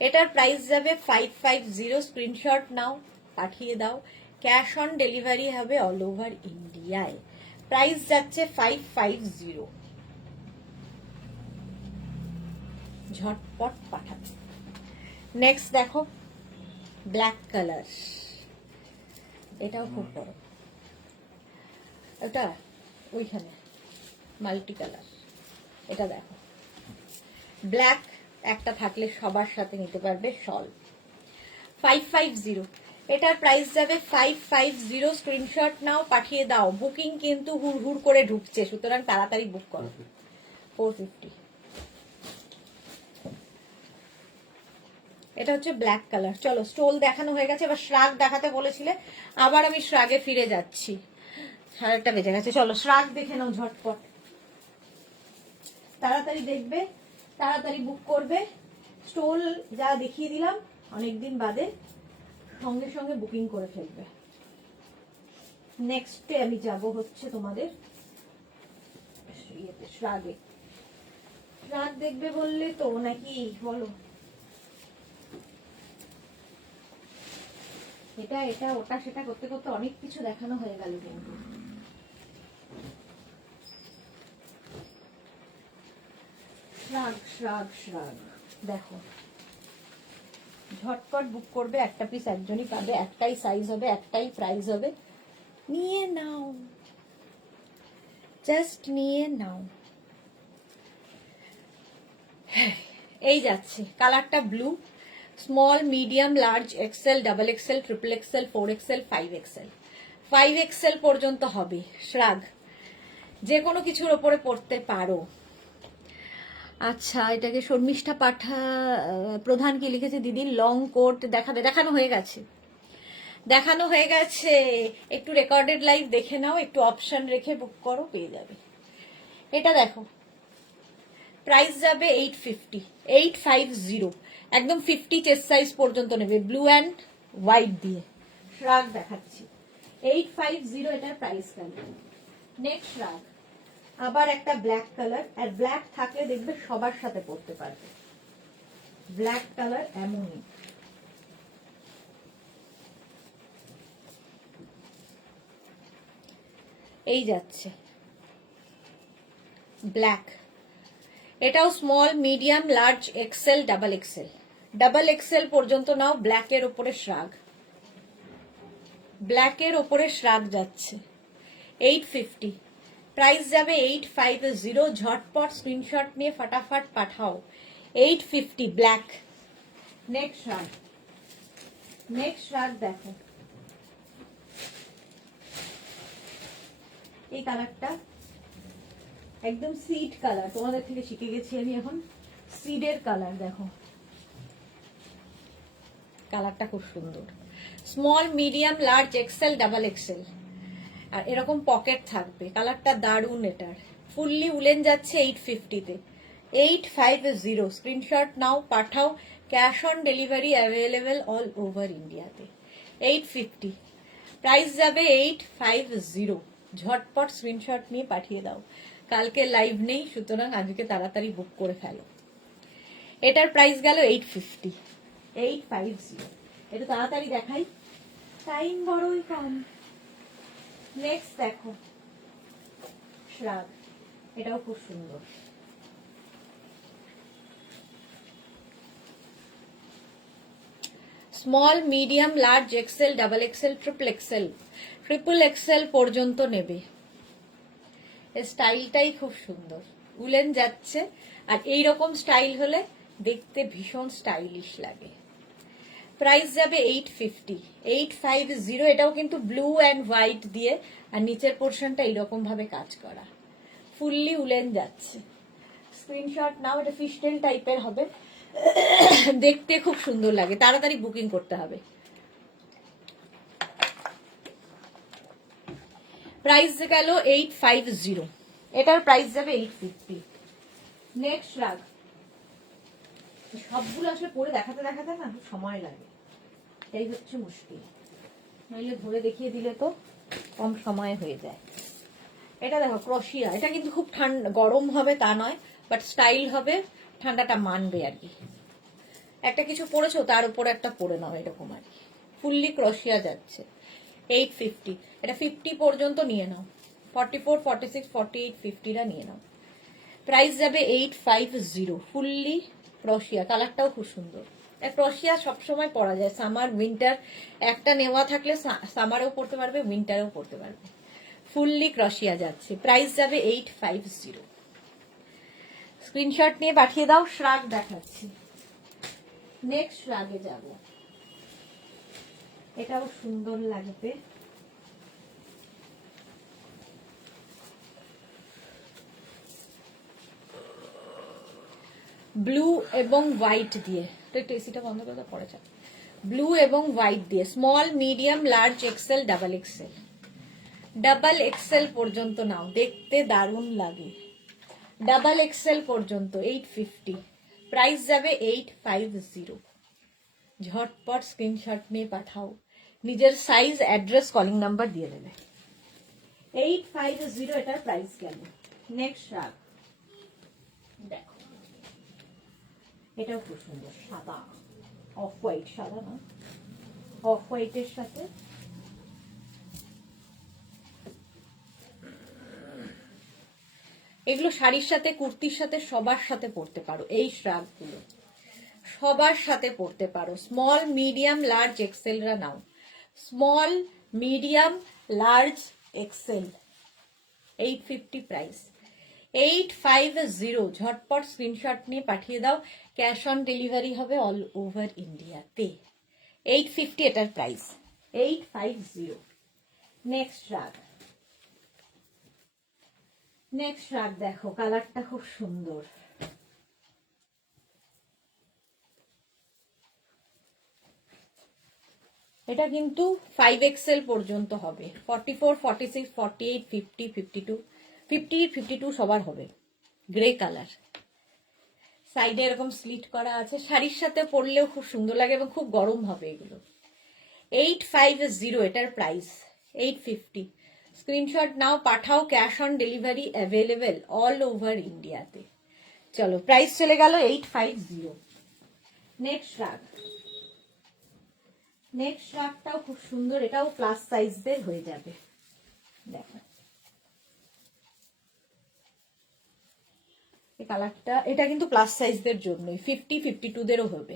এটার প্রাইস যাবে 550। স্ক্রিনশট নাও, পাঠিয়ে দাও। ক্যাশ অন ডেলিভারি হবে অল ওভার ইন্ডিয়ায়। প্রাইস যাচ্ছে 550। ঝটপট পাঠাবে। নেক্সট দেখো ব্ল্যাক কালার, এটাও খুব বড়। এটা ওইখানে মাল্টি কালার। এটা দেখো ব্ল্যাক একটা থাকলে সবার সাথে নিতে পারবে। শল 550, এটার প্রাইস যাবে 550। স্ক্রিনশট নাও, পাঠিয়ে দাও। বুকিং কিন্তু হুড় করে ঢুকছে, সুতরাং তাড়াতাড়ি বুক করো। 450, এটা হচ্ছে ব্ল্যাক কালার। চলো, স্টোল দেখানো হয়ে গেছে, এবার শ্রাগ দেখাতে বলেছিলে, আবার আমি শ্রাগে ফিরে যাচ্ছি। 1:30 বেজে গেছে। চলো শ্রাগ দেখে নাও ঝটপট, তাড়াতাড়ি দেখবে, তাড়াতাড়ি বুক করবে। স্টোল যা দেখিয়ে দিলাম অনেকদিন বাদে, সঙ্গে সঙ্গে বুকিং করে ফেলবে। নেক্সটে আমি যাব হচ্ছে তোমাদের শ্রাগে। শ্রাগ দেখবে বললে তো নাকি বলো? এটা এটা ওটা সেটা করতে করতে অনেক কিছু দেখানো হয়ে গেল। কিন্তু শ্রাগ শ্রাগ শ্রাগ দেখো, ঝটপট বুক করবে। একটা পিস একজনই পাবে, একটাই সাইজ হবে, একটাই প্রাইস হবে। নিয়ে নাও, জাস্ট নিয়ে নাও। এই যাচ্ছে কালারটা blue, small, medium, large, XL, double XL, triple XL, 4XL, 5XL। 5XL পর্যন্ত হবে শ্রাগ, যে কোনো কিছুর ওপরে পড়তে পারো। আচ্ছা, এটাকে শর্মিষ্ঠা প্রধান কি লিখেছে? দিদি লং কোট দেখাবে? দেখানো হয়ে গেছে, দেখানো হয়ে গেছে। একটু রেকর্ডেড লাইভ দেখে নাও, একটু অপশন রেখে বুক করো, পেয়ে যাবে। এটা দেখো, প্রাইস যাবে 850, 850। একদম 50 চেস্ট সাইজ পর্যন্ত নেবে, ব্লু অ্যান্ড হোয়াইট দিয়ে। শ্রাগ দেখাচ্ছি, 850 এটার প্রাইস যাবে। নেক্সট শ্রাগ, আবার একটা ব্ল্যাক কালার, আর ব্ল্যাক থাকলে দেখবে সবার সাথে পরতে পারবে। ব্ল্যাক কালার এমনই, এই যাচ্ছে ব্ল্যাক। এটাও small, medium, large, XL, double XL. Double XL পর্যন্ত নাও। ব্ল্যাকের ওপরে শ্রাগ, ব্ল্যাকের ওপরে শ্রাগ যাচ্ছে 850। প্রাইস যাবে 850। ঝটপট স্ক্রিনশট নিয়ে ফাটাফাট পাঠাও। 850 ব্ল্যাক। নেক্সট শ্রাগ, নেক্সট শ্রাগ দেখো, এই কালারটা একদম সিড কালার, তোমাদের থেকে শিখে গেছি আমি এখন। সিডের কালার দেখো, কালারটা খুব সুন্দর। Small, medium, large, XL, double XL, আর এরকম পকেট থাকবে। কালারটা দারুন। এটার ফুললি উলেন যাচ্ছে 850-তে। 850। স্ক্রিনশট নাও, পাঠাও। Cash on delivery available all over ইন্ডিয়াতে। 850। প্রাইস যাবে 850। ঝটপট স্ক্রিনশট নিয়ে পাঠিয়ে দাও। কালকে লাইভ নেই, সুতরাং আজকে তাড়াতাড়ি বুক করে ফেলো। এটার প্রাইস গেল 850। 850। এটা তাড়াতাড়ি দেখাই, টাইম বড়ই কম। নেক্সট দেখো শ্রাগ, এটাও খুব সুন্দর। Small, medium, large, XL, double XL, triple XL পর্যন্ত নেবে। স্টাইলটাই খুব সুন্দর, উলেন যাচ্ছে, আর এইরকম স্টাইল হলে দেখতে ভীষণ স্টাইলিশ লাগে। প্রাইস যাবে 850। 850। এটাও কিন্তু ব্লু অ্যান্ড হোয়াইট দিয়ে, আর নিচের পোর্শনটা এইরকম ভাবে কাজ করা, ফুললি উলেন যাচ্ছে। স্ক্রিনশট নাও, এটা ফিশটেল টাইপের হবে, দেখতে খুব সুন্দর লাগে। তাড়াতাড়ি বুকিং করতে হবে। প্রাইস গেল 850। এটার প্রাইস যাবে 850। নেক্সট রাগ, সবগুলো আসলে পরে দেখাতে দেখাতে না সময় লাগে, এই হচ্ছে মুশকিল। নইলে ধরে দেখিয়ে দিলে তো কম সময়ে হয়ে যায়। এটা দেখো ক্রোশিয়া, এটা কিন্তু খুব ঠান্ডা গরম হবে তা নয়, বাট স্টাইল হবে, ঠান্ডাটা মানবে আর কি। একটা কিছু পরেছো তার উপর একটা পরে নাও, এরকম আর কি। ফুললি ক্রোশিয়া যাচ্ছে। 850। এটা 50 পর্যন্ত নিয়ে নাও, 44, 46, 48, 50টা নিয়ে নাও। প্রাইস যাবে 850। ফুললি ক্রোশিয়া, কালারটাও খুব সুন্দর। ক্রোশিয়া সবসময় পরা যায়, সামার উইন্টার একটা নেওয়া থাকলে সামারেও পরতে পারবে, উইন্টারেও পরতে পারবে। ফুললি ক্রোশিয়া যাচ্ছে। প্রাইস যাবে 850। স্ক্রিনশট নিয়ে পাঠিয়ে দাও। শ্রাগ দেখাচ্ছি, নেক্সট শ্রাগে যাব। এটাও সুন্দর লাগবে। ব্লু এবং হোয়াইট দিয়ে, তো একটু এসিটা বন্ধ করে পরে যাক। ব্লু এবং হোয়াইট দিয়ে, small, medium, large, XL, double XL. Double XL পর্যন্ত নাও, দেখতে দারুণ লাগে। ডাবল এক্সেল পর্যন্ত 850। প্রাইস যাবে 850। ঝটপট স্ক্রিনশট নিয়ে পাঠাও, নিজের সাইজ, অ্যাড্রেস, কলিং নাম্বার দিয়ে দেবে। 850 এটার প্রাইস গেল। নেক্সট রাগ দেখো, এটাও খুব সুন্দর, সাদা, অফ হোয়াইট, সাদা না, অফ হোয়াইটের সাথে এগুলো শাড়ির সাথে, কুর্তির সাথে, সবার সাথে পরতে পারো। এই শ্রাগগুলো সবার সাথে পরতে পারো। স্মল, মিডিয়াম, লার্জ, এক্সেলরা নাও। Small, medium, large, XL. 850 price. 850। ঝটপট স্ক্রিনশট নিয়ে পাঠিয়ে দাও। ক্যাশ অন ডেলিভারি হবে অল ওভার ইন্ডিয়াতে। 850 এটার প্রাইস। 850। নেক্সট রাগ, নেক্সট রাগ দেখো, কালারটা খুব সুন্দর। এটা কিন্তু 5XL পর্যন্ত হবে, 44, 46, 48, 50, 52, 50, 52 সবার হবে। গ্রে কালার, সাইডে এরকম স্লিট করা আছে, শাড়ির সাথে পরলেও খুব সুন্দর লাগে এবং খুব গরম হবে এগুলো। 850 এটার প্রাইস। 850। স্ক্রিনশট নাও, পাঠাও। Cash on delivery available all over ইন্ডিয়াতে। চলো, প্রাইস চলে গেল 850। নেক্সট রাগ, নেক্সট রাগটাও খুব সুন্দর, এটাও প্লাস সাইজদের হয়ে যাবে। দেখো এই কালারটা, এটা কিন্তু প্লাস সাইজদের জন্যই, 50, 52দেরও হবে।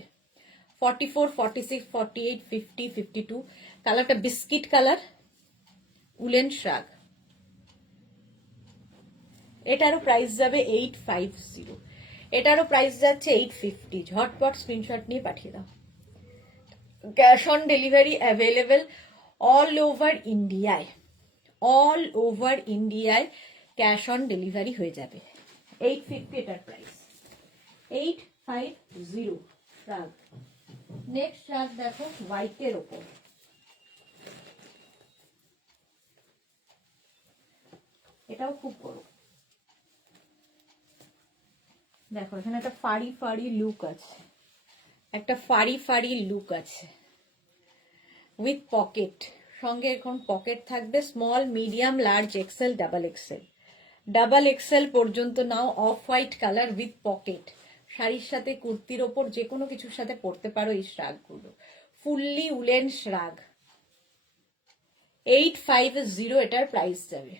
44, 46, 48, 50, 52। কালারটা বিস্কিট কালার, উলেন শ্রাগ। এটারও প্রাইস যাবে 850। এটারও প্রাইস যাচ্ছে 850। ঝটপট স্ক্রিনশট নিয়ে পাঠিয়ে দাও। Cash on delivery available all over ইন্ডিয়ায়। অল ওভার ইন্ডিয়ায় ক্যাশ অন ডেলিভারি হয়ে যাবে। 850 এটার প্রাইস। 850 রাগ। নেক্সট রাগ দেখো, হোয়াইটের ওপর। এটাও খুব বড়, দেখো এখানে একটা ফাড়ি ফাড়ি লুক আছে, একটা ফাড়ি ফাড়ি লুক আছে উইথ পকেট, সঙ্গে এখন পকেট থাকবে, small, medium, large, XL, double XL. Double XL পর্যন্ত নাও, off white colour with pocket. শাড়ির সাথে, কুর্তির ওপর যে কোনো কিছুর সাথে পরতে পারো এই শ্রাগগুলো। Fully woollen শ্রাগ। 850 এটার প্রাইস যাবে।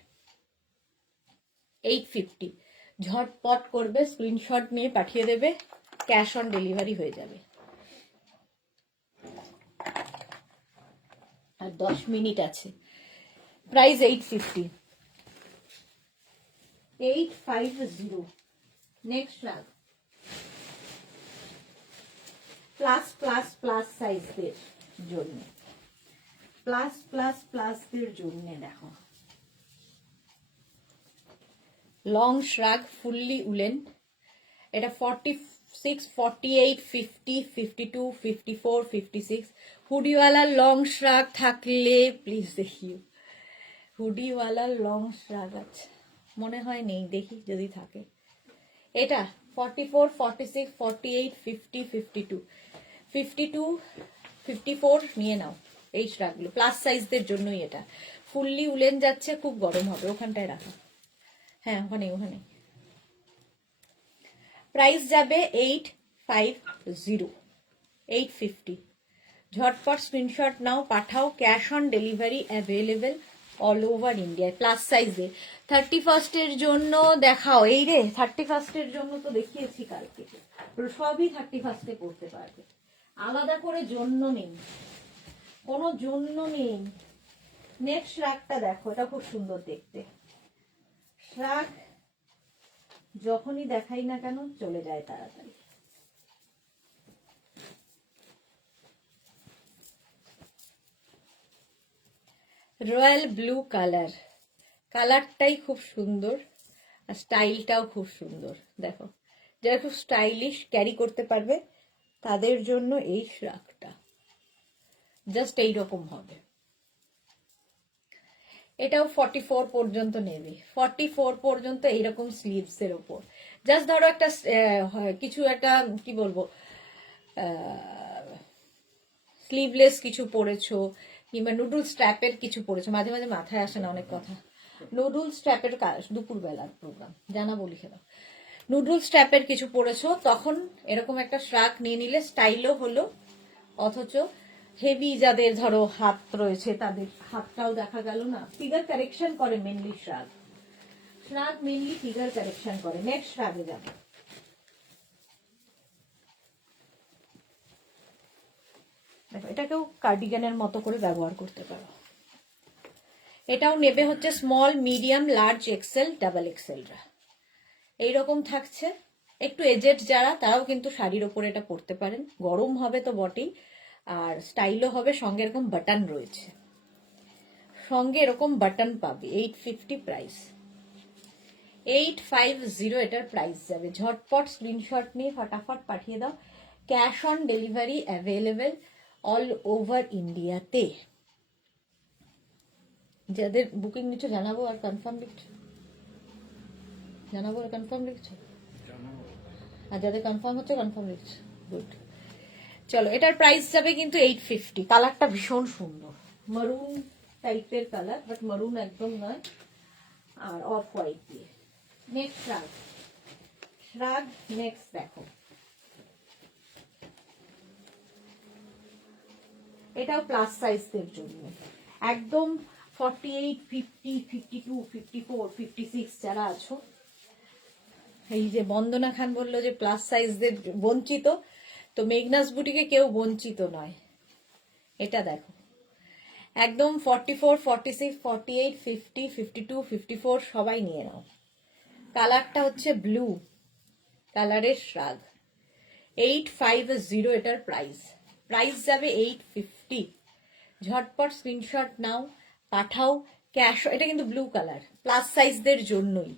850। ঝটপট করবে, স্ক্রিনশট নিয়ে পাঠিয়ে দেবে, ক্যাশ অন ডেলিভারি হয়ে যাবে। আর 10 মিনিট আছে। Price 850। 850। Next shrug. Plus plus plus সাইজদের জন্য, প্লাস প্লাস প্লাসদের জন্য দেখো, লং শ্রাগ, ফুললি উলেন। এটা 46, 48, 50, 52, 54, 56। হুডিওয়ালা লং শ্রাগ থাকলে প্লিজ দেখিও। হুডিওয়ালা লং শ্রাগ আছে মনে হয়, নেই, দেখি যদি থাকে। এটা 44, 46, 48, 50, 52, 52, 54 নিয়ে নাও এই শ্রাগগুলো। প্লাস সাইজদের জন্যই এটা। ফুললি উলেন যাচ্ছে, খুব গরম হবে। ওখানটায় রাখা, হ্যাঁ ওখানে ওখানে। প্রাইস যাবে 850, 850। ঝটপট স্ক্রিনশট নাও, পাঠাও, cash on delivery available all over ইন্ডিয়ায়। প্লাস সাইজে 31 জন্য দেখাও। এই রে 31 জন্য তো দেখিয়েছি কালকে, সবই 31 পড়তে পারবে, আলাদা করে জন্য নেই, কোনো জন্য নেই। নেক্সট শ্রাগটা দেখো, এটা খুব সুন্দর দেখতে। শ্রাগ যখনই দেখাই না কেন চলে যায় তাড়াতাড়ি। রয়্যাল ব্লু কালার, কালারটাই খুব সুন্দর আর স্টাইলটাও খুব সুন্দর। দেখো, যারা খুব স্টাইলিশ ক্যারি করতে পারবে তাদের জন্য এই শ্রাগটা জাস্ট এইরকম হবে। এটাও 44 পর্যন্ত নেবে, 44 পর্যন্ত এইরকম স্লিভস এর ওপর। জাস্ট ধরো একটা কিছু একটা কি বলবো, স্লিভলেস কিছু পরেছো, কিংবা নুডল স্ট্র্যাপের কিছু পরেছো। মাঝে মাঝে মাথায় আসে না অনেক কথা। নুডল স্ট্র্যাপের দুপুরবেলার প্রোগ্রাম জানাবো, লিখে দাও। নুডল স্ট্র্যাপের কিছু পরেছো, তখন এরকম একটা শ্রাগ নিয়ে নিলে স্টাইলও হলো, অথচ হেভি যাদের ধরো হাত রয়েছে তাদের হাতটাও দেখা গেল না। ফিগার কারেকশন করে মেনলি শ্রাগ। শ্রাগ মেনলি ফিগার কারেকশন করে। নেক্সট শ্রাগে যাবে। দেখো, এটাকেও কার্ডিগানের মতো করে ব্যবহার করতে পারো। এটাও নেবে হচ্ছে small, medium, large, XL, double এক্সেলরা এইরকম থাকছে। একটু এজেড যারা, তারাও কিন্তু শাড়ির ওপরে এটা পরতে পারেন। গরম হবে তো বটেই, আর স্টাইলও হবে। সঙ্গে এরকম বাটন রয়েছে, সঙ্গে এরকম বাটন পাবে। 850 প্রাইস। 850 এটার প্রাইস যাবে। ঝটপট স্ক্রিনশট নিয়ে ফটাফট পাঠিয়ে দাও, cash on delivery available all over ইন্ডিয়াতে। যাদের বুকিং নিচ্ছ জানাবো, আর কনফার্ম লিখছো জানাবো, আর কনফার্ম লিখছো, আর যাদের কনফার্ম হচ্ছে কনফার্ম লিখছো। গুড। চলো, এটার প্রাইস যাবে কিন্তু 850। কালারটা ভীষণ সুন্দর, মারুন টাইপের কালার, বাট মারুন একদম নয়, আর অফ হোয়াইট দিয়ে। নেক্সট শ্রাগ। শ্রাগ নেক্সট দেখো, এটাও প্লাস সাইজদের জন্য একদম। 48, 50, 52, 54, 56 যারা আছো, এই যে বন্দনা খান বললো যে প্লাস সাইজদের বঞ্চিত, তো মেঘনাস বুটিকে কেউ বঞ্চিত নয়। এটা দেখো, একদম 44, 46, 48, 50, 52, 54 সবাই নিয়ে নাও। কালারটা হচ্ছে ব্লু কালারের শ্রাগ। 850 এটার প্রাইস। প্রাইস যাবে 850। ঝটপট স্ক্রিনশট নাও, পাঠাও, ক্যাশ। এটা কিন্তু ব্লু কালার, প্লাস সাইজদের জন্যই,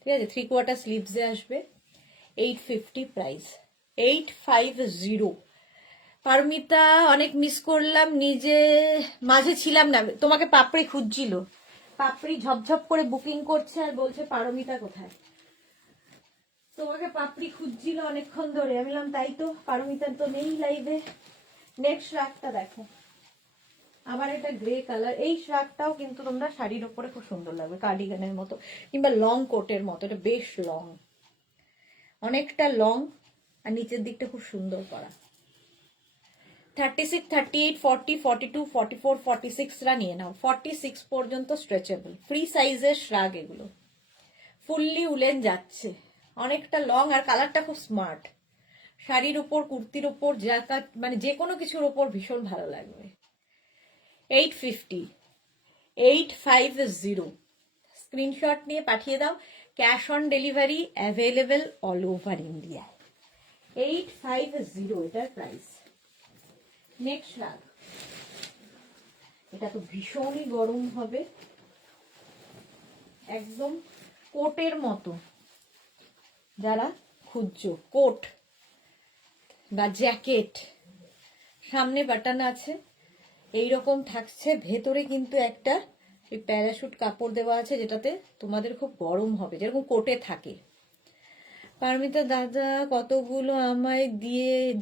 ঠিক আছে। 3/4 স্লিভসে আসবে। 850 প্রাইস। 850। পারমিতা অনেক মিস করলাম, নিজে মাঝে ছিলাম না। তোমাকে পাপড়ি খুঁজছিল, পাপড়ি ঝপঝপ করে বুকিং করছে আর বলছে পারমিতা কোথায়। তোমাকে পাপড়ি খুঁজছিল অনেকক্ষণ ধরে। আমি বললাম তাই তো, পারমিতা তো নেই লাইভে। নেক্সট রাতটা দেখো, আবার একটা গ্রে কালার, এই শ্রাগটাও কিন্তু তোমরা শাড়ির ওপরে খুব সুন্দর লাগবে, কার্ডিগানের মতো কিংবা লং কোটের মতো। এটা বেশ লং, অনেকটা লং, আর নিচের দিকটা খুব সুন্দর করা। 36, 38, 40, 42, 44, 46রা নিয়ে নাও। 46 পর্যন্ত স্ট্রেচেবল, ফ্রি সাইজের শ্রাগ এগুলো, ফুললি উলেন যাচ্ছে, অনেকটা লং, আর কালারটা খুব স্মার্ট। শাড়ির উপর, কুর্তির উপর, মানে যে কোনো কিছুর উপর ভীষণ ভালো লাগবে। 850, 850, স্ক্রিনশট নিয়ে পাঠিয়ে দাও। Cash on delivery available all over India. 850 এটার প্রাইস। নেক্সট শ্রাগ, এটা তো ভীষণই গরম হবে, একদম কোটের মতো। যারা খুঁজছো কোট বা জ্যাকেট, সামনে বাটন আছে, এইরকম থাকছে, ভেতরে কিন্তু একটা এই প্যারাশুট কাপড় দেওয়া আছে, যেটাতে তোমাদের খুব গরম হবে, যেরকম কোটে থাকে। পারমিতা দাদা কতগুলো আমায়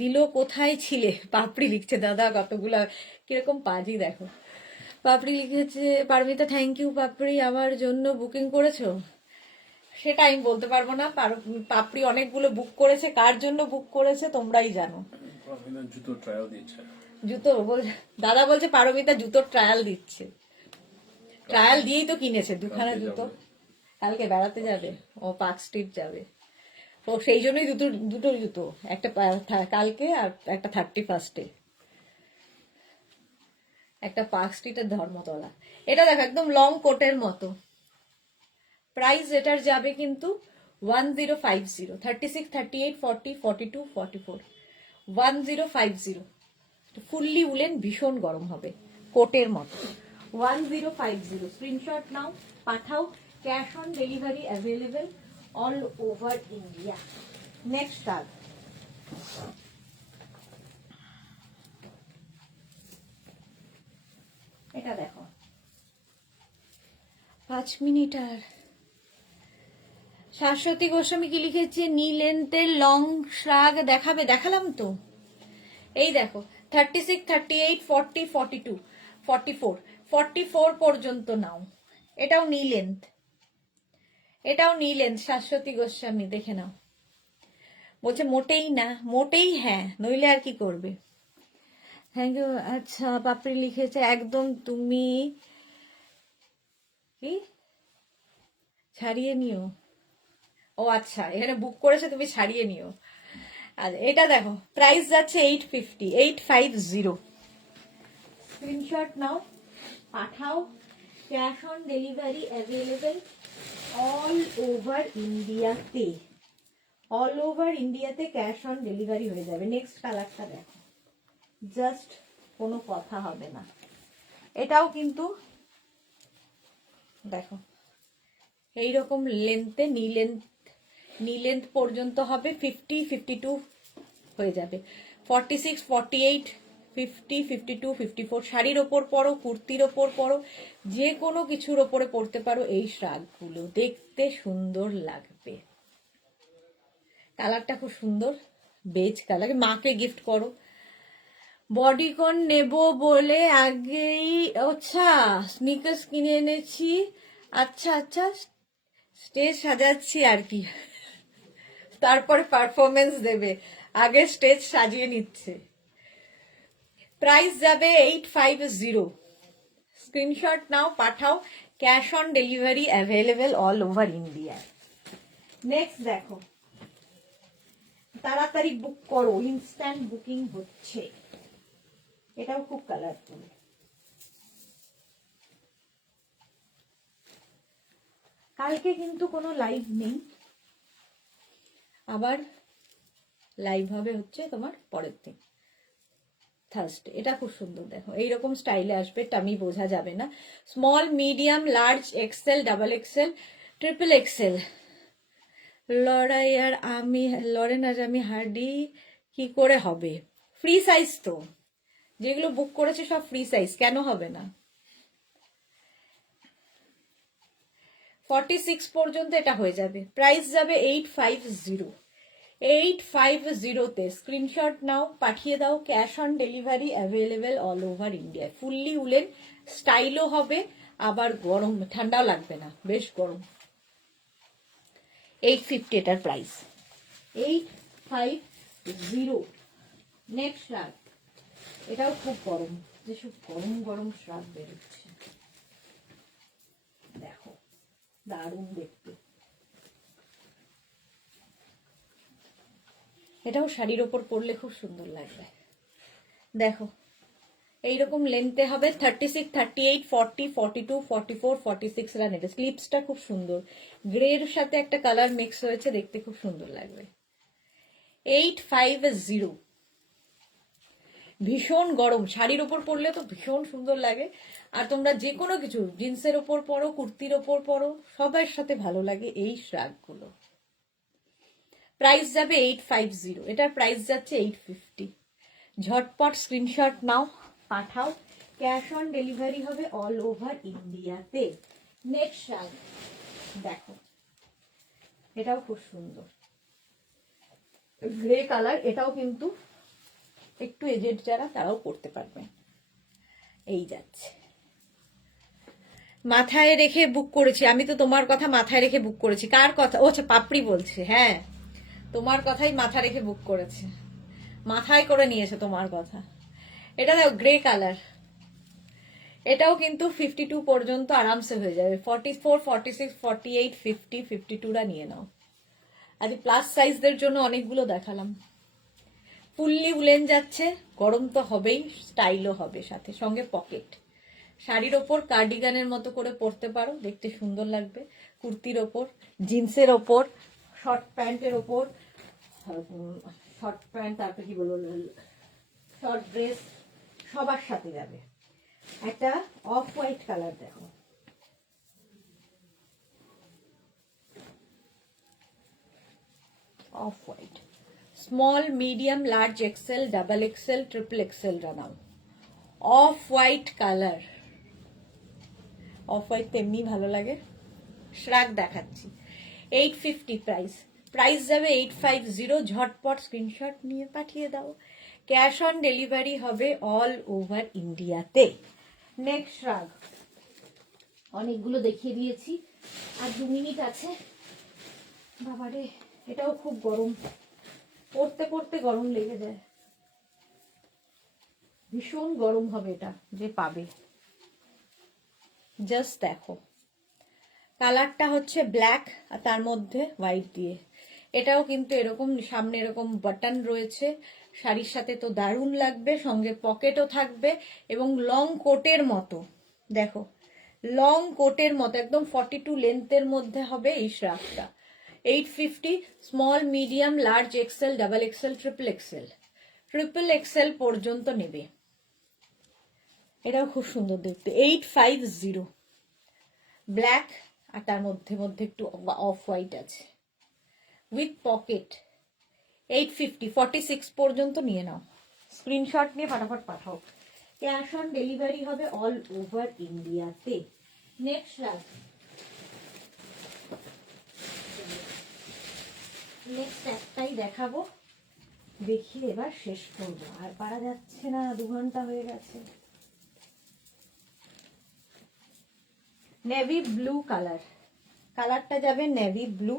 দিল, কোথায় ছিলে? পাপড়ি লিখছে দাদা কতগুলো, কিরকম পাজি দেখো। পাপড়ি লিখেছে পারমিতা, থ্যাংক ইউ পাপড়ি, আমার জন্য বুকিং করেছো? সেটা আমি বলতে পারবো না, পাপড়ি অনেকগুলো বুক করেছে, কার জন্য বুক করেছে তোমরাই জানো। জুতো ট্রায়াল দিচ্ছে, জুতো দাদা বলছে পারমিতা জুতোর ট্রায়াল দিচ্ছে, ট্রায়াল দিয়েই তো কিনেছে দুখানা জুতো। কালকে বেড়াতে যাবে, ও পার্ক স্ট্রিট যাবে, ও সেই জন্যই দুটো জুতো, একটা কালকে আর একটা 31 একটা পার্ক স্ট্রিটের ধর্মতলা। এটা দেখো একদম লং কোটের মতো। প্রাইস এটার যাবে কিন্তু 1050, 36, 38, 40, 42, 44, 1050। ফুললি উলেন, ভীষণ গরম হবে, কোটের মতো। 1050, স্ক্রিনশট নাও, পাঠাও। Cash on delivery available all over India. Next শ্রাগ, এটা দেখো 5 মিনিট। আর শাশ্বতী গোস্বামী কি লিখেছে, নি লেন্থের লং শ্রাগ দেখাবে? দেখালাম তো, এই দেখো 36, 38, 40, 42, 44, 44 পর্যন্ত নাও। এটাও নি লেন্থ, এটাও নি লেন্থ। শাশ্বতী গোস্বামী দেখে নাও, বলছে মোটেই না, মোটেই হ্যাঁ, নইলে আর কি করবে। Thank you. আচ্ছা পাপড়ি লিখেছে একদম তুমি কি ছাড়িয়ে নিও। ও আচ্ছা, এখানে বুক করেছে, তুমি ছাড়িয়ে নিও। আর এটা দেখো প্রাইস যাচ্ছে 850, 850, স্ক্রিনশট নাও, পাঠাও। Cash on delivery available all over ইন্ডিয়াতে, অল ওভার ইন্ডিয়াতে ক্যাশ অন ডেলিভারি হয়ে যাবে। নেক্সট কালারটা দেখো, জাস্ট কোনো কথা হবে না। এটাও কিন্তু দেখো এইরকম লেন্থে, নি লেন্থ পর্যন্ত হবে, 50, 52 হয়ে যাবে, 46, 48, 50, 52, 54। শাড়ির ওপর পরো, কুর্তির ওপর পরো, যে কোনো কিছুর ওপরে পরতে পারো। এই শ্রাগগুলো দেখতে সুন্দর লাগবে, কালারটা খুব সুন্দর, বেজ কালার, মাকে গিফট করো। বডিকন নেব বলে আগেই, আচ্ছা স্নিকার্স কিনে এনেছি, আচ্ছা আচ্ছা স্টেজ সাজাচ্ছি আর কি, তারপরে পারফরমেন্স দেবে, আগে স্টেজ সাজিয়ে নিচ্ছে। প্রাইস যাবে 850, স্ক্রিনশট নাও, পাঠাও। Cash on delivery available all over India. Next দেখো, তাড়াতাড়ি বুক করো, ইনস্ট্যান্ট বুকিং হচ্ছে। এটাও খুব কালারফুল, কালকে কিন্তু কোনো লাইভ নেই, আবার লাইভ হবে হচ্ছে তোমার পরের দিন থার্সডে। এটা খুব সুন্দর দেখো, এইরকম স্টাইলে আসবে, টামি বোঝা যাবে না। Small, medium, large, XL, double XL, triple XL. লরেন আর আমি হার্ডি কি করে হবে? ফ্রি সাইজ তো, যেগুলো বুক করেছে সব ফ্রি সাইজ, কেন হবে না? 46 পর্যন্ত এটা হয়ে যাবে, প্রাইস যাবে 850, 850 স্ক্রিনশট নাও, পাঠিয়ে দাও। Cash on delivery available all over India. Fully woollen, স্টাইলও হবে, আবার গরম ঠান্ডাও লাগবে না, বেশ গরম। 850 এটার প্রাইস। 850। নেক্সট শ্রাগ, এটাও খুব গরম, যেসব গরম গরম শ্রাগ বেরোচ্ছে, দেখো দারুণ দেখতে। এটাও শাড়ির ওপর পরলে খুব সুন্দর লাগবে। দেখো এইরকম লেন্থে হবে 36, 38, 40, 42, 44, 46 রান। এটা স্লিপসটা খুব সুন্দর, গ্রের সাথে একটা কালার মিক্স হয়েছে, দেখতে খুব সুন্দর লাগবে। 850। ভীষণ গরম, শাড়ির ওপর পরলে তো ভীষণ সুন্দর লাগে। আর তোমরা যে কোনো কিছু জিন্সের ওপর পরো, কুর্তির ওপর পরো, সবার সাথে ভালো লাগে এই শ্রাগগুলো। প্রাইস যাবে 850, এটার প্রাইস যাচ্ছে 850। ঝটপট স্ক্রিনশট নাও, পাঠাও। ক্যাশ অন ডেলিভারি হবে অল ওভার ইন্ডিয়াতে। নেক্সট শ্রাগ দেখো, এটাও খুব সুন্দর, গ্রে কালার। এটাও কিন্তু একটু এজেড যারা তারাও করতে পারবে। এই যাচ্ছে, মাথায় রেখে বুক করেছি আমি তো, তোমার কথা মাথায় রেখে বুক করেছি। কার কথা? ও আচ্ছা, পাপড়ি বলছে। হ্যাঁ, তোমার কথাই মাথা রেখে বুক করেছে, মাথায় করে নিয়েছে তোমার কথা। এটা দেখো গ্রে কালার, এটাও কিন্তু 52 পর্যন্ত আরামসে হয়ে যাবে। 44, 46, 48, 50, 52টা নিয়ে নাও। আজ প্লাস সাইজদের জন্য অনেকগুলো দেখালাম। ফুললি উলেন যাচ্ছে, গরম তো হবেই, স্টাইলও হবে, সাথে সঙ্গে পকেট। শাড়ির ওপর কার্ডিগানের মতো করে পরতে পারো, দেখতে সুন্দর লাগবে। কুর্তির ওপর, জিন্সের ওপর, শর্ট প্যান্টের ওপর, শর্ট প্যান্ট, তারপরে কি বলবো, শর্ট ড্রেস, সবার সাথে যাবে। একটা অফ হোয়াইট কালার দেখো, off white. Small, medium, large, XL, double XL, triple XL রানাও। Off white colour, off white তেমনি ভালো লাগে। শ্রাগ দেখাচ্ছি, 850 প্রাইস। প্রাইস যাবে 850। ঝটপট স্ক্রিনশট নিয়ে পাঠিয়ে দাও। ক্যাশ অন ডেলিভারি হবে অল ওভার ইন্ডিয়াতে। নেক্সট শ্রাগ, অনেকগুলো দেখিয়ে দিয়েছি, আর 2 মিনিট আছে। বাবারে, এটাও খুব গরম, পড়তে পড়তে গরম লেগে যায়, ভীষণ গরম হবে এটা যে পাবে। জাস্ট দেখো, কালারটা হচ্ছে ব্ল্যাক আর তার মধ্যে হোয়াইট দিয়ে। এটাও কিন্তু এরকম সামনে এরকম বাটন রয়েছে, শাড়ির সাথে তো দারুণ লাগবে, সঙ্গে পকেটও থাকবে এবং লং কোটের মতো। দেখো, লং কোটের মতো একদম 42 লেন্থের মধ্যে হবে এই শ্রাগটা। 850। Small, medium, large, XL, double XL, triple XL, triple XL পর্যন্ত নেবে। এটাও খুব সুন্দর দেখতে। 850। ব্ল্যাক আর তার মধ্যে মধ্যে একটু অফ হোয়াইট আছে, উইথ পকেট। 850, 46 পর্যন্ত নিয়ে নাও। স্ক্রিনশট নিয়ে ফটাফট পাঠাও। ক্যাশ অন ডেলিভারি হবে অল ওভার ইন্ডিয়াতে। নেক্সট শ্রাগ, নেক্সট একটাই দেখাবো, দেখিয়ে এবার শেষ করবো, আর পারা যাচ্ছে না, 2 ঘন্টা হয়ে গেছে। নেভি ব্লু কালার, কালারটা যাবে নেভি ব্লু।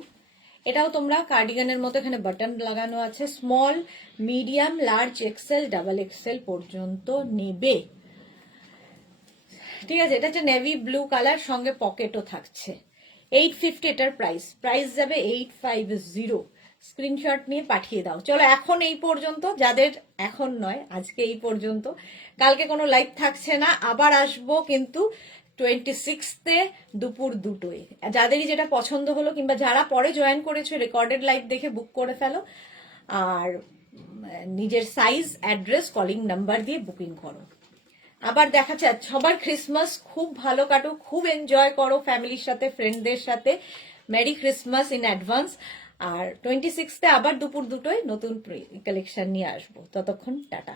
এটাও তোমরা কার্ডিগানের মতো, এখানে বাটন লাগানো আছে। Small, medium, large, XL, double XL পর্যন্ত নেবে। ঠিক আছে, এটা হচ্ছে নেভি ব্লু কালার, সঙ্গে পকেটও থাকছে। 850 এটার প্রাইস। প্রাইস যাবে 850। স্ক্রিনশট নিয়ে পাঠিয়ে দাও। চলো এখন এই পর্যন্ত, যাদের এখন নয় আজকে এই পর্যন্ত, কালকে কোনো লাইভ থাকছে না, আবার আসবো কিন্তু 26-এ দুপুর 2টোয়। যাদেরই যেটা পছন্দ হলো, কিংবা যারা পরে জয়েন করেছো রেকর্ডেড লাইভ দেখে বুক করে ফেলো, আর নিজের সাইজ, অ্যাড্রেস, কলিং নাম্বার দিয়ে বুকিং করো। আবার দেখা যাচ্ছে, সবার ক্রিসমাস খুব ভালো কাটুক, খুব এনজয় করো ফ্যামিলির সাথে, ফ্রেন্ডদের সাথে। Merry Christmas in advance. আর 26-এ আবার দুপুর 2টোয় নতুন কালেকশন নিয়ে আসবো। ততক্ষণ টাটা।